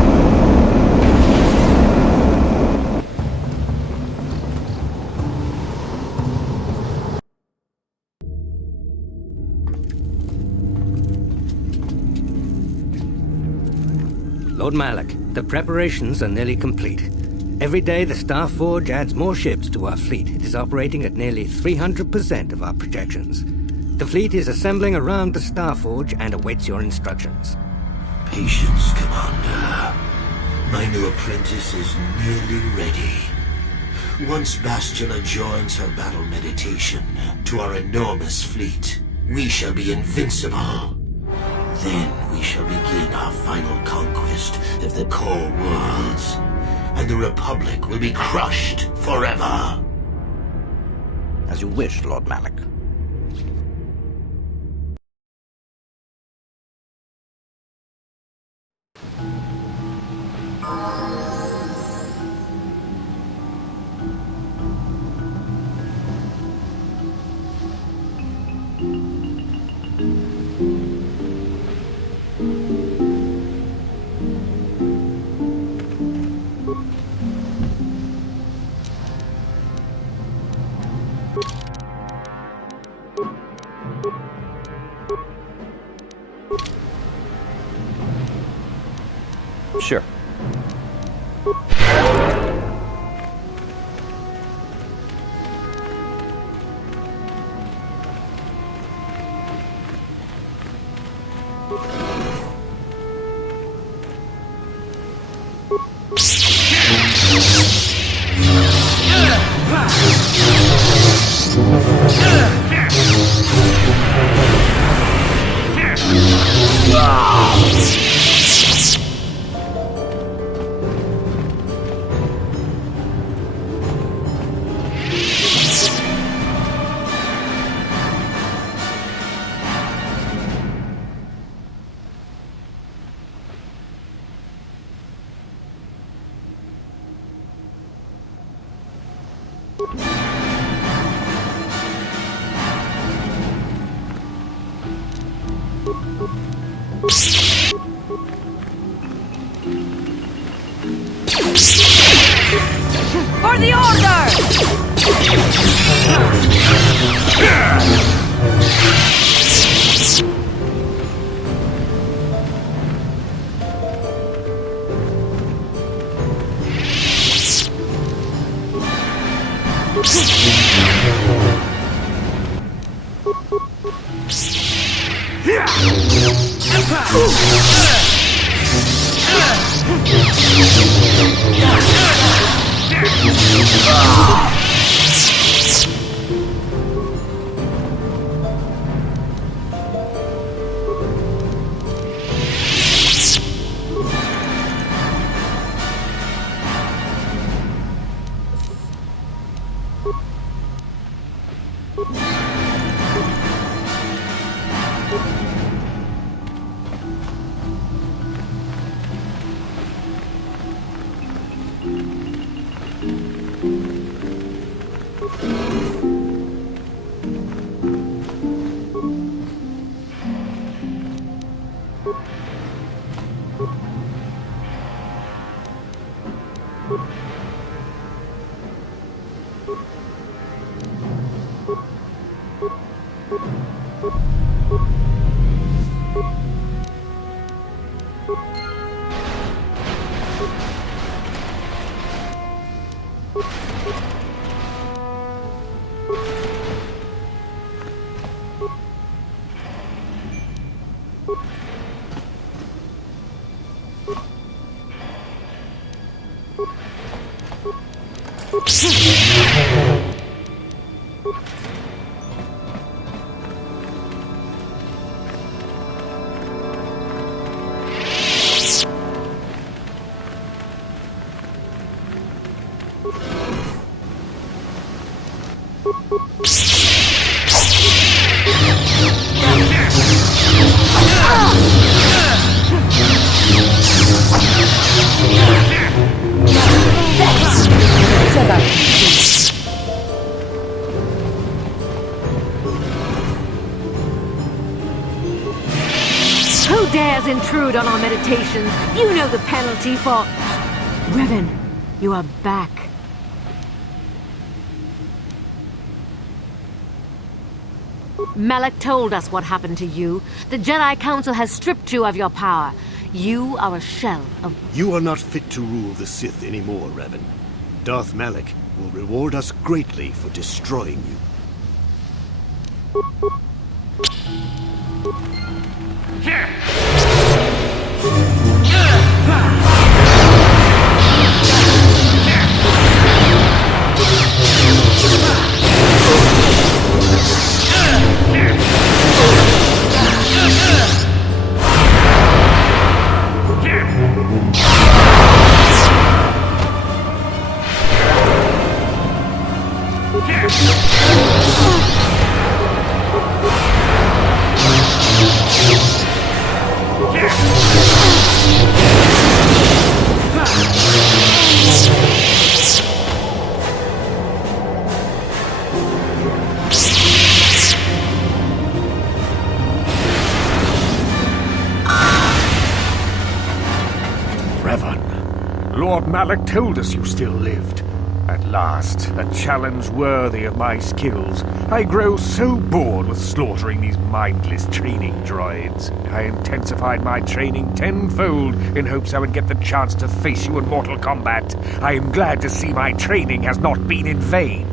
Lord Malik, the preparations are nearly complete. Every day the Star Forge adds more ships to our fleet. It is operating at nearly 300% of our projections. The fleet is assembling around the Star Forge and awaits your instructions. Patience, Commander. My new apprentice is nearly ready. Once Bastila joins her battle meditation to our enormous fleet, we shall be invincible. Then we shall begin our final conquest of the core worlds, and the Republic will be crushed forever. As you wish, Lord Malik. Sure. For the Order! Who dares intrude on our meditations? You know the penalty for... Revan, you are back. Malak told us what happened to you. The Jedi Council has stripped you of your power. You are a shell of... You are not fit to rule the Sith anymore, Revan. Darth Malak will reward us greatly for destroying you. Lord Malak told us you still lived. At last, a challenge worthy of my skills. I grow so bored with slaughtering these mindless training droids. I intensified my training tenfold in hopes I would get the chance to face you in mortal combat. I am glad to see my training has not been in vain.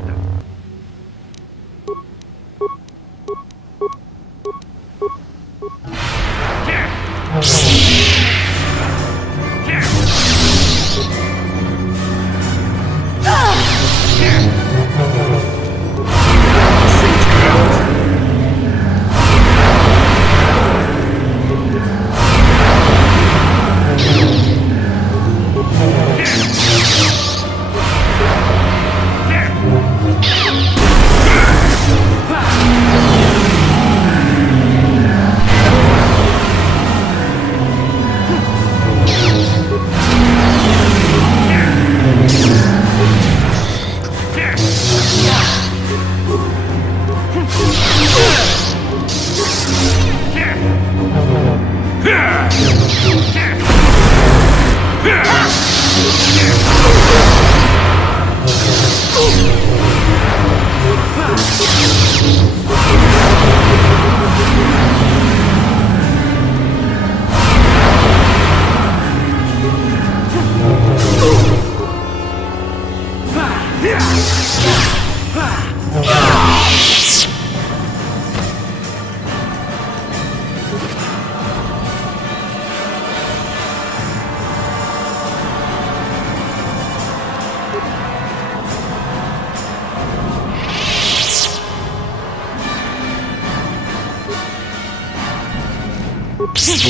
You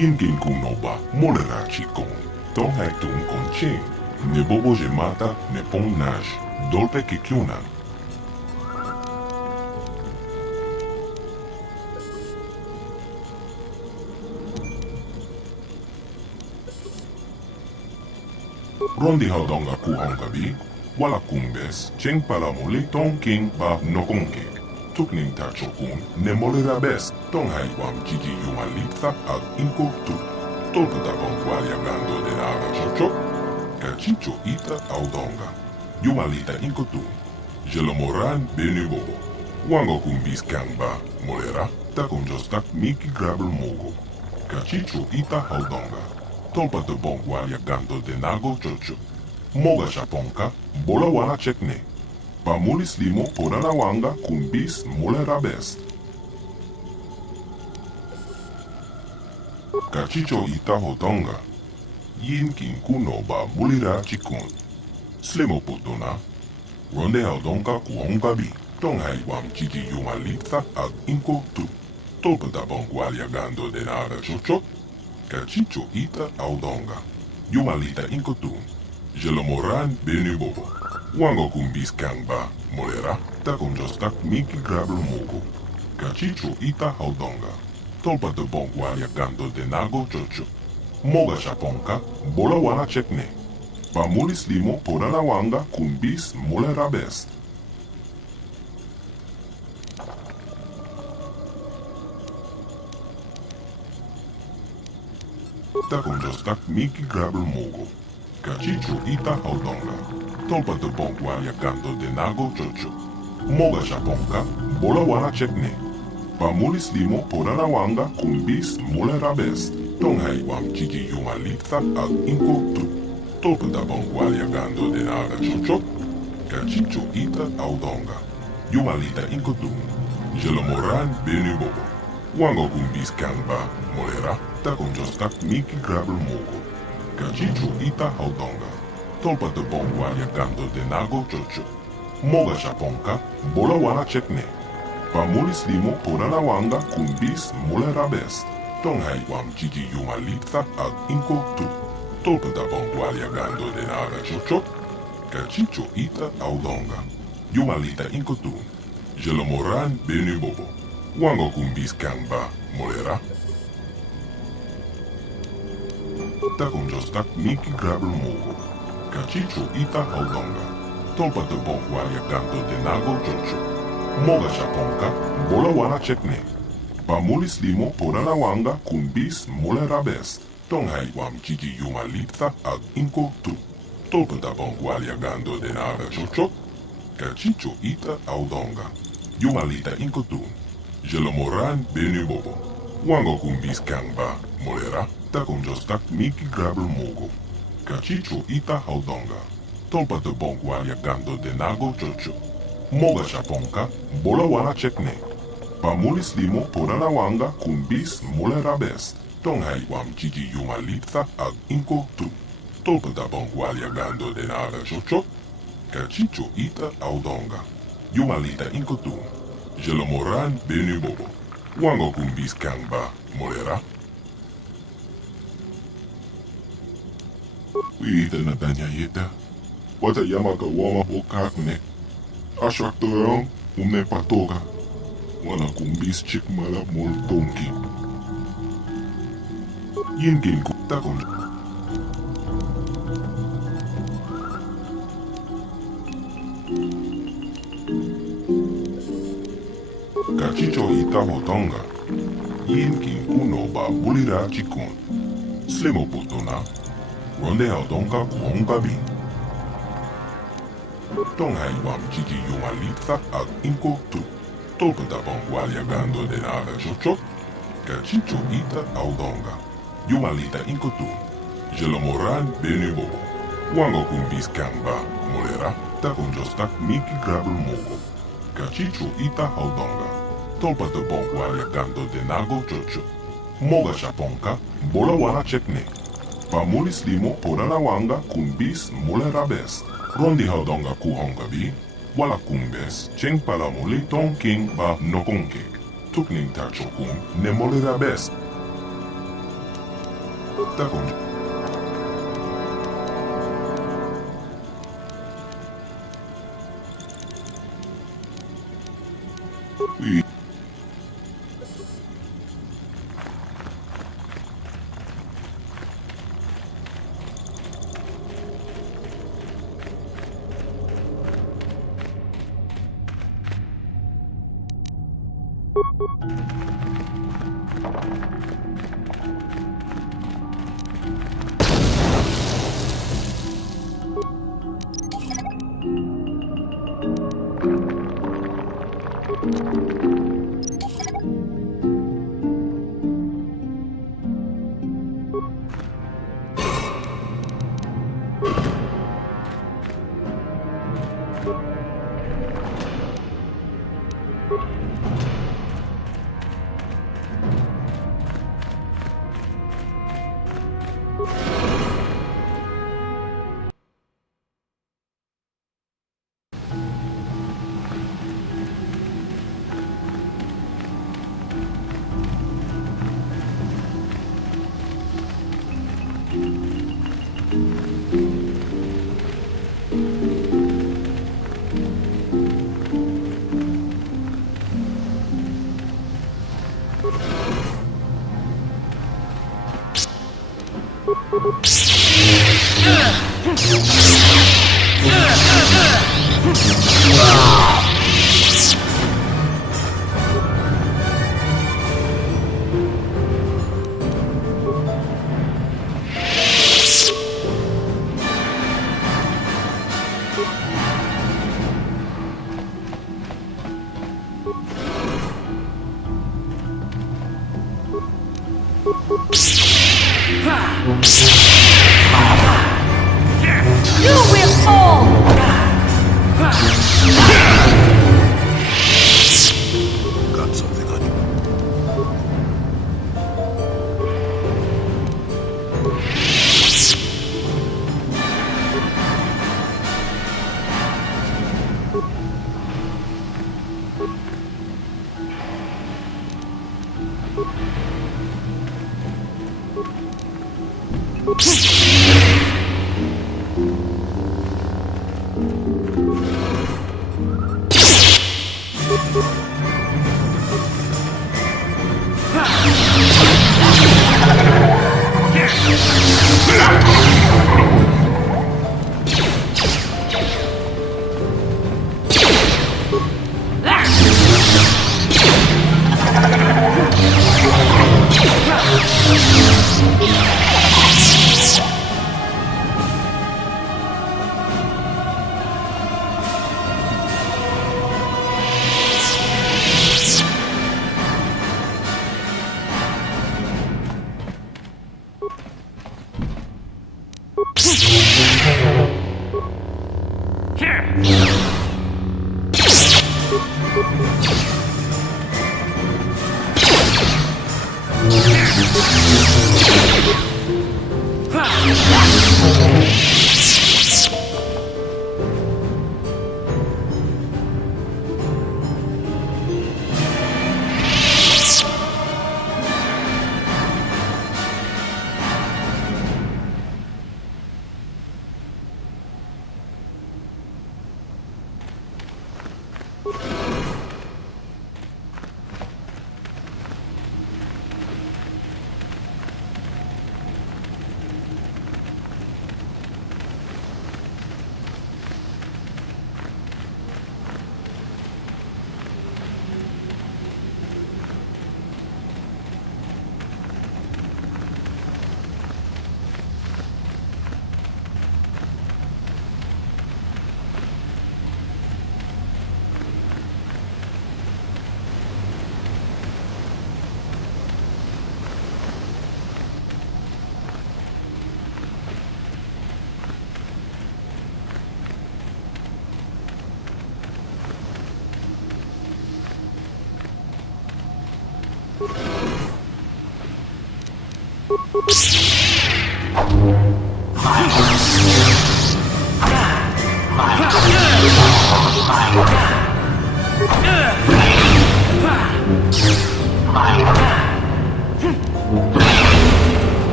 Yinkin kunoba molera chikon. Tong hai tung kon ching. Ne bobo jemata ne pong nash. Dolpe kikyunan. Rondi haudonga kuhongabi. Wala kumbes. Cheng palamoli tong king ba nokonkek. Tukning tachokun ne molera best. Tong hai wam jiji yumalita ag inko tu. Tolkata bonqualia gando de naga chochok. Cachicho ita audonga. Yumalita inko tu. Jelomoran benu bobo. Wango kumbis kangba molera. Takon jostak miki grabel mogo. Cachicho ita audonga. Tolpata bonqualia gando de nago chochok. Moga shaponka. Bola wana chekne. Pamulis limo porana wanga kumbis molera best. Cachicho ita hotonga. Yin kin kuno ba mulira chikun. Slimo putuna. Ronde haudonga kuhonga bi. Tong hai wam chichi yumalita ag inko tu. Tolpata bonqualia gando de naga chochok. Cachicho ita audonga. Yumalita inko tu. Jelomoran benu bobo. Wango kumbis kangba molera. Takon jostak miki grabel mogo. Cachicho ita haudonga. Tolpata bonqualia gando de nago chocho. Moga shaponka. Bola wana chekne. Pamulis limo porana wanga kumbis molera best. Takon jostak miki grabel mogo. Cachicho ita haudonga. Tolpata bonqualia gando de nago chocho. Moga shaponka. Bola wana chekne. Pamulis limo porana wanga kumbis molera best. Tong hai wam chichi yumalita ag inko tu. Tolpata bonqualia gando de naga chochok. Cachicho ita audonga. Yumalita inko tu. Jelomoran benu bobo. Wango kumbis kangba molera. Takon jostak miki grabel mogo. Cachicho ita haudonga. Tolpata bonqualia gando de nago chocho. Moga shaponka. Bola wana chekne. Pamulis limo porana wanga kumbis molera best. Tong hai wam chichi yumalita ag inko tu. Tolpata bonqualia gando de naga chochok. Cachicho ita audonga. Yumalita inko tu. Jelomoran benu bobo. Wango kumbis kangba molera. Takon jostak miki grabel mogo. Cachicho ita haudonga. Tolpata bonqualia gando de nago chocho. Moga shaponka. Bola wana chekne. Pamulis limo porana wanga kumbis molera best. Tong hai wam chichi yumalita ag inko tu. Tolpata bonqualia gando de naga chochok. Cachicho ita audonga. Yumalita inko tu. Jelomoran benu bobo. Wango kumbis kangba molera. Takon jostak miki grabel mogo. Cachicho ita haudonga. Tolpata bonqualia gando de nago chocho. Moga shaponka. Bola wana chekne. Pamulis limo porana wanga kumbis molera best. Tong hai wam chichi yumalita ag inko tu. Tolpata bonqualia gando de naga chochok. Cachicho ita audonga. Yumalita inko tu. Jelomoran benu bobo. Wango kumbis kangba molera. Wita na tanya yeta. Wata yamaka wama okakne. Ashwaktorong umne patoka. Wana kumbis chik mala mol tonki. Yinkin kutakon. Cachicho ita hotonga. Yinkin kuno ba bulira chikun. Slimo putuna. Ronde haudonga kuhonga bin. Tong hai wam chichi yumalita ag inko tu. Tolpata bonqualia gando de naga chochok. Cachicho ita audonga. Yumalita inko tu. Jelomoran benu bobo. Wango kumbis kangba molera. Takon jostak miki grabel mogo. Cachicho ita haudonga. Tolpata bonqualia gando de nago chocho. Moga shaponka. Bola wana chekne. Pamulis limo porana wanga kumbis molera best. Rondi haudonga kuhonga bi. Wala kumbes. Cheng palamoli tong king ba nokonkek. Tukning tachokun ne molera best. 있다곤. You will fall! Got something on you.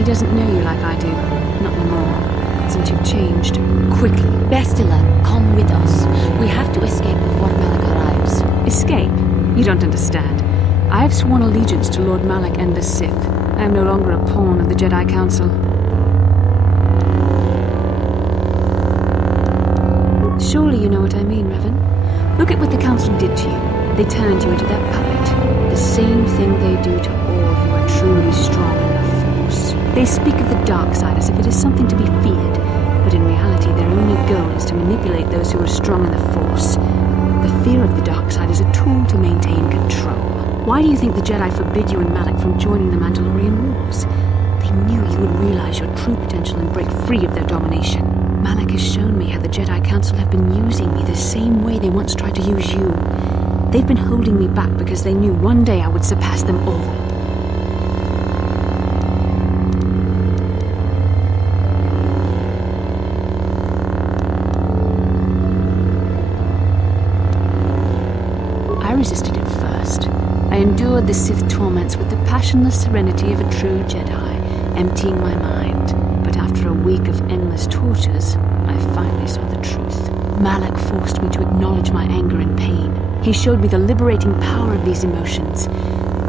he doesn't know you like I do. Not anymore. Since you've changed. Quickly, Bastila, come with us. We have to escape before Malak arrives. Escape? You don't understand. I have sworn allegiance to Lord Malak and the Sith. I am no longer a pawn of the Jedi Council. Surely you know what I mean, Revan. Look at what the Council did to you. They turned you into that puppet. The same thing they do to all who are truly strong in the Force. They speak of the dark side as if it is something to be feared, but in reality their only goal is to manipulate those who are strong in the Force. The fear of the dark side is a tool to maintain control. Why do you think the Jedi forbid you and Malak from joining the Mandalorian Wars? They knew you would realize your true potential and break free of their domination. Malak has shown me how the Jedi Council have been using me the same way they once tried to use you. They've been holding me back because they knew one day I would surpass them all. I resisted at first. I endured the Sith torments with the passionless serenity of a true Jedi, emptying my mind. But after a week of endless tortures, I finally saw the truth. Malak forced me to acknowledge my anger and pain. He showed me the liberating power of these emotions.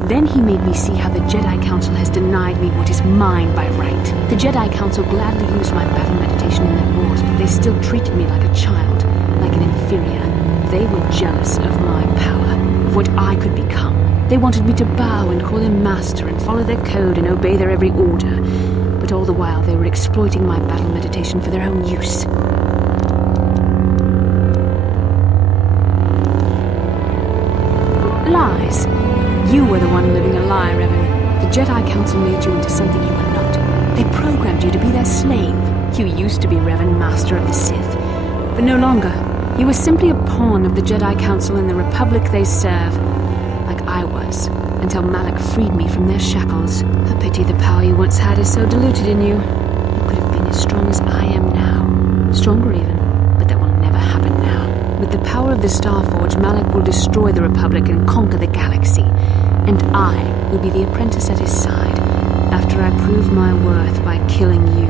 Then he made me see how the Jedi Council has denied me what is mine by right. The Jedi Council gladly used my battle meditation in their wars, but they still treated me like a child, like an inferior. They were jealous of my power, of what I could become. They wanted me to bow and call them master and follow their code and obey their every order. But all the while they were exploiting my battle meditation for their own use. Lies. You were the one living a lie, Revan. The Jedi Council made you into something you were not. They programmed you to be their slave. You used to be Revan, master of the Sith. But no longer. You were simply a pawn of the Jedi Council and the Republic they serve. Like I was, until Malak freed me from their shackles. A pity the power you once had is so diluted in you. You could have been as strong as I am now. Stronger even, but that will never happen now. With the power of the Starforge, Malak will destroy the Republic and conquer the galaxy. And I will be the apprentice at his side, after I prove my worth by killing you.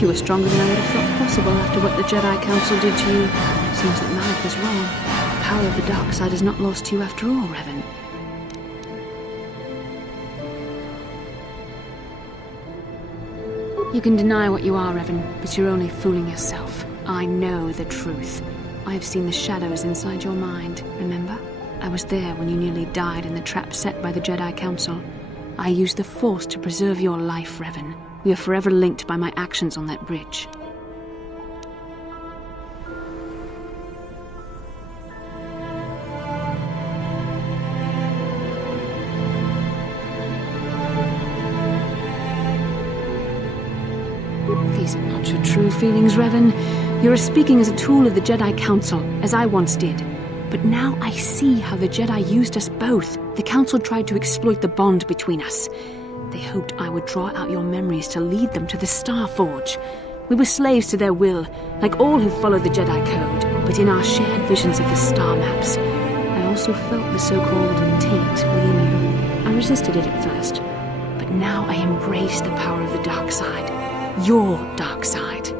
You were stronger than I would have thought possible after what the Jedi Council did to you. Seems that Malak was wrong. The power of the dark side is not lost to you after all, Revan. You can deny what you are, Revan, but you're only fooling yourself. I know the truth. I have seen the shadows inside your mind, remember? I was there when you nearly died in the trap set by the Jedi Council. I used the Force to preserve your life, Revan. We are forever linked by my actions on that bridge. These are not your true feelings, Revan. You are speaking as a tool of the Jedi Council, as I once did. But now I see how the Jedi used us both. The Council tried to exploit the bond between us. They hoped I would draw out your memories to lead them to the Starforge. We were slaves to their will, like all who followed the Jedi Code. But in our shared visions of the star maps, I also felt the so-called taint within you. I resisted it at first, but now I embrace the power of the dark side. Your dark side.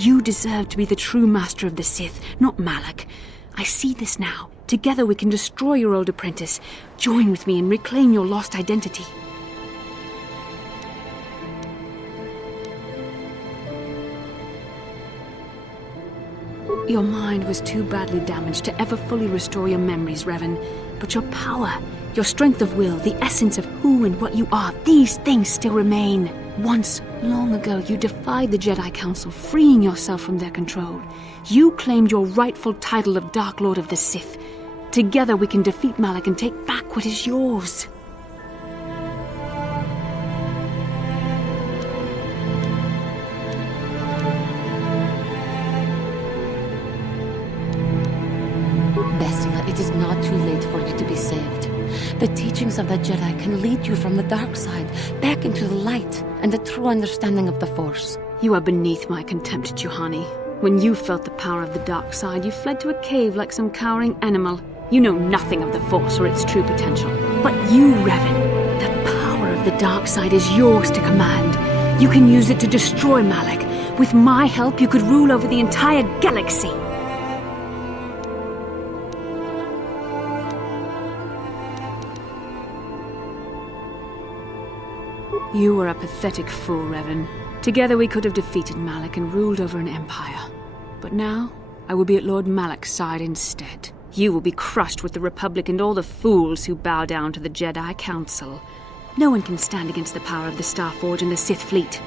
You deserve to be the true master of the Sith, not Malak. I see this now. Together we can destroy your old apprentice. Join with me and reclaim your lost identity. Your mind was too badly damaged to ever fully restore your memories, Revan. But your power, your strength of will, the essence of who and what you are, these things still remain. Once, long ago, you defied the Jedi Council, freeing yourself from their control. You claimed your rightful title of Dark Lord of the Sith. Together we can defeat Malak and take back what is yours. The teachings of the Jedi can lead you from the dark side back into the light and a true understanding of the Force. You are beneath my contempt, Juhani. When you felt the power of the dark side, you fled to a cave like some cowering animal. You know nothing of the Force or its true potential. But you, Revan, the power of the dark side is yours to command. You can use it to destroy Malak. With my help, you could rule over the entire galaxy. You were a pathetic fool, Revan. Together we could have defeated Malak and ruled over an empire. But now, I will be at Lord Malak's side instead. You will be crushed with the Republic and all the fools who bow down to the Jedi Council. No one can stand against the power of the Starforge and the Sith fleet.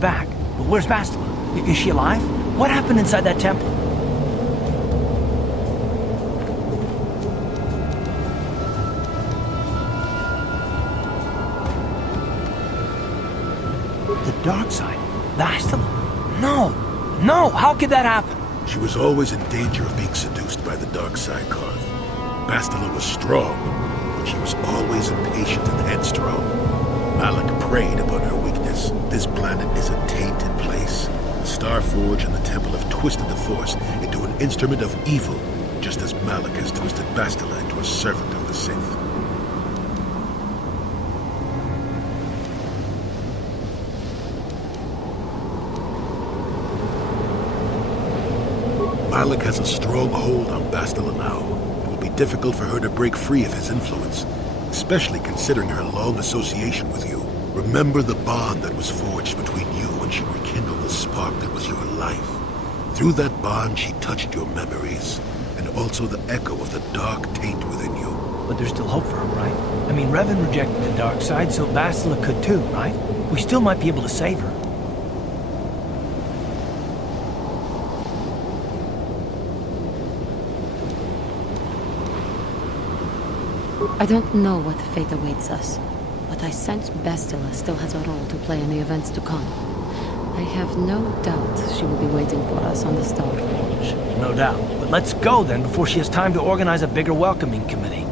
Back. But where's Bastila? Is she alive? What happened inside that temple? The dark side? Bastila? No! No! How could that happen? She was always in danger of being seduced by the dark side, Karth. Bastila was strong, but she was always impatient and headstrong. Malak preyed upon her weakness. This planet is a tainted place. The Starforge and the Temple have twisted the Force into an instrument of evil, just as Malak has twisted Bastila into a servant of the Sith. Malak has a strong hold on Bastila now. It will be difficult for her to break free of his influence, especially considering her long association with you. Remember the bond that was forged between you when she rekindled the spark that was your life. Through that bond, she touched your memories, and also the echo of the dark taint within you. But there's still hope for her, right? I mean, Revan rejected the dark side, so Bastila could too, right? We still might be able to save her. I don't know what fate awaits us, but I sense Bastila still has a role to play in the events to come. I have no doubt she will be waiting for us on the Starforge. No doubt. But let's go then before she has time to organize a bigger welcoming committee.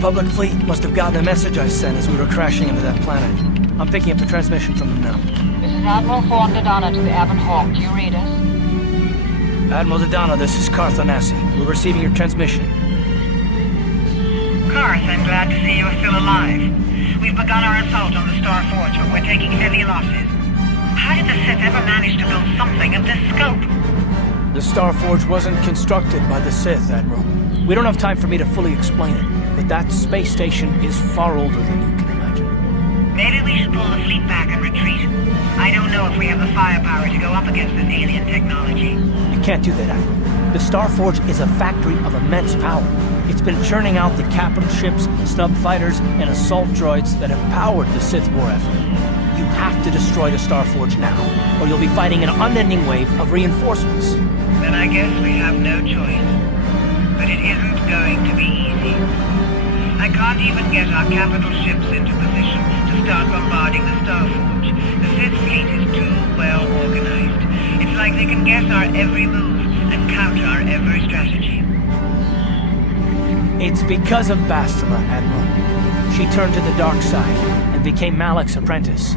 Republic fleet must have gotten a message I sent as we were crashing into that planet. I'm picking up the transmission from them now. This is Admiral Thorn Dodonna to the Avon Hawk. Do you read us? Admiral Dodonna, this is Carth Onasi. We're receiving your transmission. Carth, I'm glad to see you are still alive. We've begun our assault on the Star Forge, but we're taking heavy losses. How did the Sith ever manage to build something of this scope? The Star Forge wasn't constructed by the Sith, Admiral. We don't have time for me to fully explain it, but that space station is far older than you can imagine. Maybe we should pull the fleet back and retreat. I don't know if we have the firepower to go up against this alien technology. You can't do that, Admiral. The Star Forge is a factory of immense power. It's been churning out the capital ships, snub fighters, and assault droids that have powered the Sith war effort. You have to destroy the Star Forge now, or you'll be fighting an unending wave of reinforcements. Then I guess we have no choice. But it isn't going to be easy. I can't even get our capital ships into position to start bombarding the Star Forge. The Sith fleet is too well organized. It's like they can guess our every move and counter our every strategy. It's because of Bastila, Admiral. She turned to the dark side and became Malak's apprentice.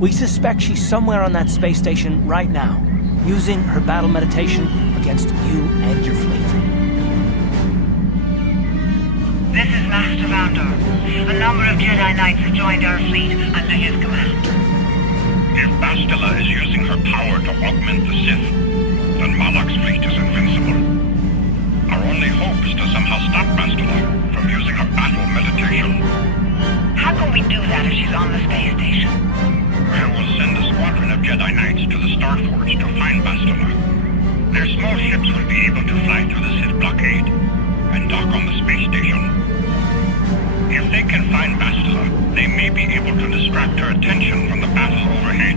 We suspect she's somewhere on that space station right now, using her battle meditation against you and your fleet. This is Master Vandor. A number of Jedi Knights have joined our fleet under his command. If Bastila is using her power to augment the Sith, then Malak's fleet is invincible. Our only hope is to somehow stop Bastila from using her battle meditation. How can we do that if she's on the space station? I will send a squadron of Jedi Knights to the Star Forge to find Bastila. Their small ships will be able to fly through the Sith blockade and dock on the space station. If they can find Bastila, they may be able to distract her attention from the battle overhead.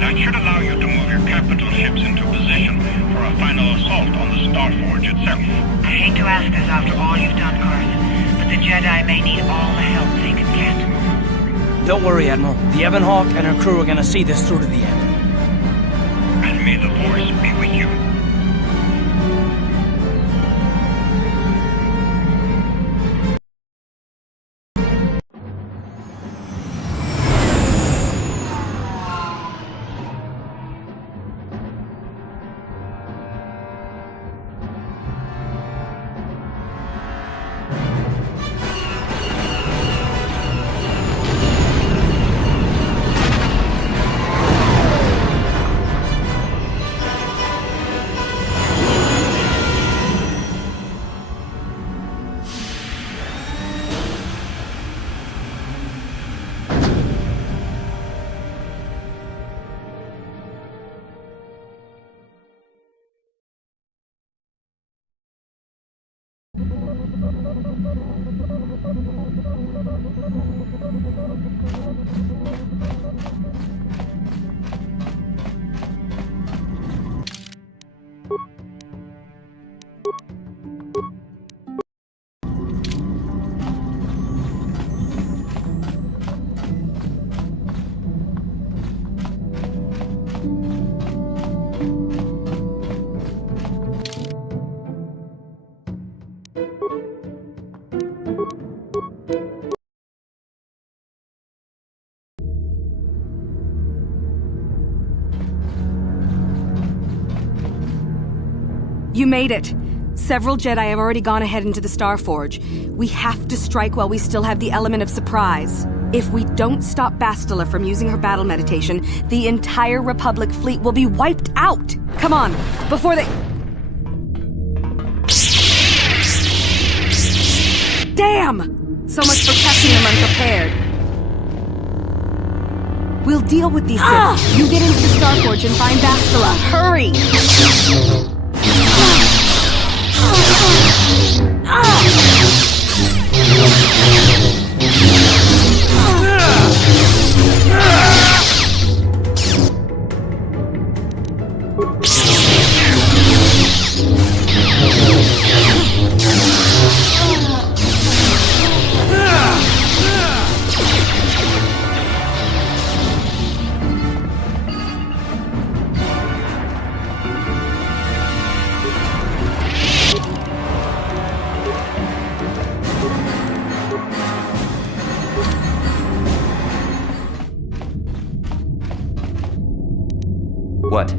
That should allow you to move your capital ships into position for a final assault on the Star Forge itself. I hate to ask this after all you've done, Carth, but the Jedi may need all the help they can get. Don't worry, Admiral. The Ebon Hawk and her crew are gonna see this through to the end. And may the Force be with you. You made it. Several Jedi have already gone ahead into the Star Forge. We have to strike while we still have the element of surprise. If we don't stop Bastila from using her battle meditation, the entire Republic fleet will be wiped out. Come on, before they... Damn! So much for catching them unprepared. We'll deal with these Sith. You get into the Star Forge and find Bastila. Hurry! What?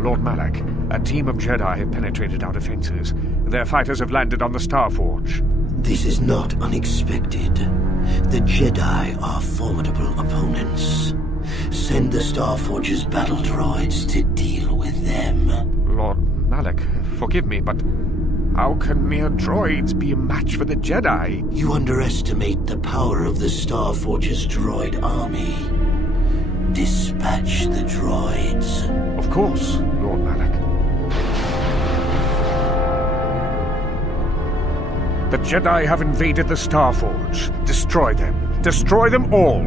Lord Malak, a team of Jedi have penetrated our defenses. Their fighters have landed on the Starforge. This is not unexpected. The Jedi are formidable opponents. Send the Starforge's battle droids to deal with them. Lord Malak, forgive me, but how can mere droids be a match for the Jedi? You underestimate the power of the Starforge's droid army. Dispatch the droids. Of course, Lord Malak. The Jedi have invaded the Starforge. Destroy them. Destroy them all.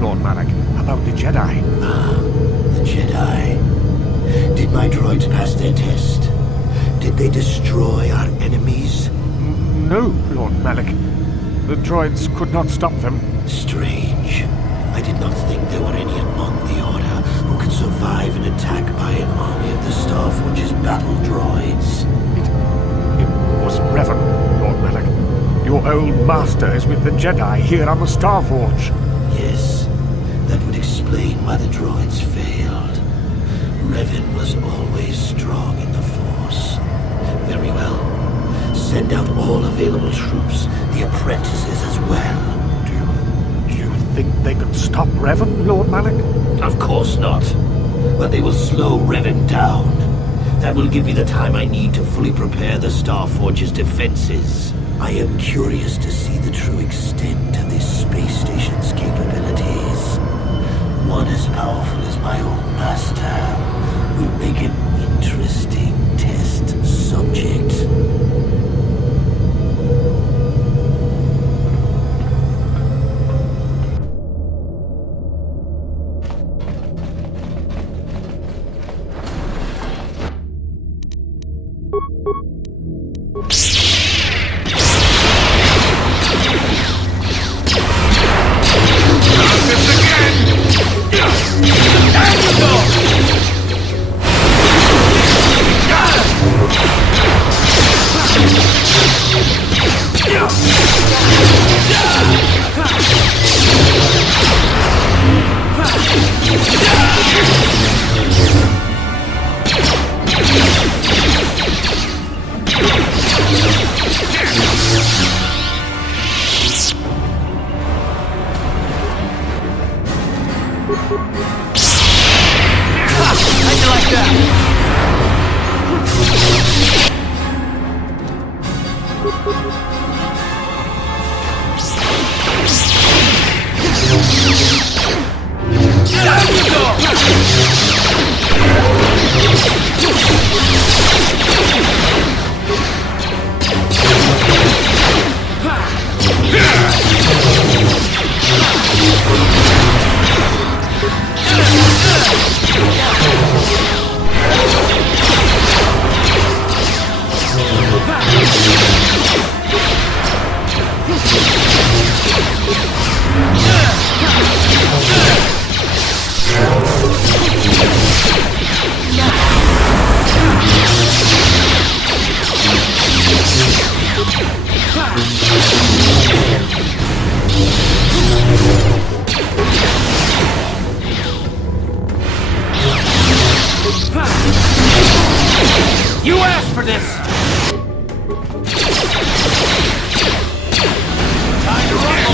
Lord Malak, about the Jedi. The Jedi. Did my droids pass their test? Did they destroy our enemies? No, Lord Malak. The droids could not stop them. Strange. I did not think there were any among the Order who could survive an attack by an army of the Starforge's battle droids. It was Revan, Lord Malak. Your old master is with the Jedi here on the Starforge. Yes, that would explain why the droids failed. Revan was always strong in the Force. Very well. Send out all available troops, the apprentices as well. Do you think they could stop Revan, Lord Malak? Of course not. But they will slow Revan down. That will give me the time I need to fully prepare the Starforge's defenses. I am curious to see the true extent of this space station's capabilities. One as powerful as my old master would make an interesting test subject. You asked for this! Time to let's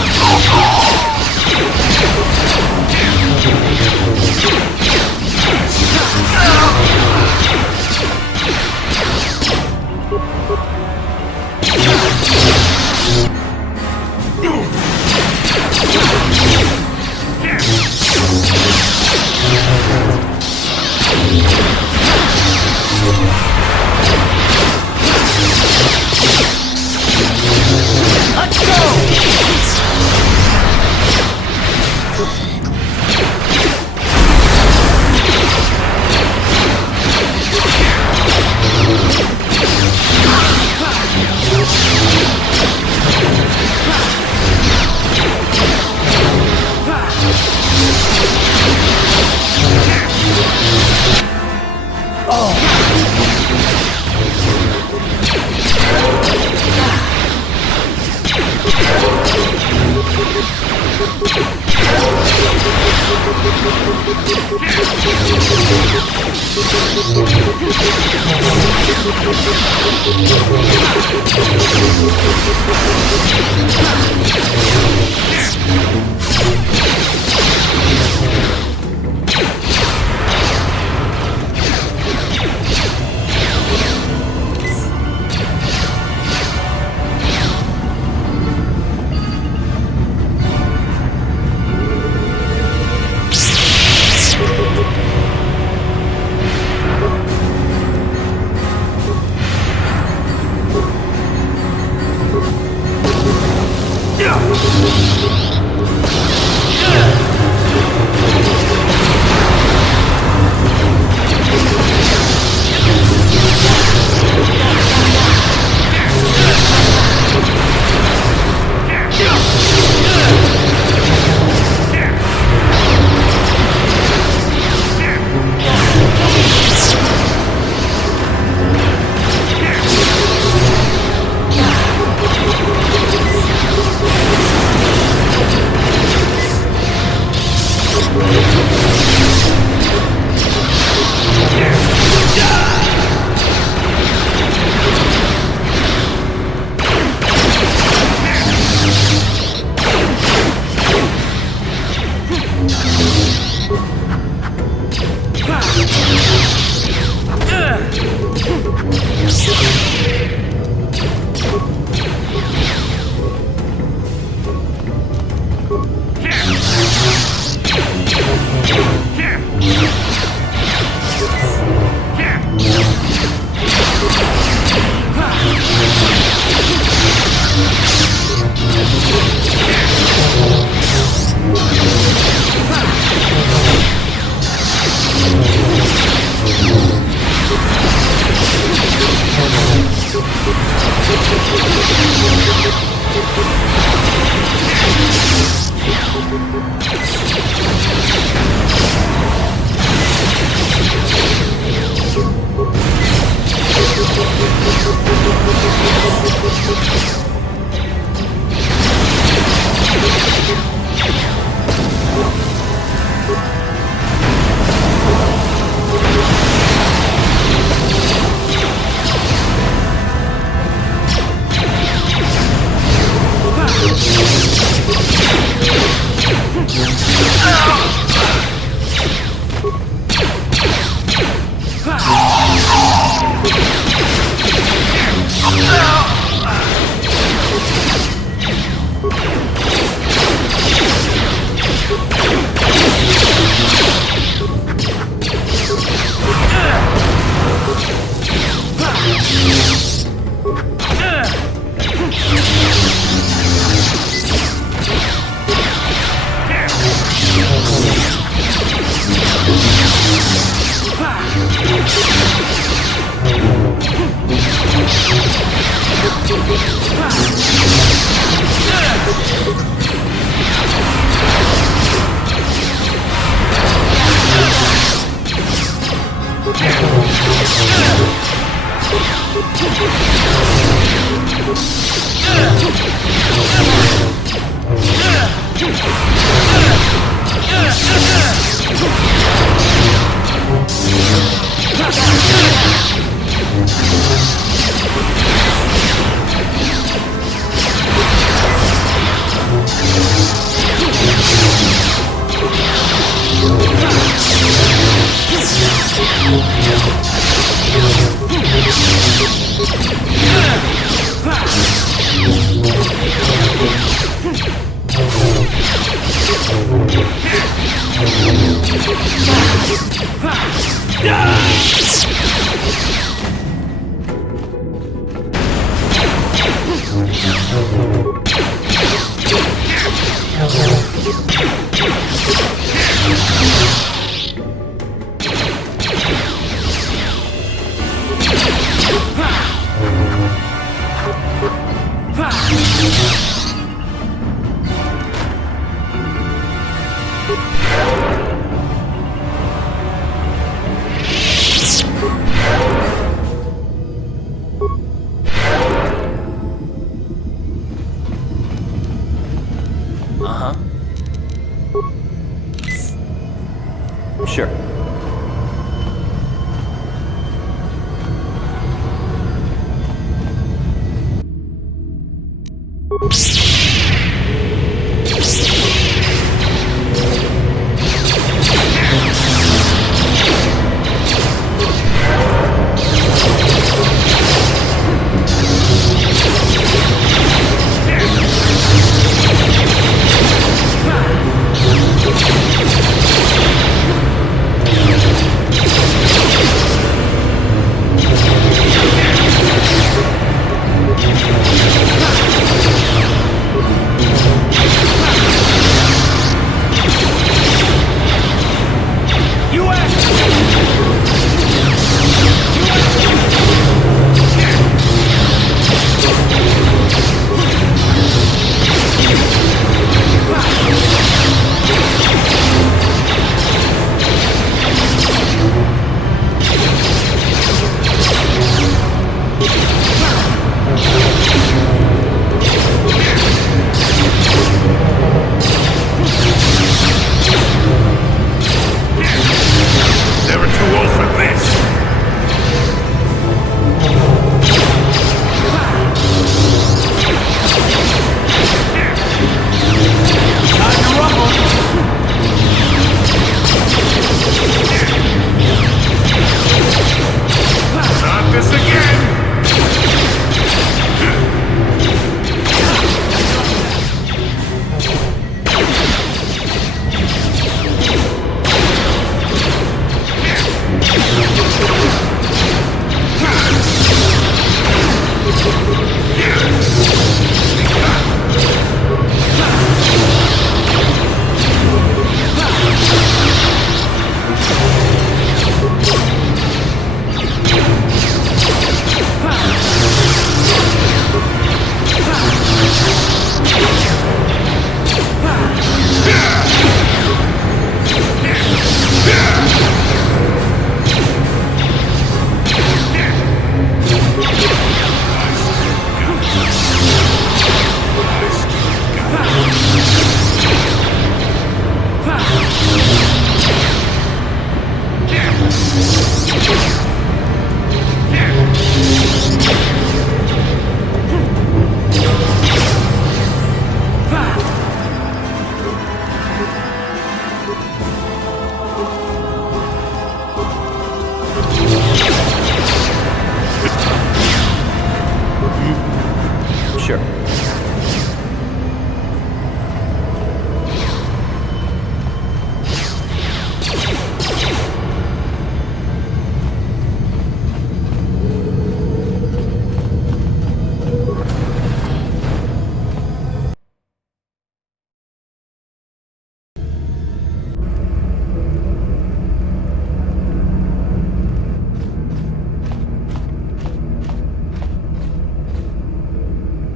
Sure.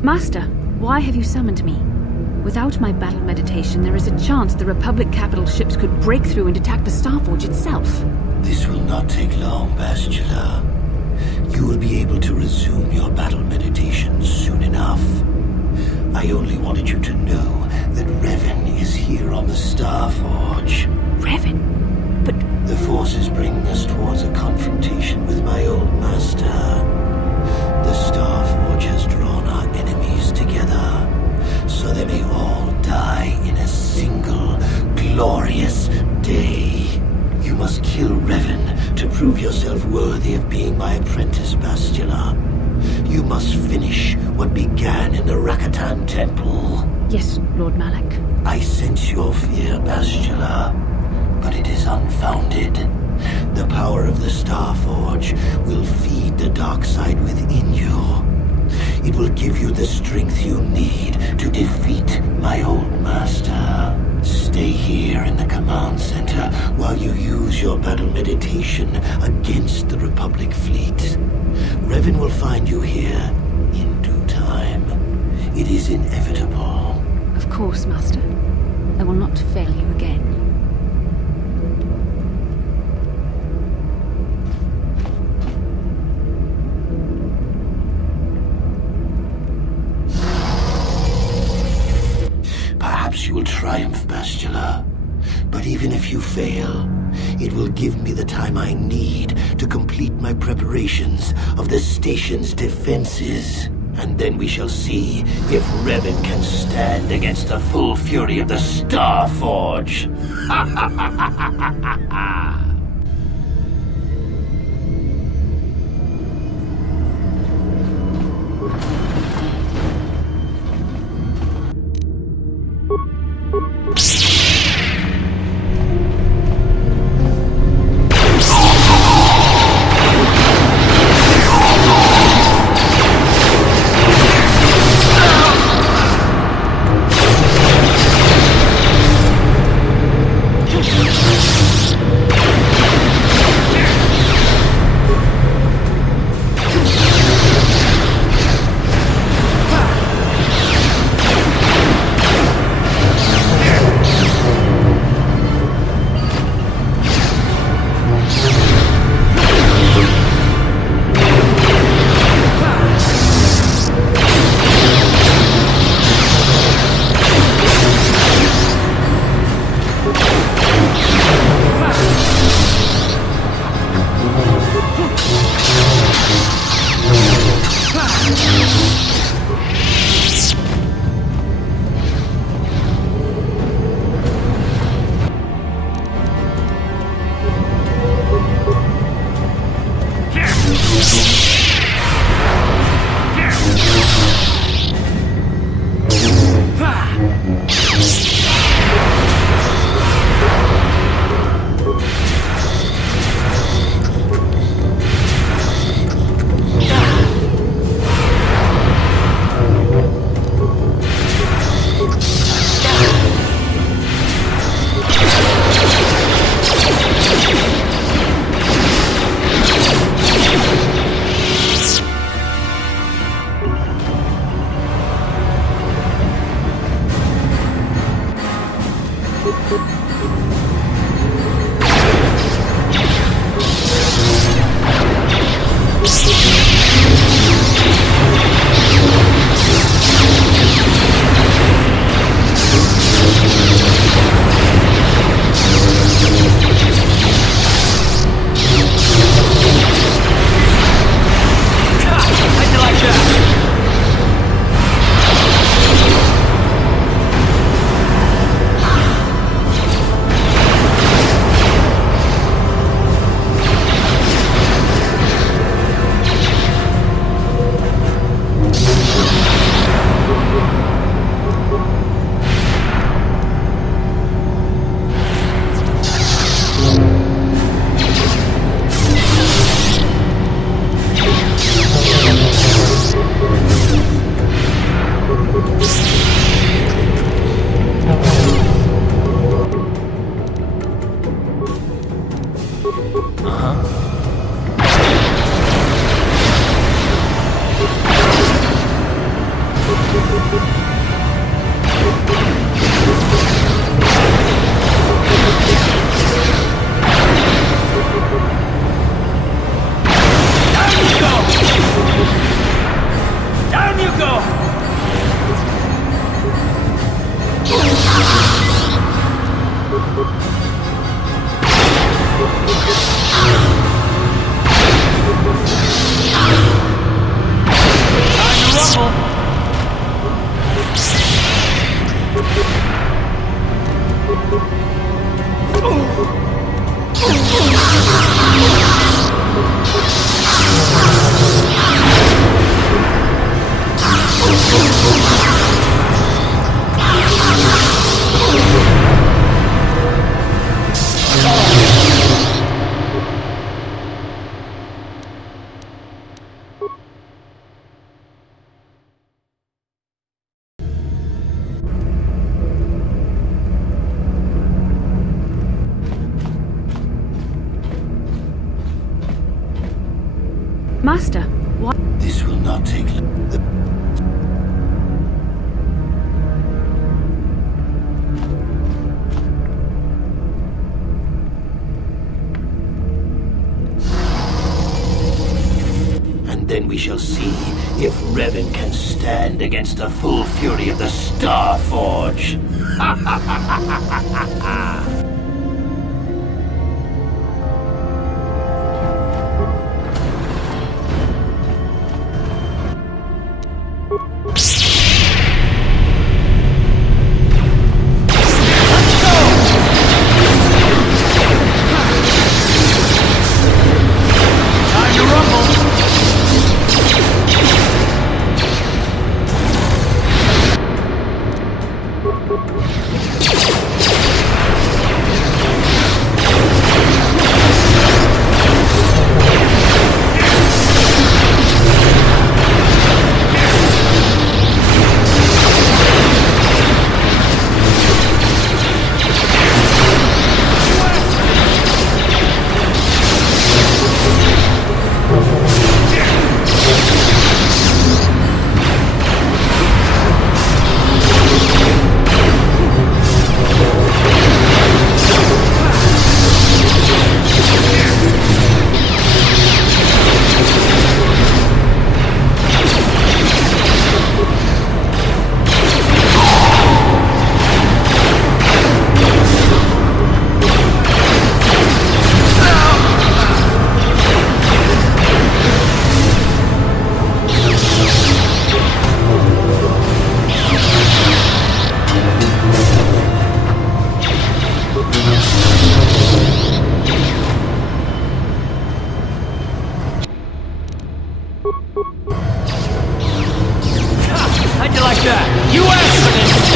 Master, why have you summoned me? Without my battle meditation, there is a chance the Republic capital ships could break through and attack the Starforge itself. This will not take long, Bastila. You will be able to resume your battle meditation soon enough. I only wanted you to know that Revan is here on the Starforge. Revan? But... The Force is bringing us towards a confrontation with my old master. The Starforge has drawn our enemies together, so they may all die in a single, glorious day. You must kill Revan to prove yourself worthy of being my apprentice, Bastila. You must finish what began in the Rakatan Temple. Yes, Lord Malak. I sense your fear, Bastila, but it is unfounded. The power of the Starforge will feed the dark side within you. It will give you the strength you need to defeat my old master. Stay here in the command center while you use your battle meditation against the Republic fleet. Revan will find you here in due time. It is inevitable. Of course, Master. I will not fail you again. Perhaps you will triumph, Bastila. But even if you fail, it will give me the time I need to complete my preparations of the station's defenses. And then we shall see if Revan can stand against the full fury of the Starforge. Master, what? This will not take and then we shall see if Revan can stand against the full fury of the Starforge. How'd you like that? You asked for this!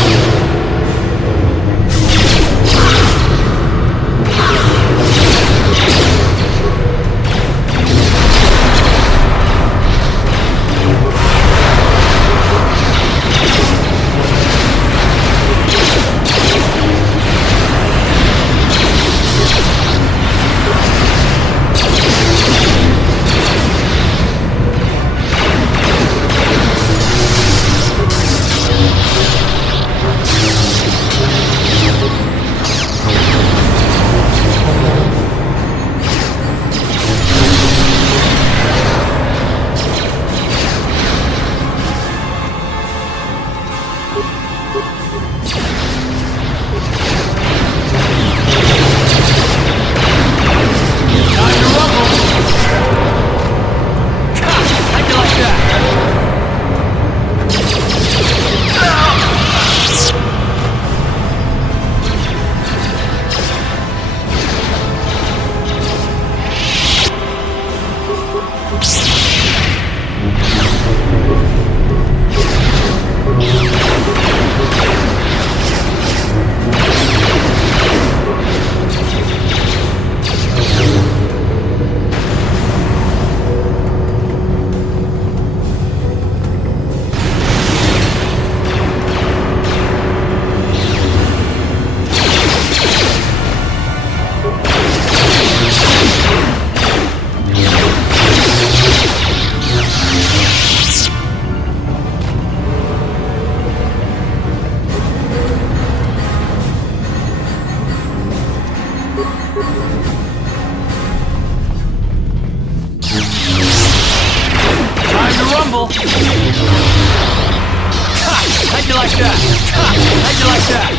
How'd you like that? How'd you like that?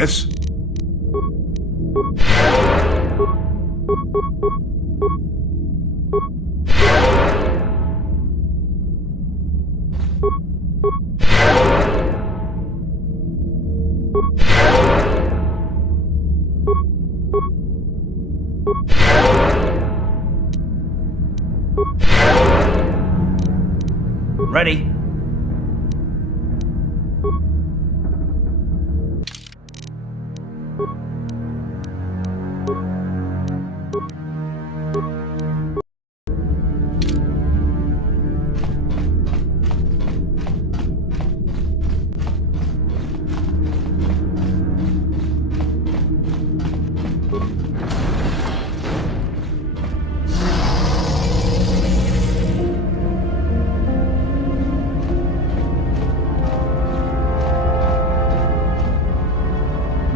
Yes? Ready?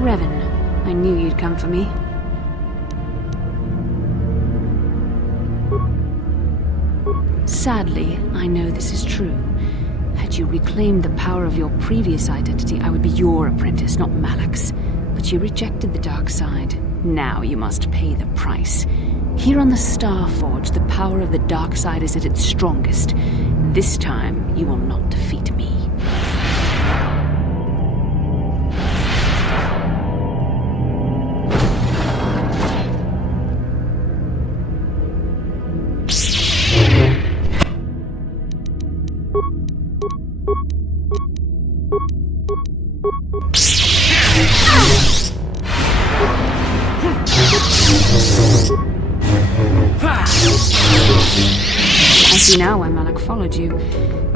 Revan, I knew you'd come for me. Sadly, I know this is true. Had you reclaimed the power of your previous identity, I would be your apprentice, not Malak's. But you rejected the dark side. Now you must pay the price. Here on the Starforge, the power of the dark side is at its strongest. This time, you will not defeat me. I see now why Malak followed you.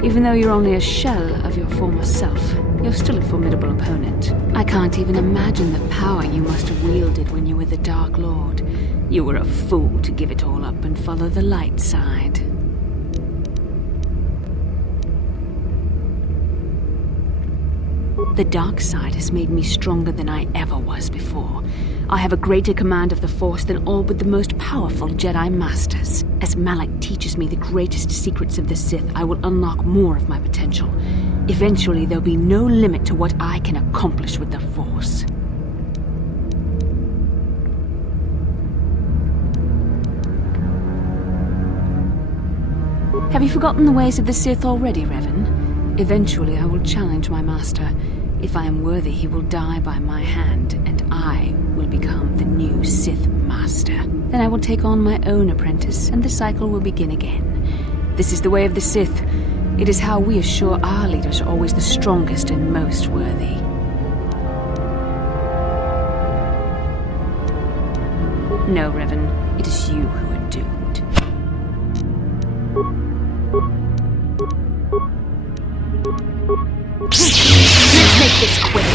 Even though you're only a shell of your former self, you're still a formidable opponent. I can't even imagine the power you must have wielded when you were the Dark Lord. You were a fool to give it all up and follow the light side. The dark side has made me stronger than I ever was before. I have a greater command of the Force than all but the most powerful Jedi Masters. As Malak teaches me the greatest secrets of the Sith, I will unlock more of my potential. Eventually, there'll be no limit to what I can accomplish with the Force. Have you forgotten the ways of the Sith already, Revan? Eventually, I will challenge my master. If I am worthy, he will die by my hand, and I will become the new Sith Master. Then I will take on my own apprentice, and the cycle will begin again. This is the way of the Sith. It is how we assure our leaders are always the strongest and most worthy. No, Revan. It is you who are doomed. Let's make this quick.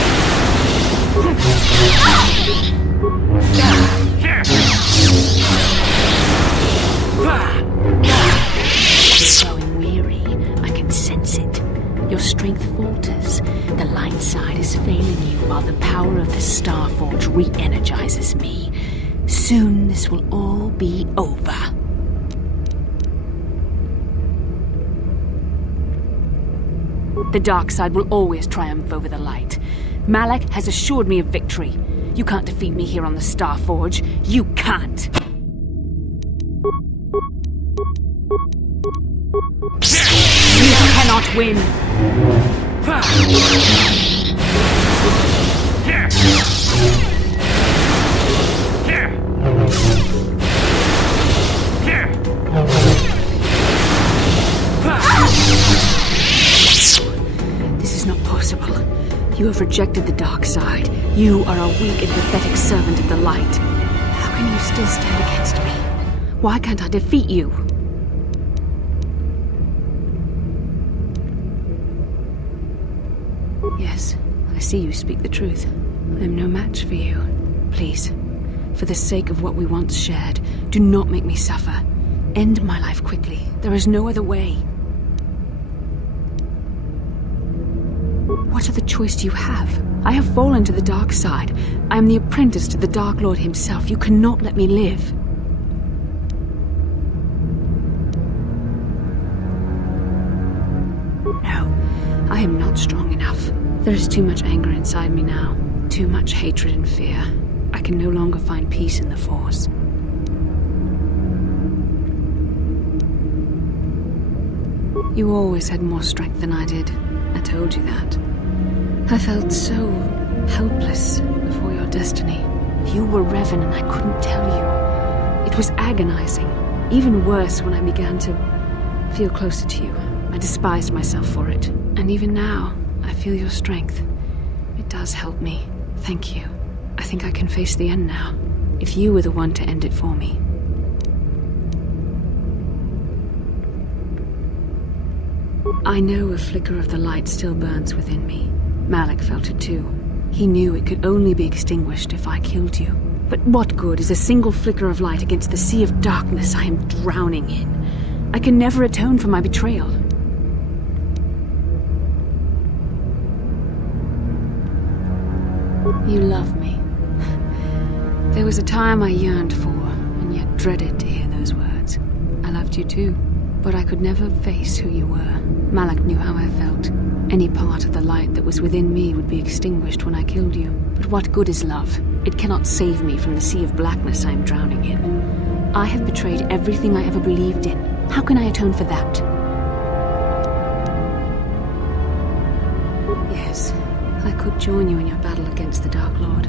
You're growing weary. I can sense it. Your strength falters. The light side is failing you while the power of the Starforge re-energizes me. Soon this will all be over. The dark side will always triumph over the light. Malak has assured me of victory. You can't defeat me here on the Starforge. You can't! You cannot win! This is not possible. You have rejected the dark side. You are a weak and pathetic servant of the light. How can you still stand against me? Why can't I defeat you? Yes, I see you speak the truth. I am no match for you. Please, for the sake of what we once shared, do not make me suffer. End my life quickly. There is no other way. What other choice do you have? I have fallen to the dark side. I am the apprentice to the Dark Lord himself. You cannot let me live. No, I am not strong enough. There is too much anger inside me now. Too much hatred and fear. I can no longer find peace in the Force. You always had more strength than I did. I told you that. I felt so helpless before your destiny. You were Revan and I couldn't tell you. It was agonizing. Even worse when I began to feel closer to you. I despised myself for it. And even now, I feel your strength. It does help me. Thank you. I think I can face the end now. If you were the one to end it for me. I know a flicker of the light still burns within me. Malak felt it too. He knew it could only be extinguished if I killed you. But what good is a single flicker of light against the sea of darkness I am drowning in? I can never atone for my betrayal. You love me. There was a time I yearned for, and yet dreaded to hear those words. I loved you too, but I could never face who you were. Malak knew how I felt. Any part of the light that was within me would be extinguished when I killed you. But what good is love? It cannot save me from the sea of blackness I am drowning in. I have betrayed everything I ever believed in. How can I atone for that? Yes, I could join you in your battle against the Dark Lord.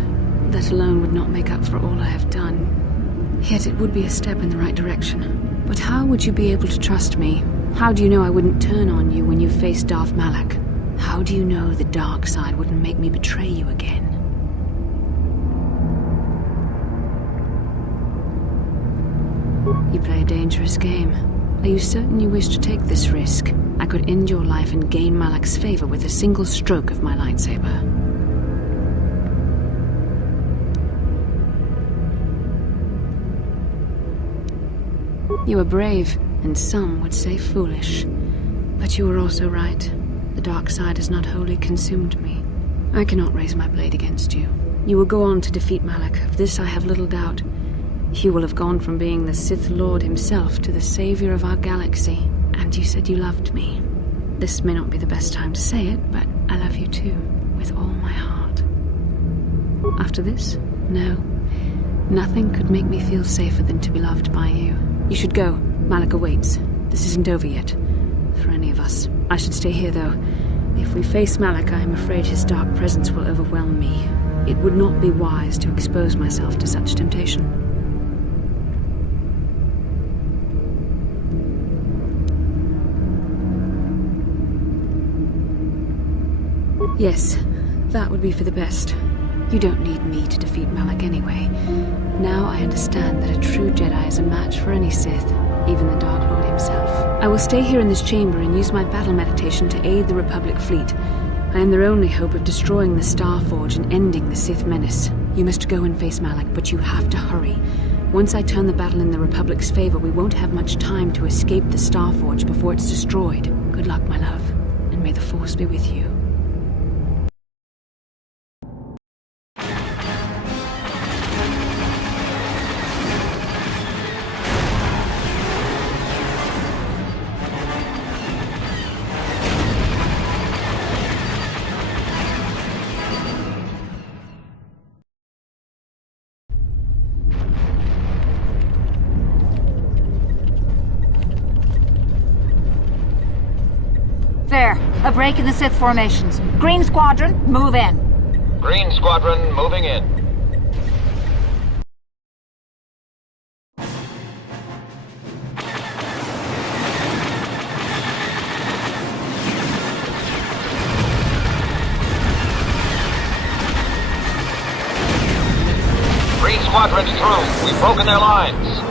That alone would not make up for all I have done. Yet it would be a step in the right direction. But how would you be able to trust me? How do you know I wouldn't turn on you when you faced Darth Malak? How do you know the dark side wouldn't make me betray you again? You play a dangerous game. Are you certain you wish to take this risk? I could end your life and gain Malak's favor with a single stroke of my lightsaber. You are brave, and some would say foolish. But you are also right. The dark side has not wholly consumed me. I cannot raise my blade against you. You will go on to defeat Malak, of this I have little doubt. You will have gone from being the Sith Lord himself to the savior of our galaxy. And you said you loved me. This may not be the best time to say it, but I love you too, with all my heart. After this? No. Nothing could make me feel safer than to be loved by you. You should go. Malak awaits. This isn't over yet. For any of us. I should stay here, though. If we face Malak, I am afraid his dark presence will overwhelm me. It would not be wise to expose myself to such temptation. Yes, that would be for the best. You don't need me to defeat Malak anyway. Now I understand that a true Jedi is a match for any Sith, even the Dark Lord himself. I will stay here in this chamber and use my battle meditation to aid the Republic fleet. I am their only hope of destroying the Star Forge and ending the Sith menace. You must go and face Malak, but you have to hurry. Once I turn the battle in the Republic's favor, we won't have much time to escape the Star Forge before it's destroyed. Good luck, my love, and may the Force be with you. There, a break in the Sith formations. Green Squadron, move in. Green Squadron moving in. Green Squadron's through. We've broken their lines.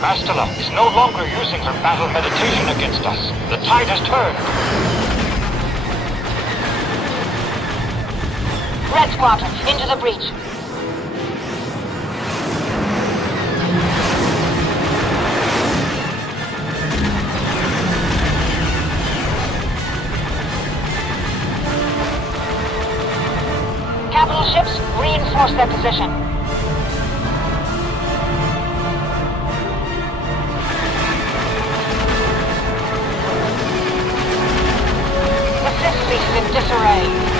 Bastila is no longer using her battle meditation against us. The tide has turned. Red Squadron, into the breach. Capital ships, reinforce their position.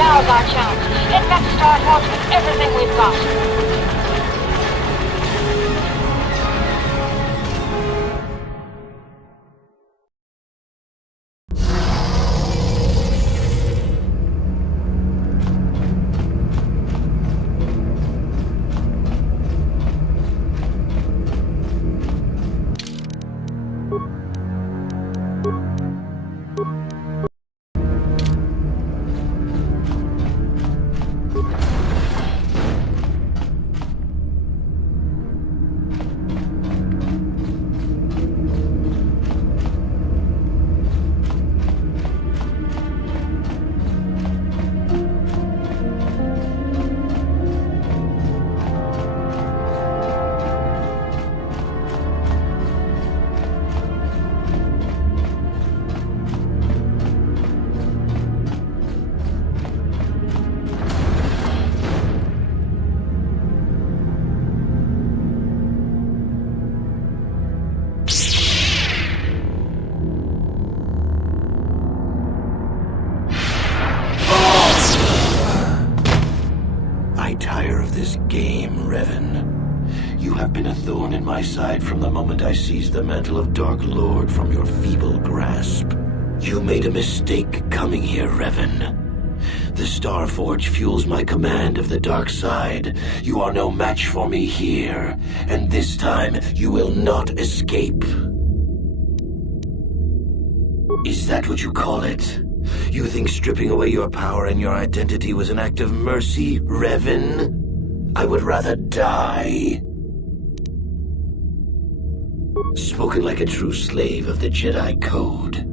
Now's our chance. Head back to Starforge with everything we've got. I tire of this game, Revan. You have been a thorn in my side from the moment I seized the mantle of Dark Lord from your feeble grasp. You made a mistake coming here, Revan. The Starforge fuels my command of the dark side. You are no match for me here, and this time you will not escape. Is that what you call it? You think stripping away your power and your identity was an act of mercy, Revan? I would rather die. Spoken like a true slave of the Jedi Code.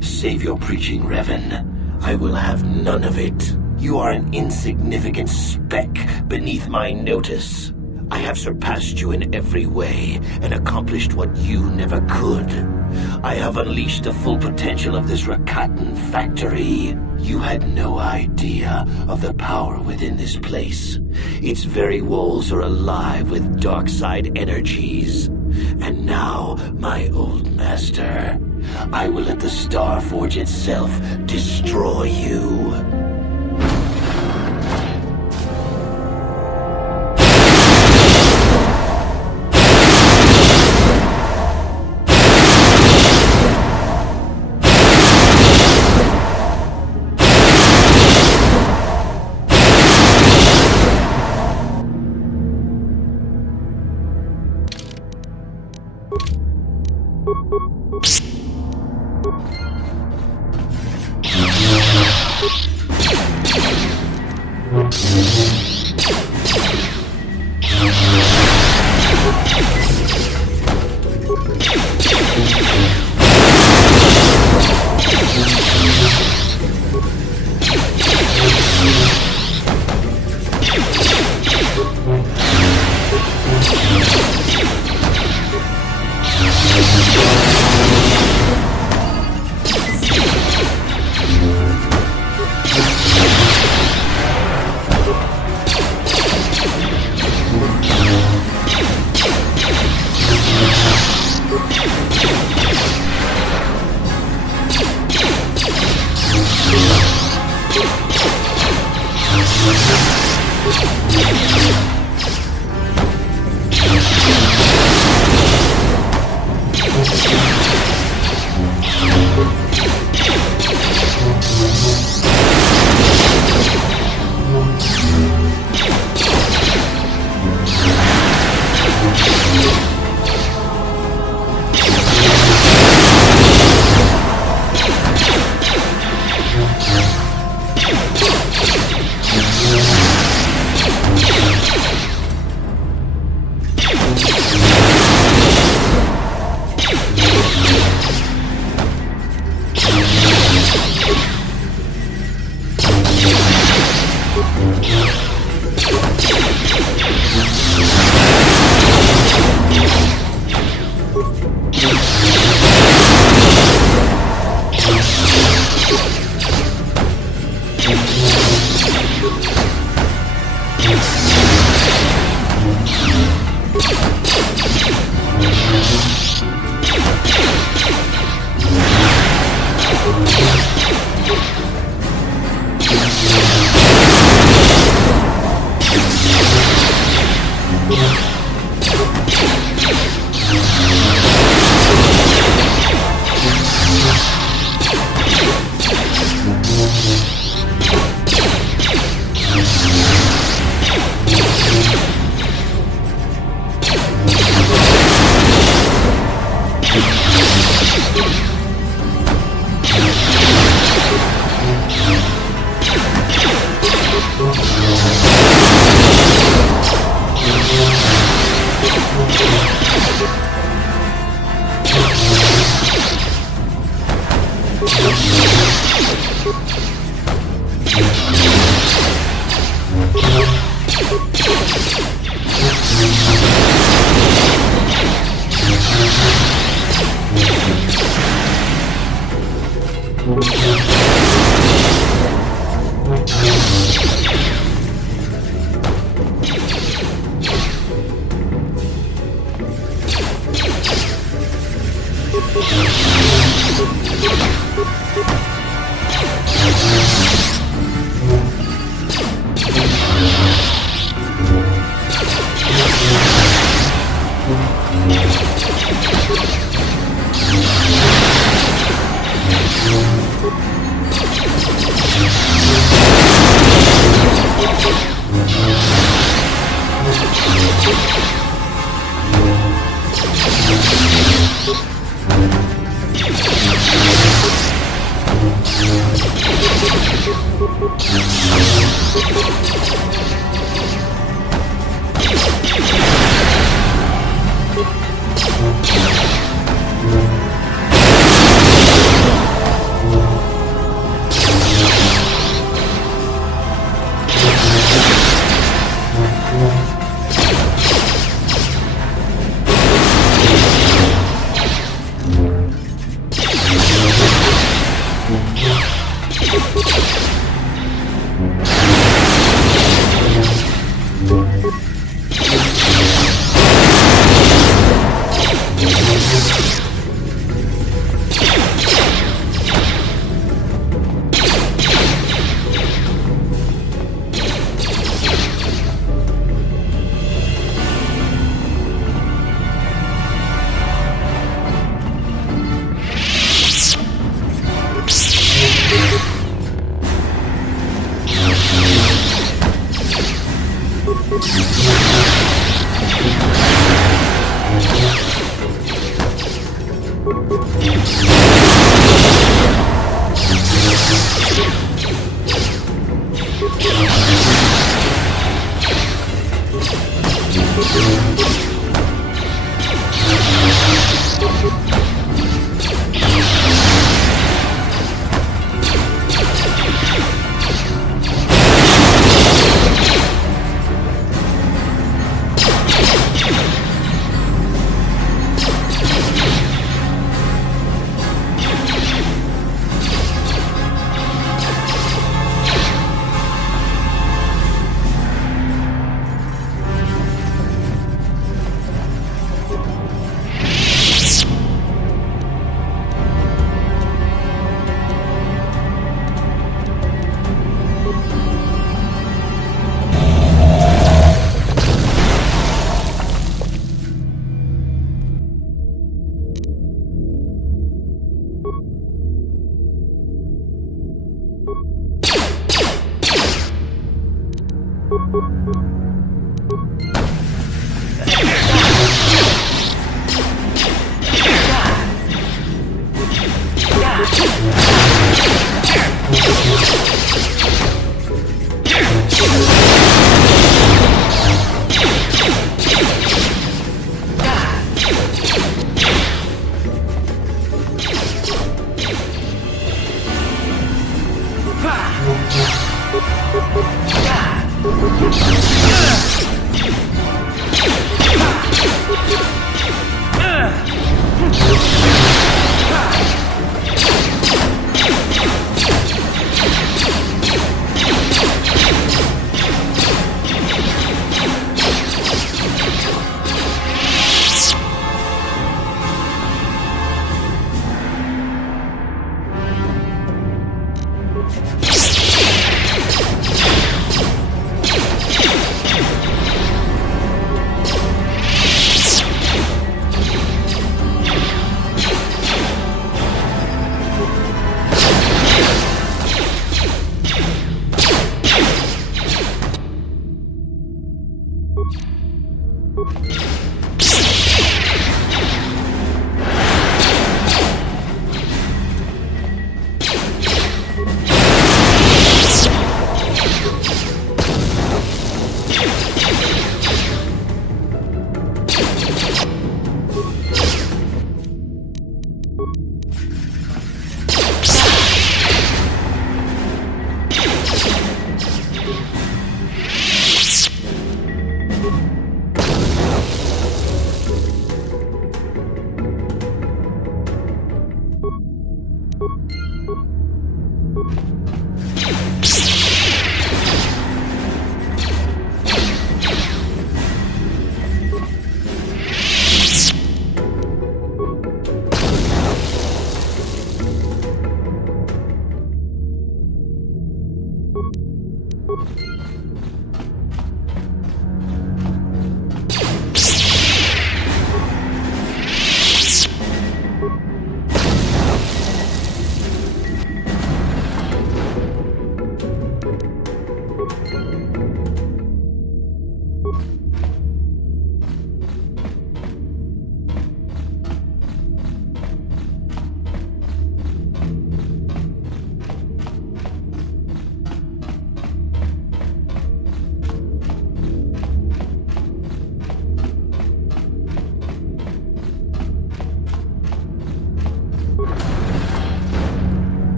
Save your preaching, Revan. I will have none of it. You are an insignificant speck beneath my notice. I have surpassed you in every way and accomplished what you never could. I have unleashed the full potential of this Rakatan factory. You had no idea of the power within this place. Its very walls are alive with dark side energies. And now, my old master, I will let the Starforge itself destroy you.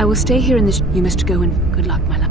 I will stay here in this. You must go and good luck, my love.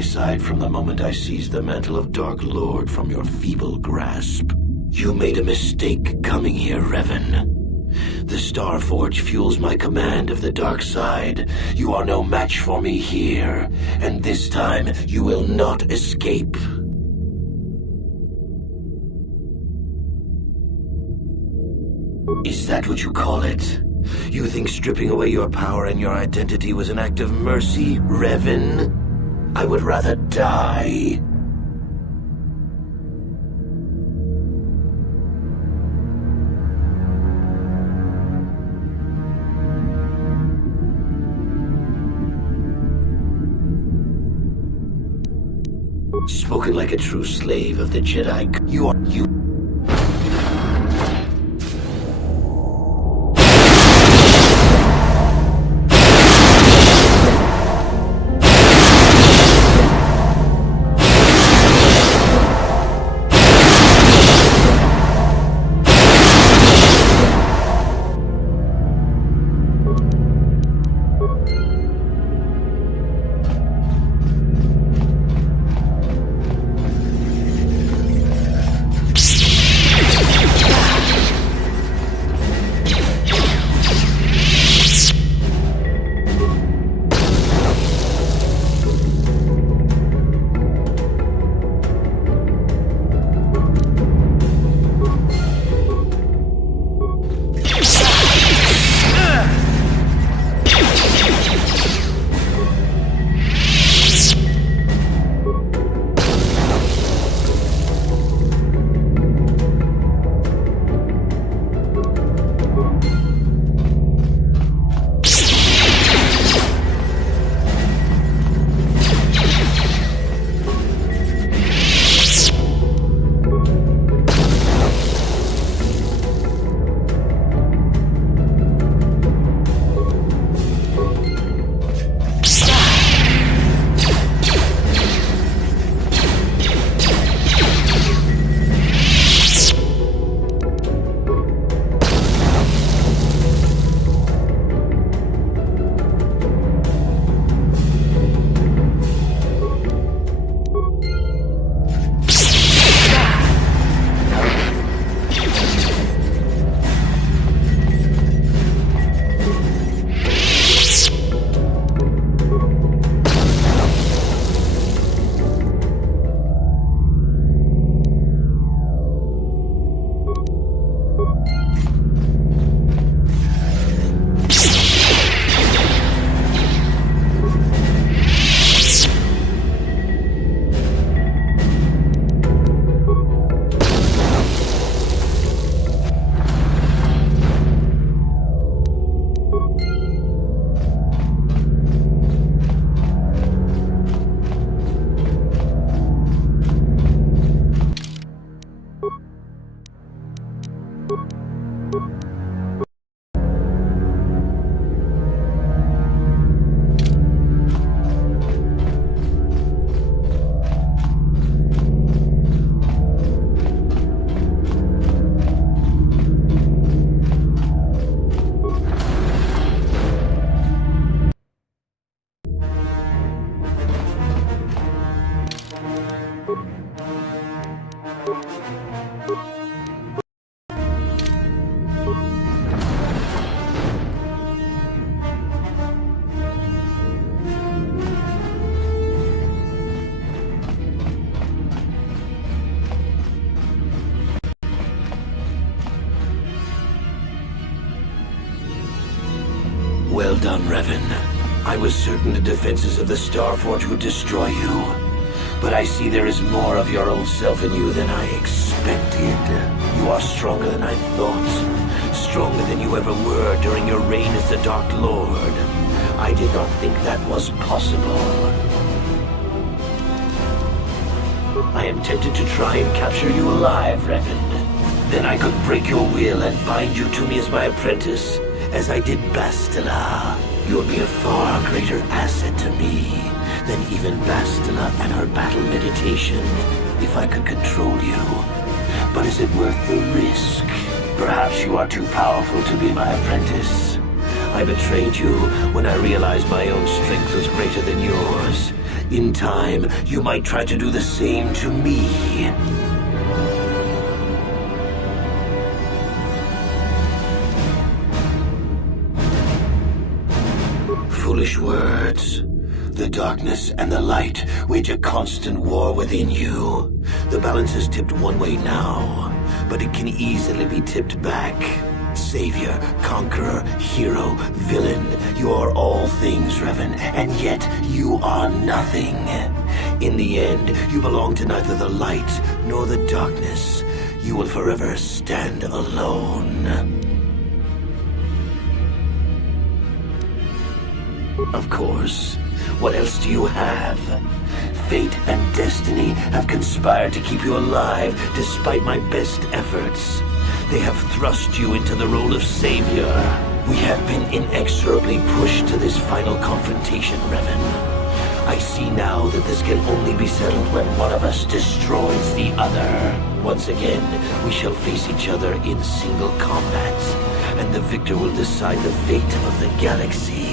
Side from the moment I seized the mantle of Dark Lord from your feeble grasp. You made a mistake coming here, Revan. The Starforge fuels my command of the dark side. You are no match for me here, and this time you will not escape. Is that what you call it? You think stripping away your power and your identity was an act of mercy, Revan? I would rather die. Spoken like a true slave of the Jedi. You. Well done, Revan. I was certain the defenses of the Starforge would destroy you. But I see there is more of your old self in you than I expected. You are stronger than I thought. Stronger than you ever were during your reign as the Dark Lord. I did not think that was possible. I am tempted to try and capture you alive, Revan. Then I could break your will and bind you to me as my apprentice, as I did Bastila. You would be a far greater asset to me than even Bastila and her battle meditation, if I could control you. But is it worth the risk? Perhaps you are too powerful to be my apprentice. I betrayed you when I realized my own strength was greater than yours. In time, you might try to do the same to me. Foolish words. The darkness and the light wage a constant war within you. The balance is tipped one way now, but it can easily be tipped back. Savior, conqueror, hero, villain, you are all things, Revan, and yet you are nothing. In the end, you belong to neither the light nor the darkness. You will forever stand alone. Of course. What else do you have? Fate and destiny have conspired to keep you alive despite my best efforts. They have thrust you into the role of savior. We have been inexorably pushed to this final confrontation, Revan. I see now that this can only be settled when one of us destroys the other. Once again, we shall face each other in single combat, and the victor will decide the fate of the galaxy.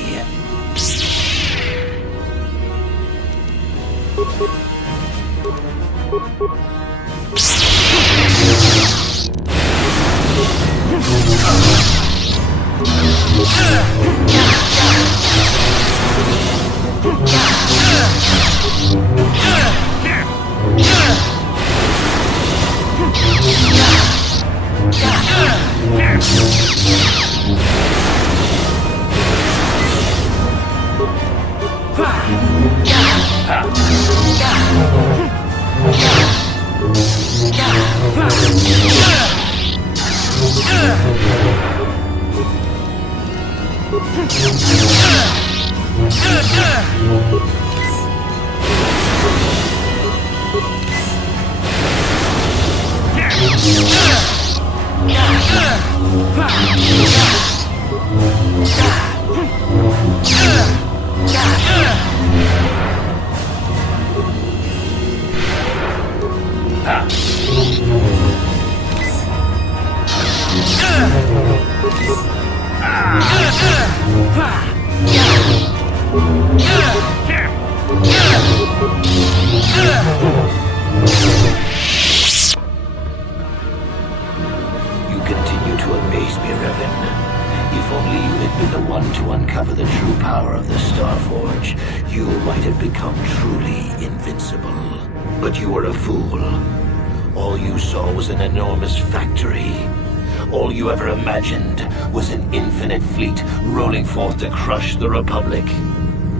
You continue to amaze me, Revan. If only you had been the one to uncover the true power of the Starforge, you might have become truly invincible. But you were a fool. All you saw was an enormous factory. All you ever imagined was an infinite fleet rolling forth to crush the Republic.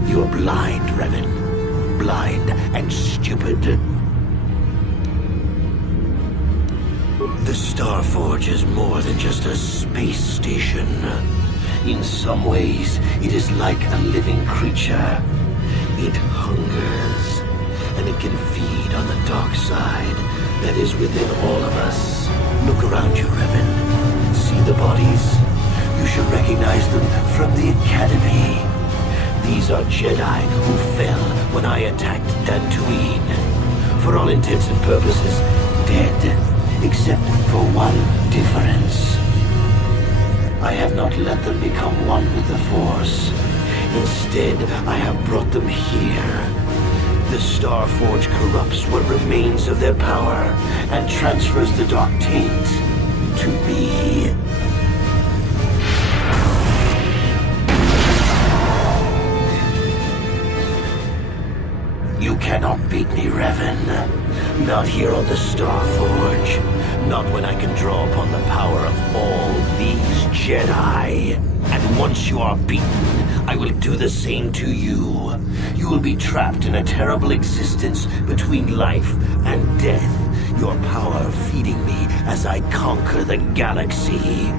You are blind, Revan. Blind and stupid. The Starforge is more than just a space station. In some ways, it is like a living creature. It hungers, and it can feed on the dark side that is within all of us. Look around you, Revan. See the bodies? You should recognize them from the Academy. These are Jedi who fell when I attacked Dantooine. For all intents and purposes, dead. Except for one difference. I have not let them become one with the Force. Instead, I have brought them here. The Starforge corrupts what remains of their power and transfers the dark taint to me. You cannot beat me, Revan. Not here on the Star Forge. Not when I can draw upon the power of all these Jedi. And once you are beaten, I will do the same to you. You will be trapped in a terrible existence between life and death. Your power feeding me as I conquer the galaxy.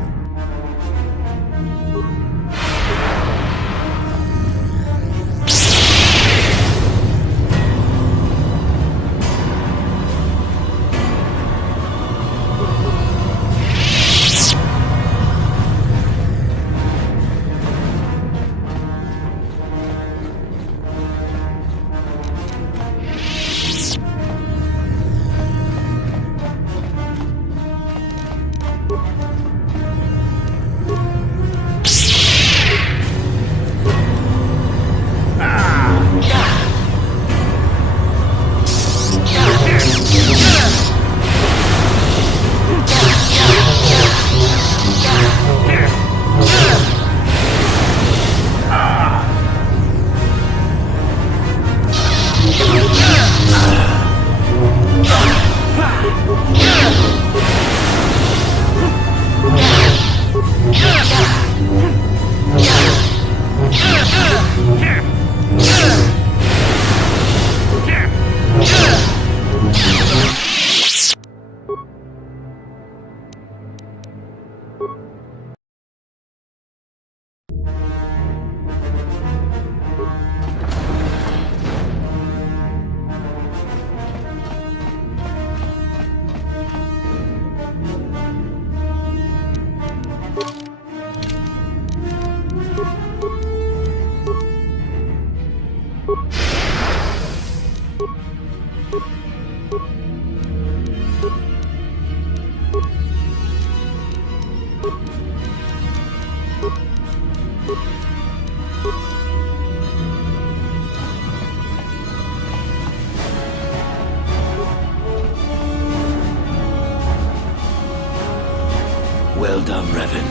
Well done, Revan.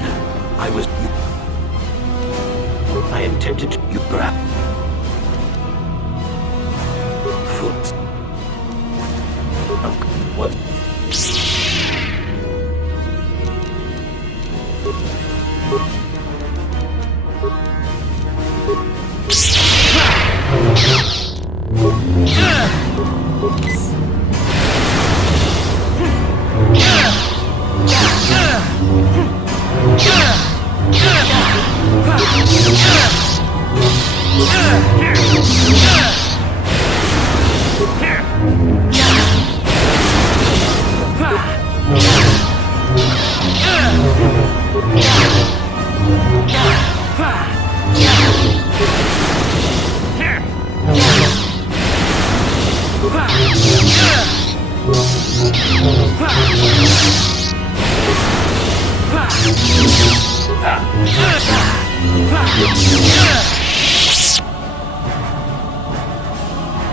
I am tempted to... You perhaps... Foot... Of... What?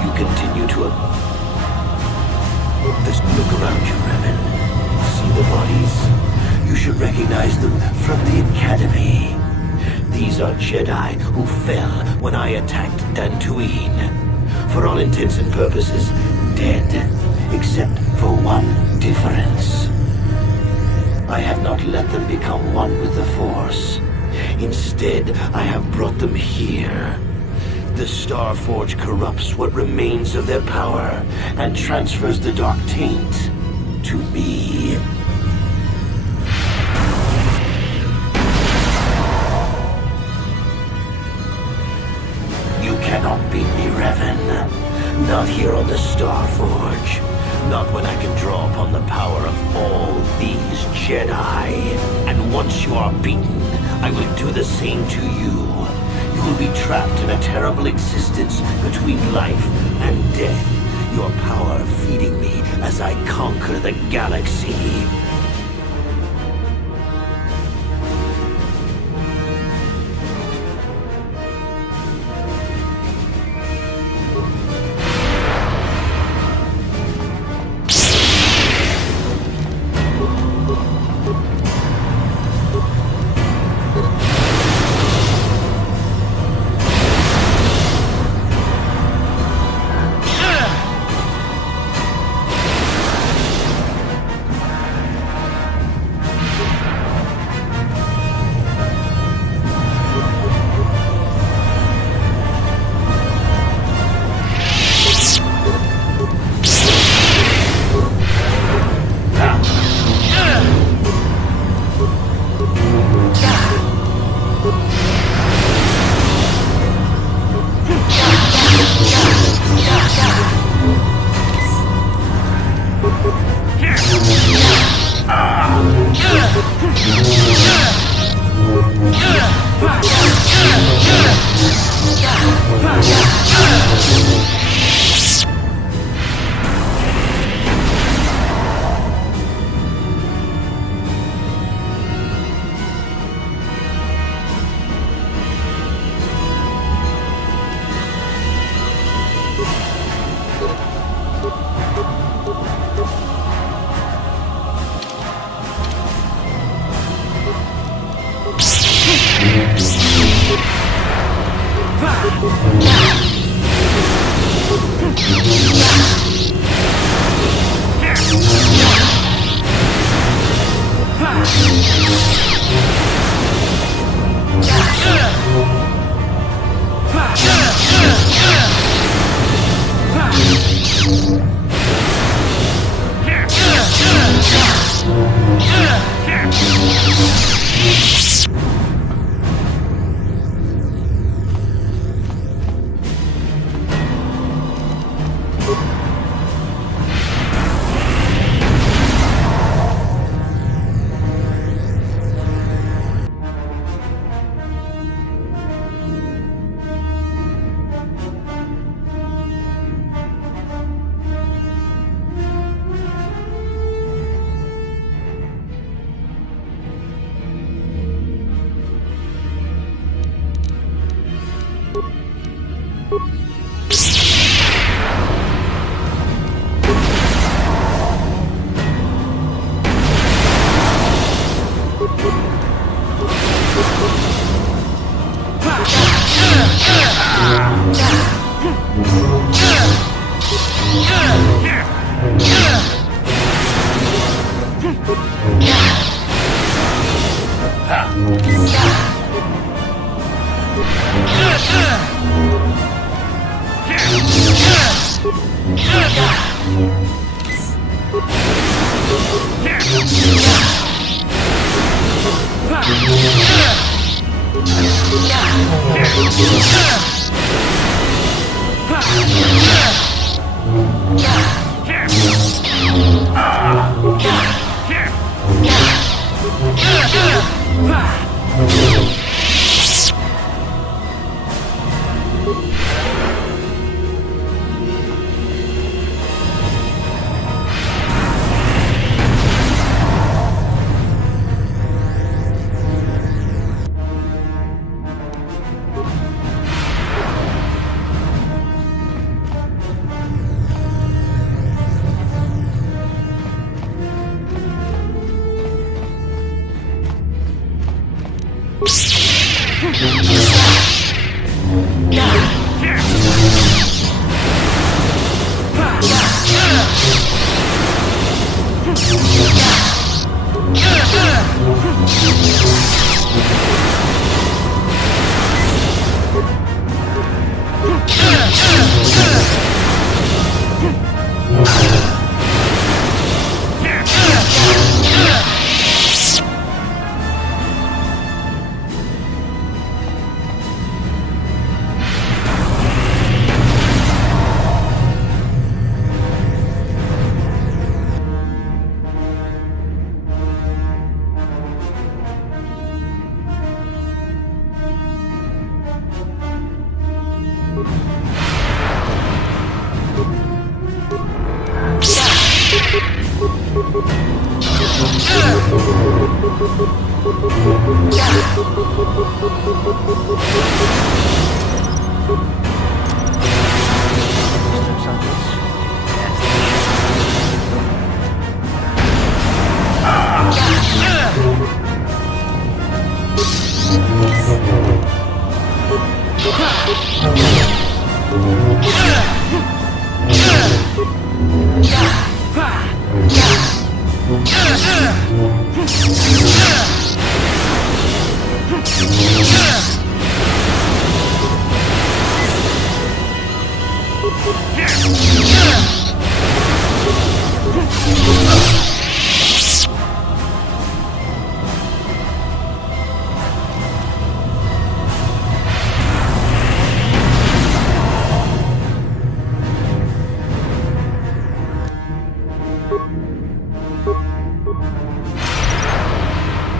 You continue to... Just look around you, Revan. See the bodies? You should recognize them from the Academy. These are Jedi who fell when I attacked Dantooine. For all intents and purposes, dead. Except for one difference. I have not let them become one with the Force. Instead, I have brought them here. The Star Forge corrupts what remains of their power and transfers the dark taint to me. You cannot beat me, Revan. Not here on the Star Forge. Not when I can draw upon the power of all these Jedi. And once you are beaten, I will do the same to you. You will be trapped in a terrible existence between life and death. Your power feeding me as I conquer the galaxy.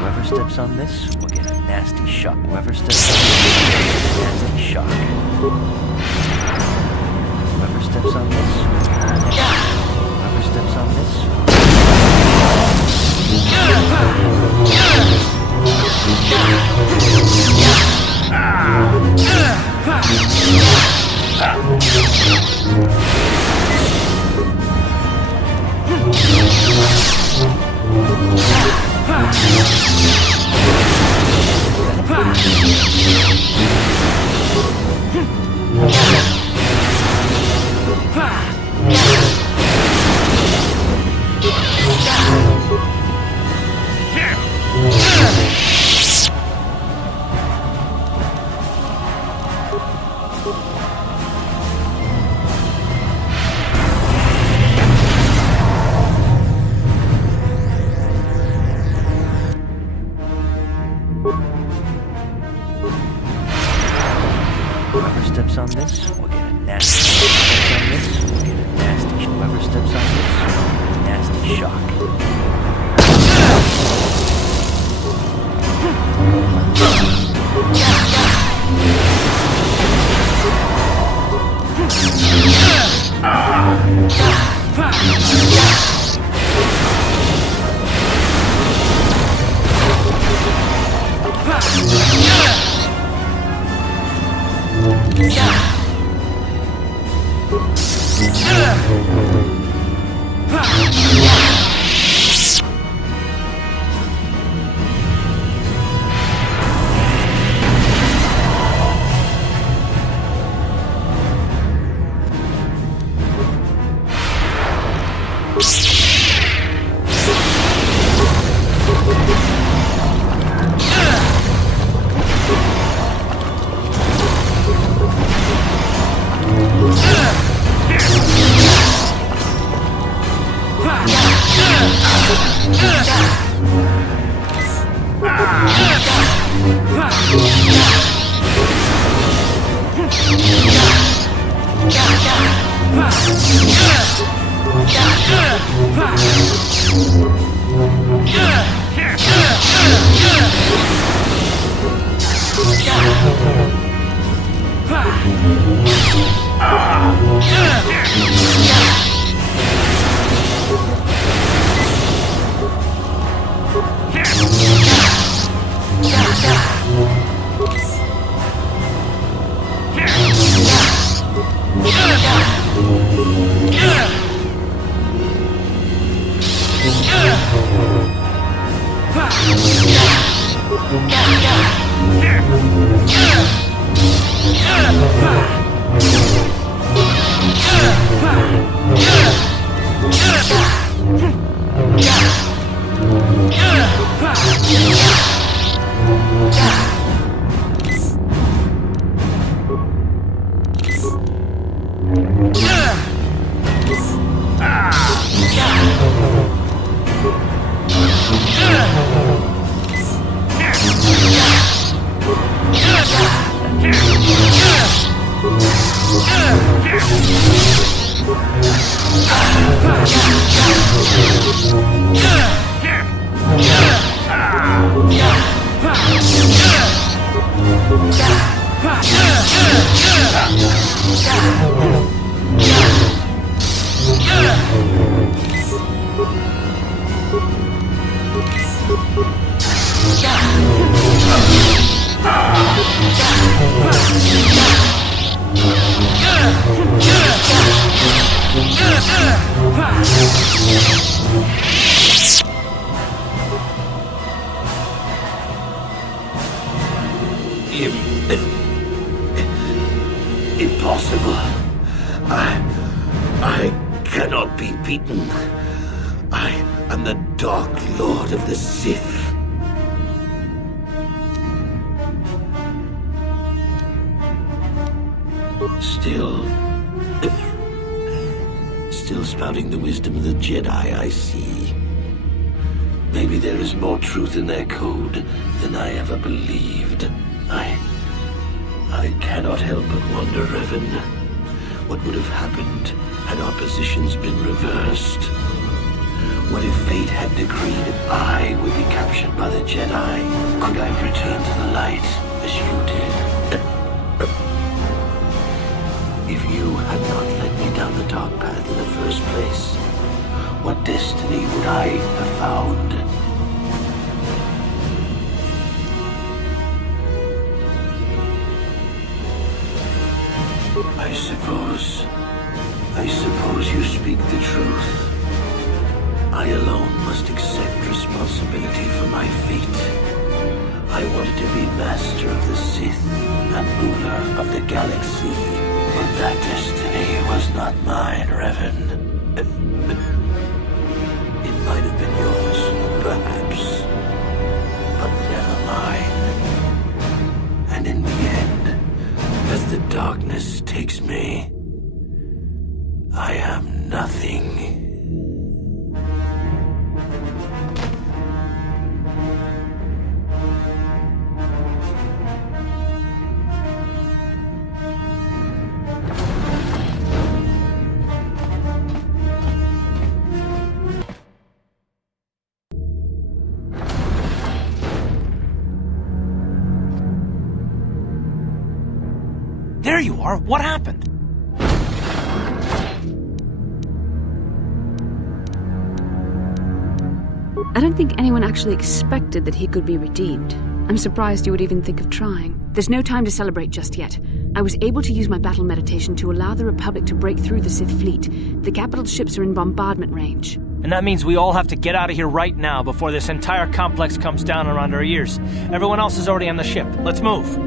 Whoever steps on this will get a nasty shock. Whoever steps on this will get a nasty shock. Whoever steps on this will get a nasty shock. Whoever steps on this will Whoever steps on this will get a nasty Whoever steps on this will get a nasty shock. Impossible. I cannot be beaten. I am the Dark Lord of the Sith. Still spouting the wisdom of the Jedi, I see. Maybe there is more truth in their code than I ever believed. I cannot help but wonder, Revan, what would have happened had our positions been reversed? What if fate had decreed I would be captured by the Jedi? Could I have returned to the light as you did? If you had not led me down the dark path in the first place, what destiny would I have found? I suppose you speak the truth. I alone must accept responsibility for my fate. I wanted to be master of the Sith and ruler of the galaxy, but that destiny was not mine, Revan. It might have been yours, perhaps, but never mine. And in the end, as the darkness takes me, I am nothing. There you are. What happened? I don't think anyone actually expected that he could be redeemed. I'm surprised you would even think of trying. There's no time to celebrate just yet. I was able to use my battle meditation to allow the Republic to break through the Sith fleet. The capital ships are in bombardment range. And that means we all have to get out of here right now before this entire complex comes down around our ears. Everyone else is already on the ship. Let's move.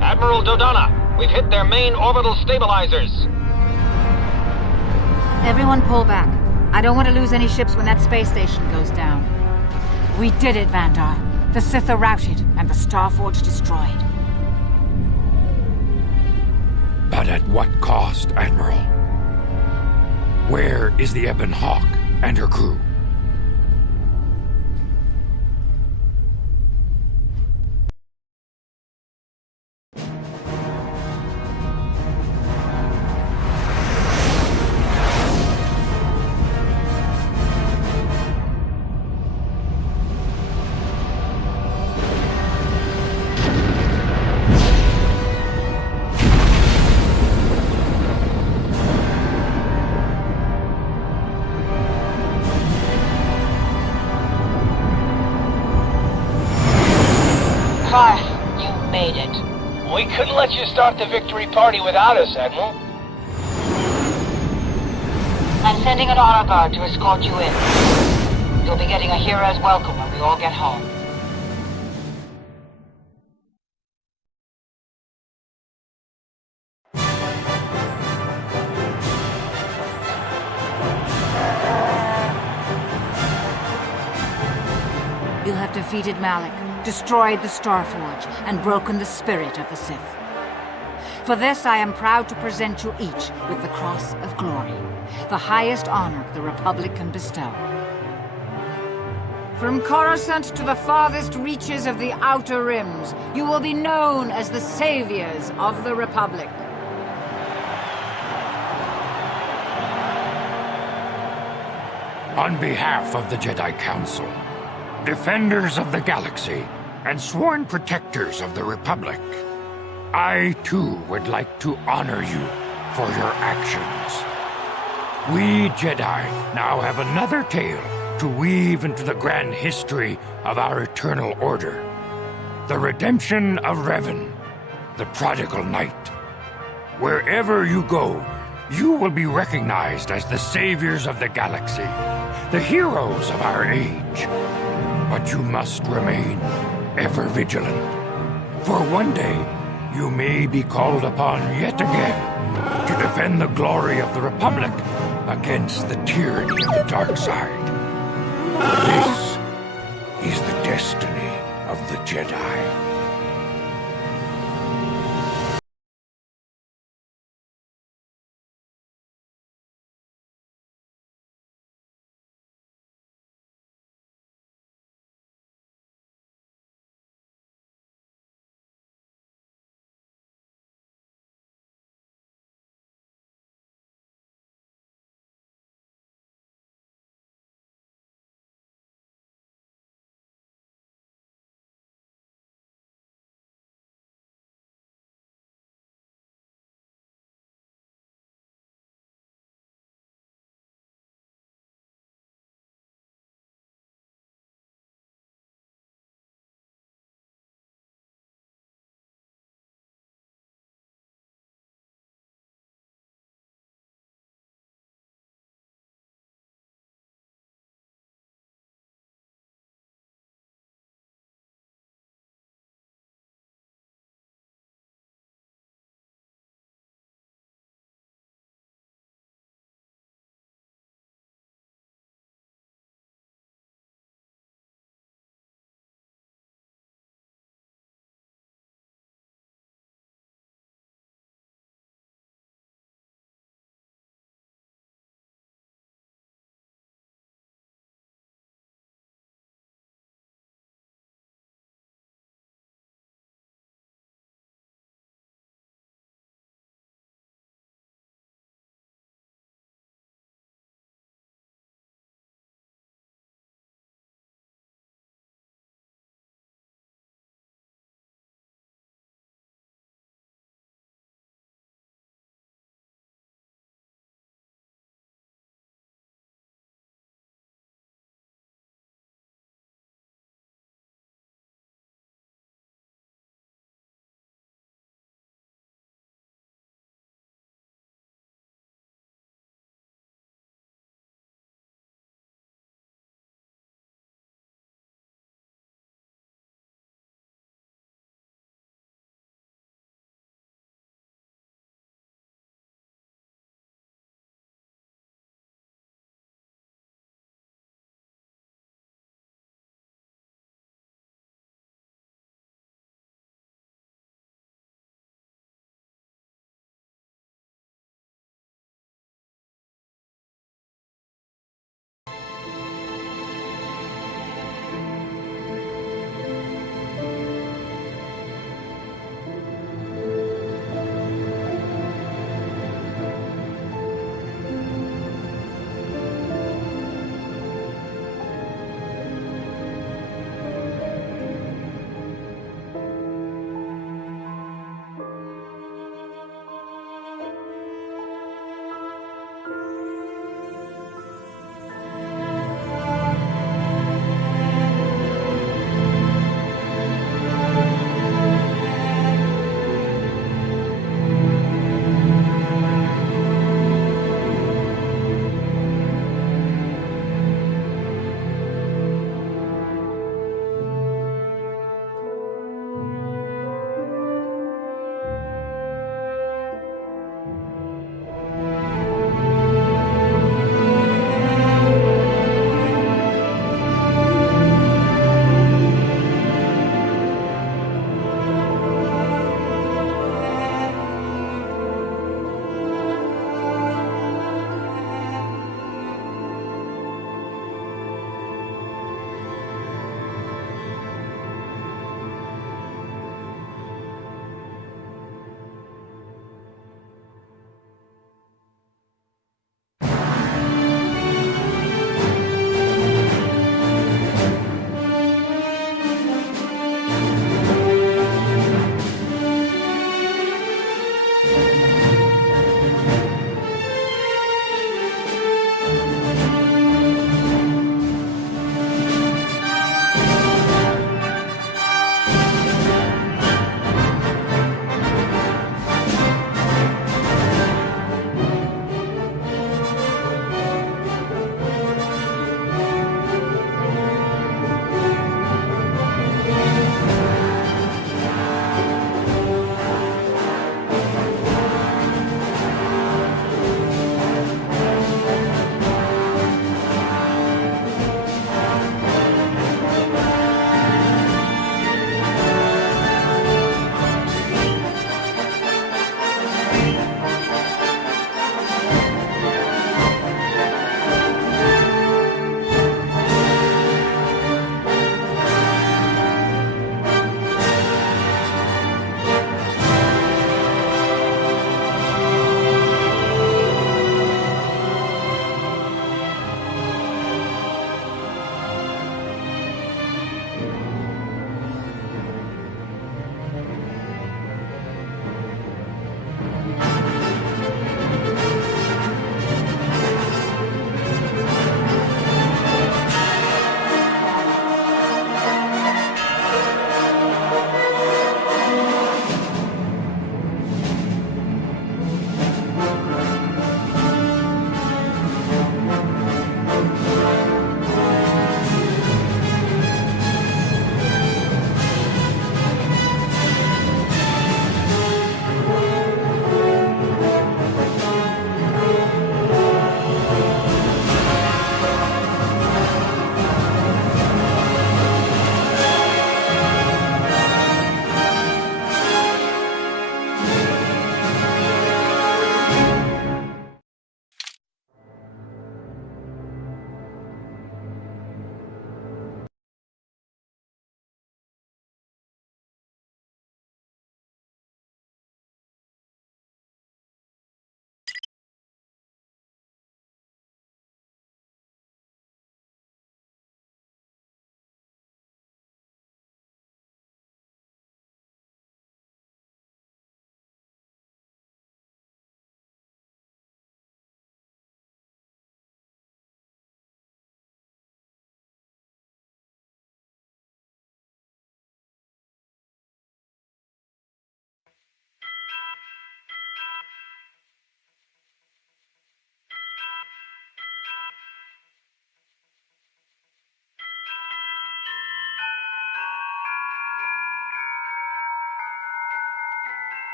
Admiral Dodonna, we've hit their main orbital stabilizers. Everyone pull back. I don't want to lose any ships when that space station goes down. We did it, Vandar. The Sith are routed, and the Starforge destroyed. But at what cost, Admiral? Where is the Ebon Hawk and her crew? You made it. We couldn't let you start the victory party without us, Admiral. I'm sending an honor guard to escort you in. You'll be getting a hero's welcome when we all get home. You have defeated Malik, destroyed the Starforge, and broken the spirit of the Sith. For this, I am proud to present you each with the Cross of Glory, the highest honor the Republic can bestow. From Coruscant to the farthest reaches of the Outer Rims, you will be known as the saviors of the Republic. On behalf of the Jedi Council, defenders of the galaxy, and sworn protectors of the Republic, I too would like to honor you for your actions. We Jedi now have another tale to weave into the grand history of our eternal order. The redemption of Revan, the prodigal knight. Wherever you go, you will be recognized as the saviors of the galaxy, the heroes of our age. But you must remain ever vigilant, for one day you may be called upon yet again to defend the glory of the Republic against the tyranny of the dark side. This is the destiny of the Jedi.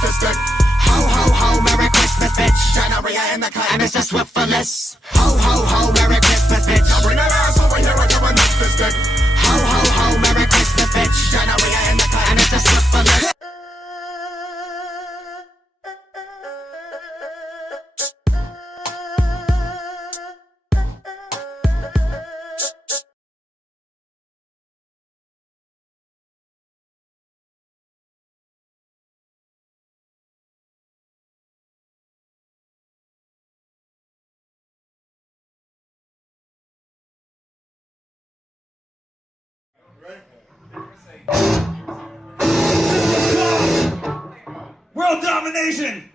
the stick. Ho, ho, ho, Merry Christmas, bitch. Diarrhea in the cut, and it's a Swiftfulness. Ho, ho, ho, Merry Christmas, bitch. Now bring that ass over here and come and lick the stick. Ho, ho, ho, Merry Christmas, bitch. Diarrhea in the cut, and it's a Swiftfulness. World domination!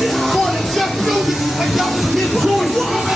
More than just music, and y'all just get to it.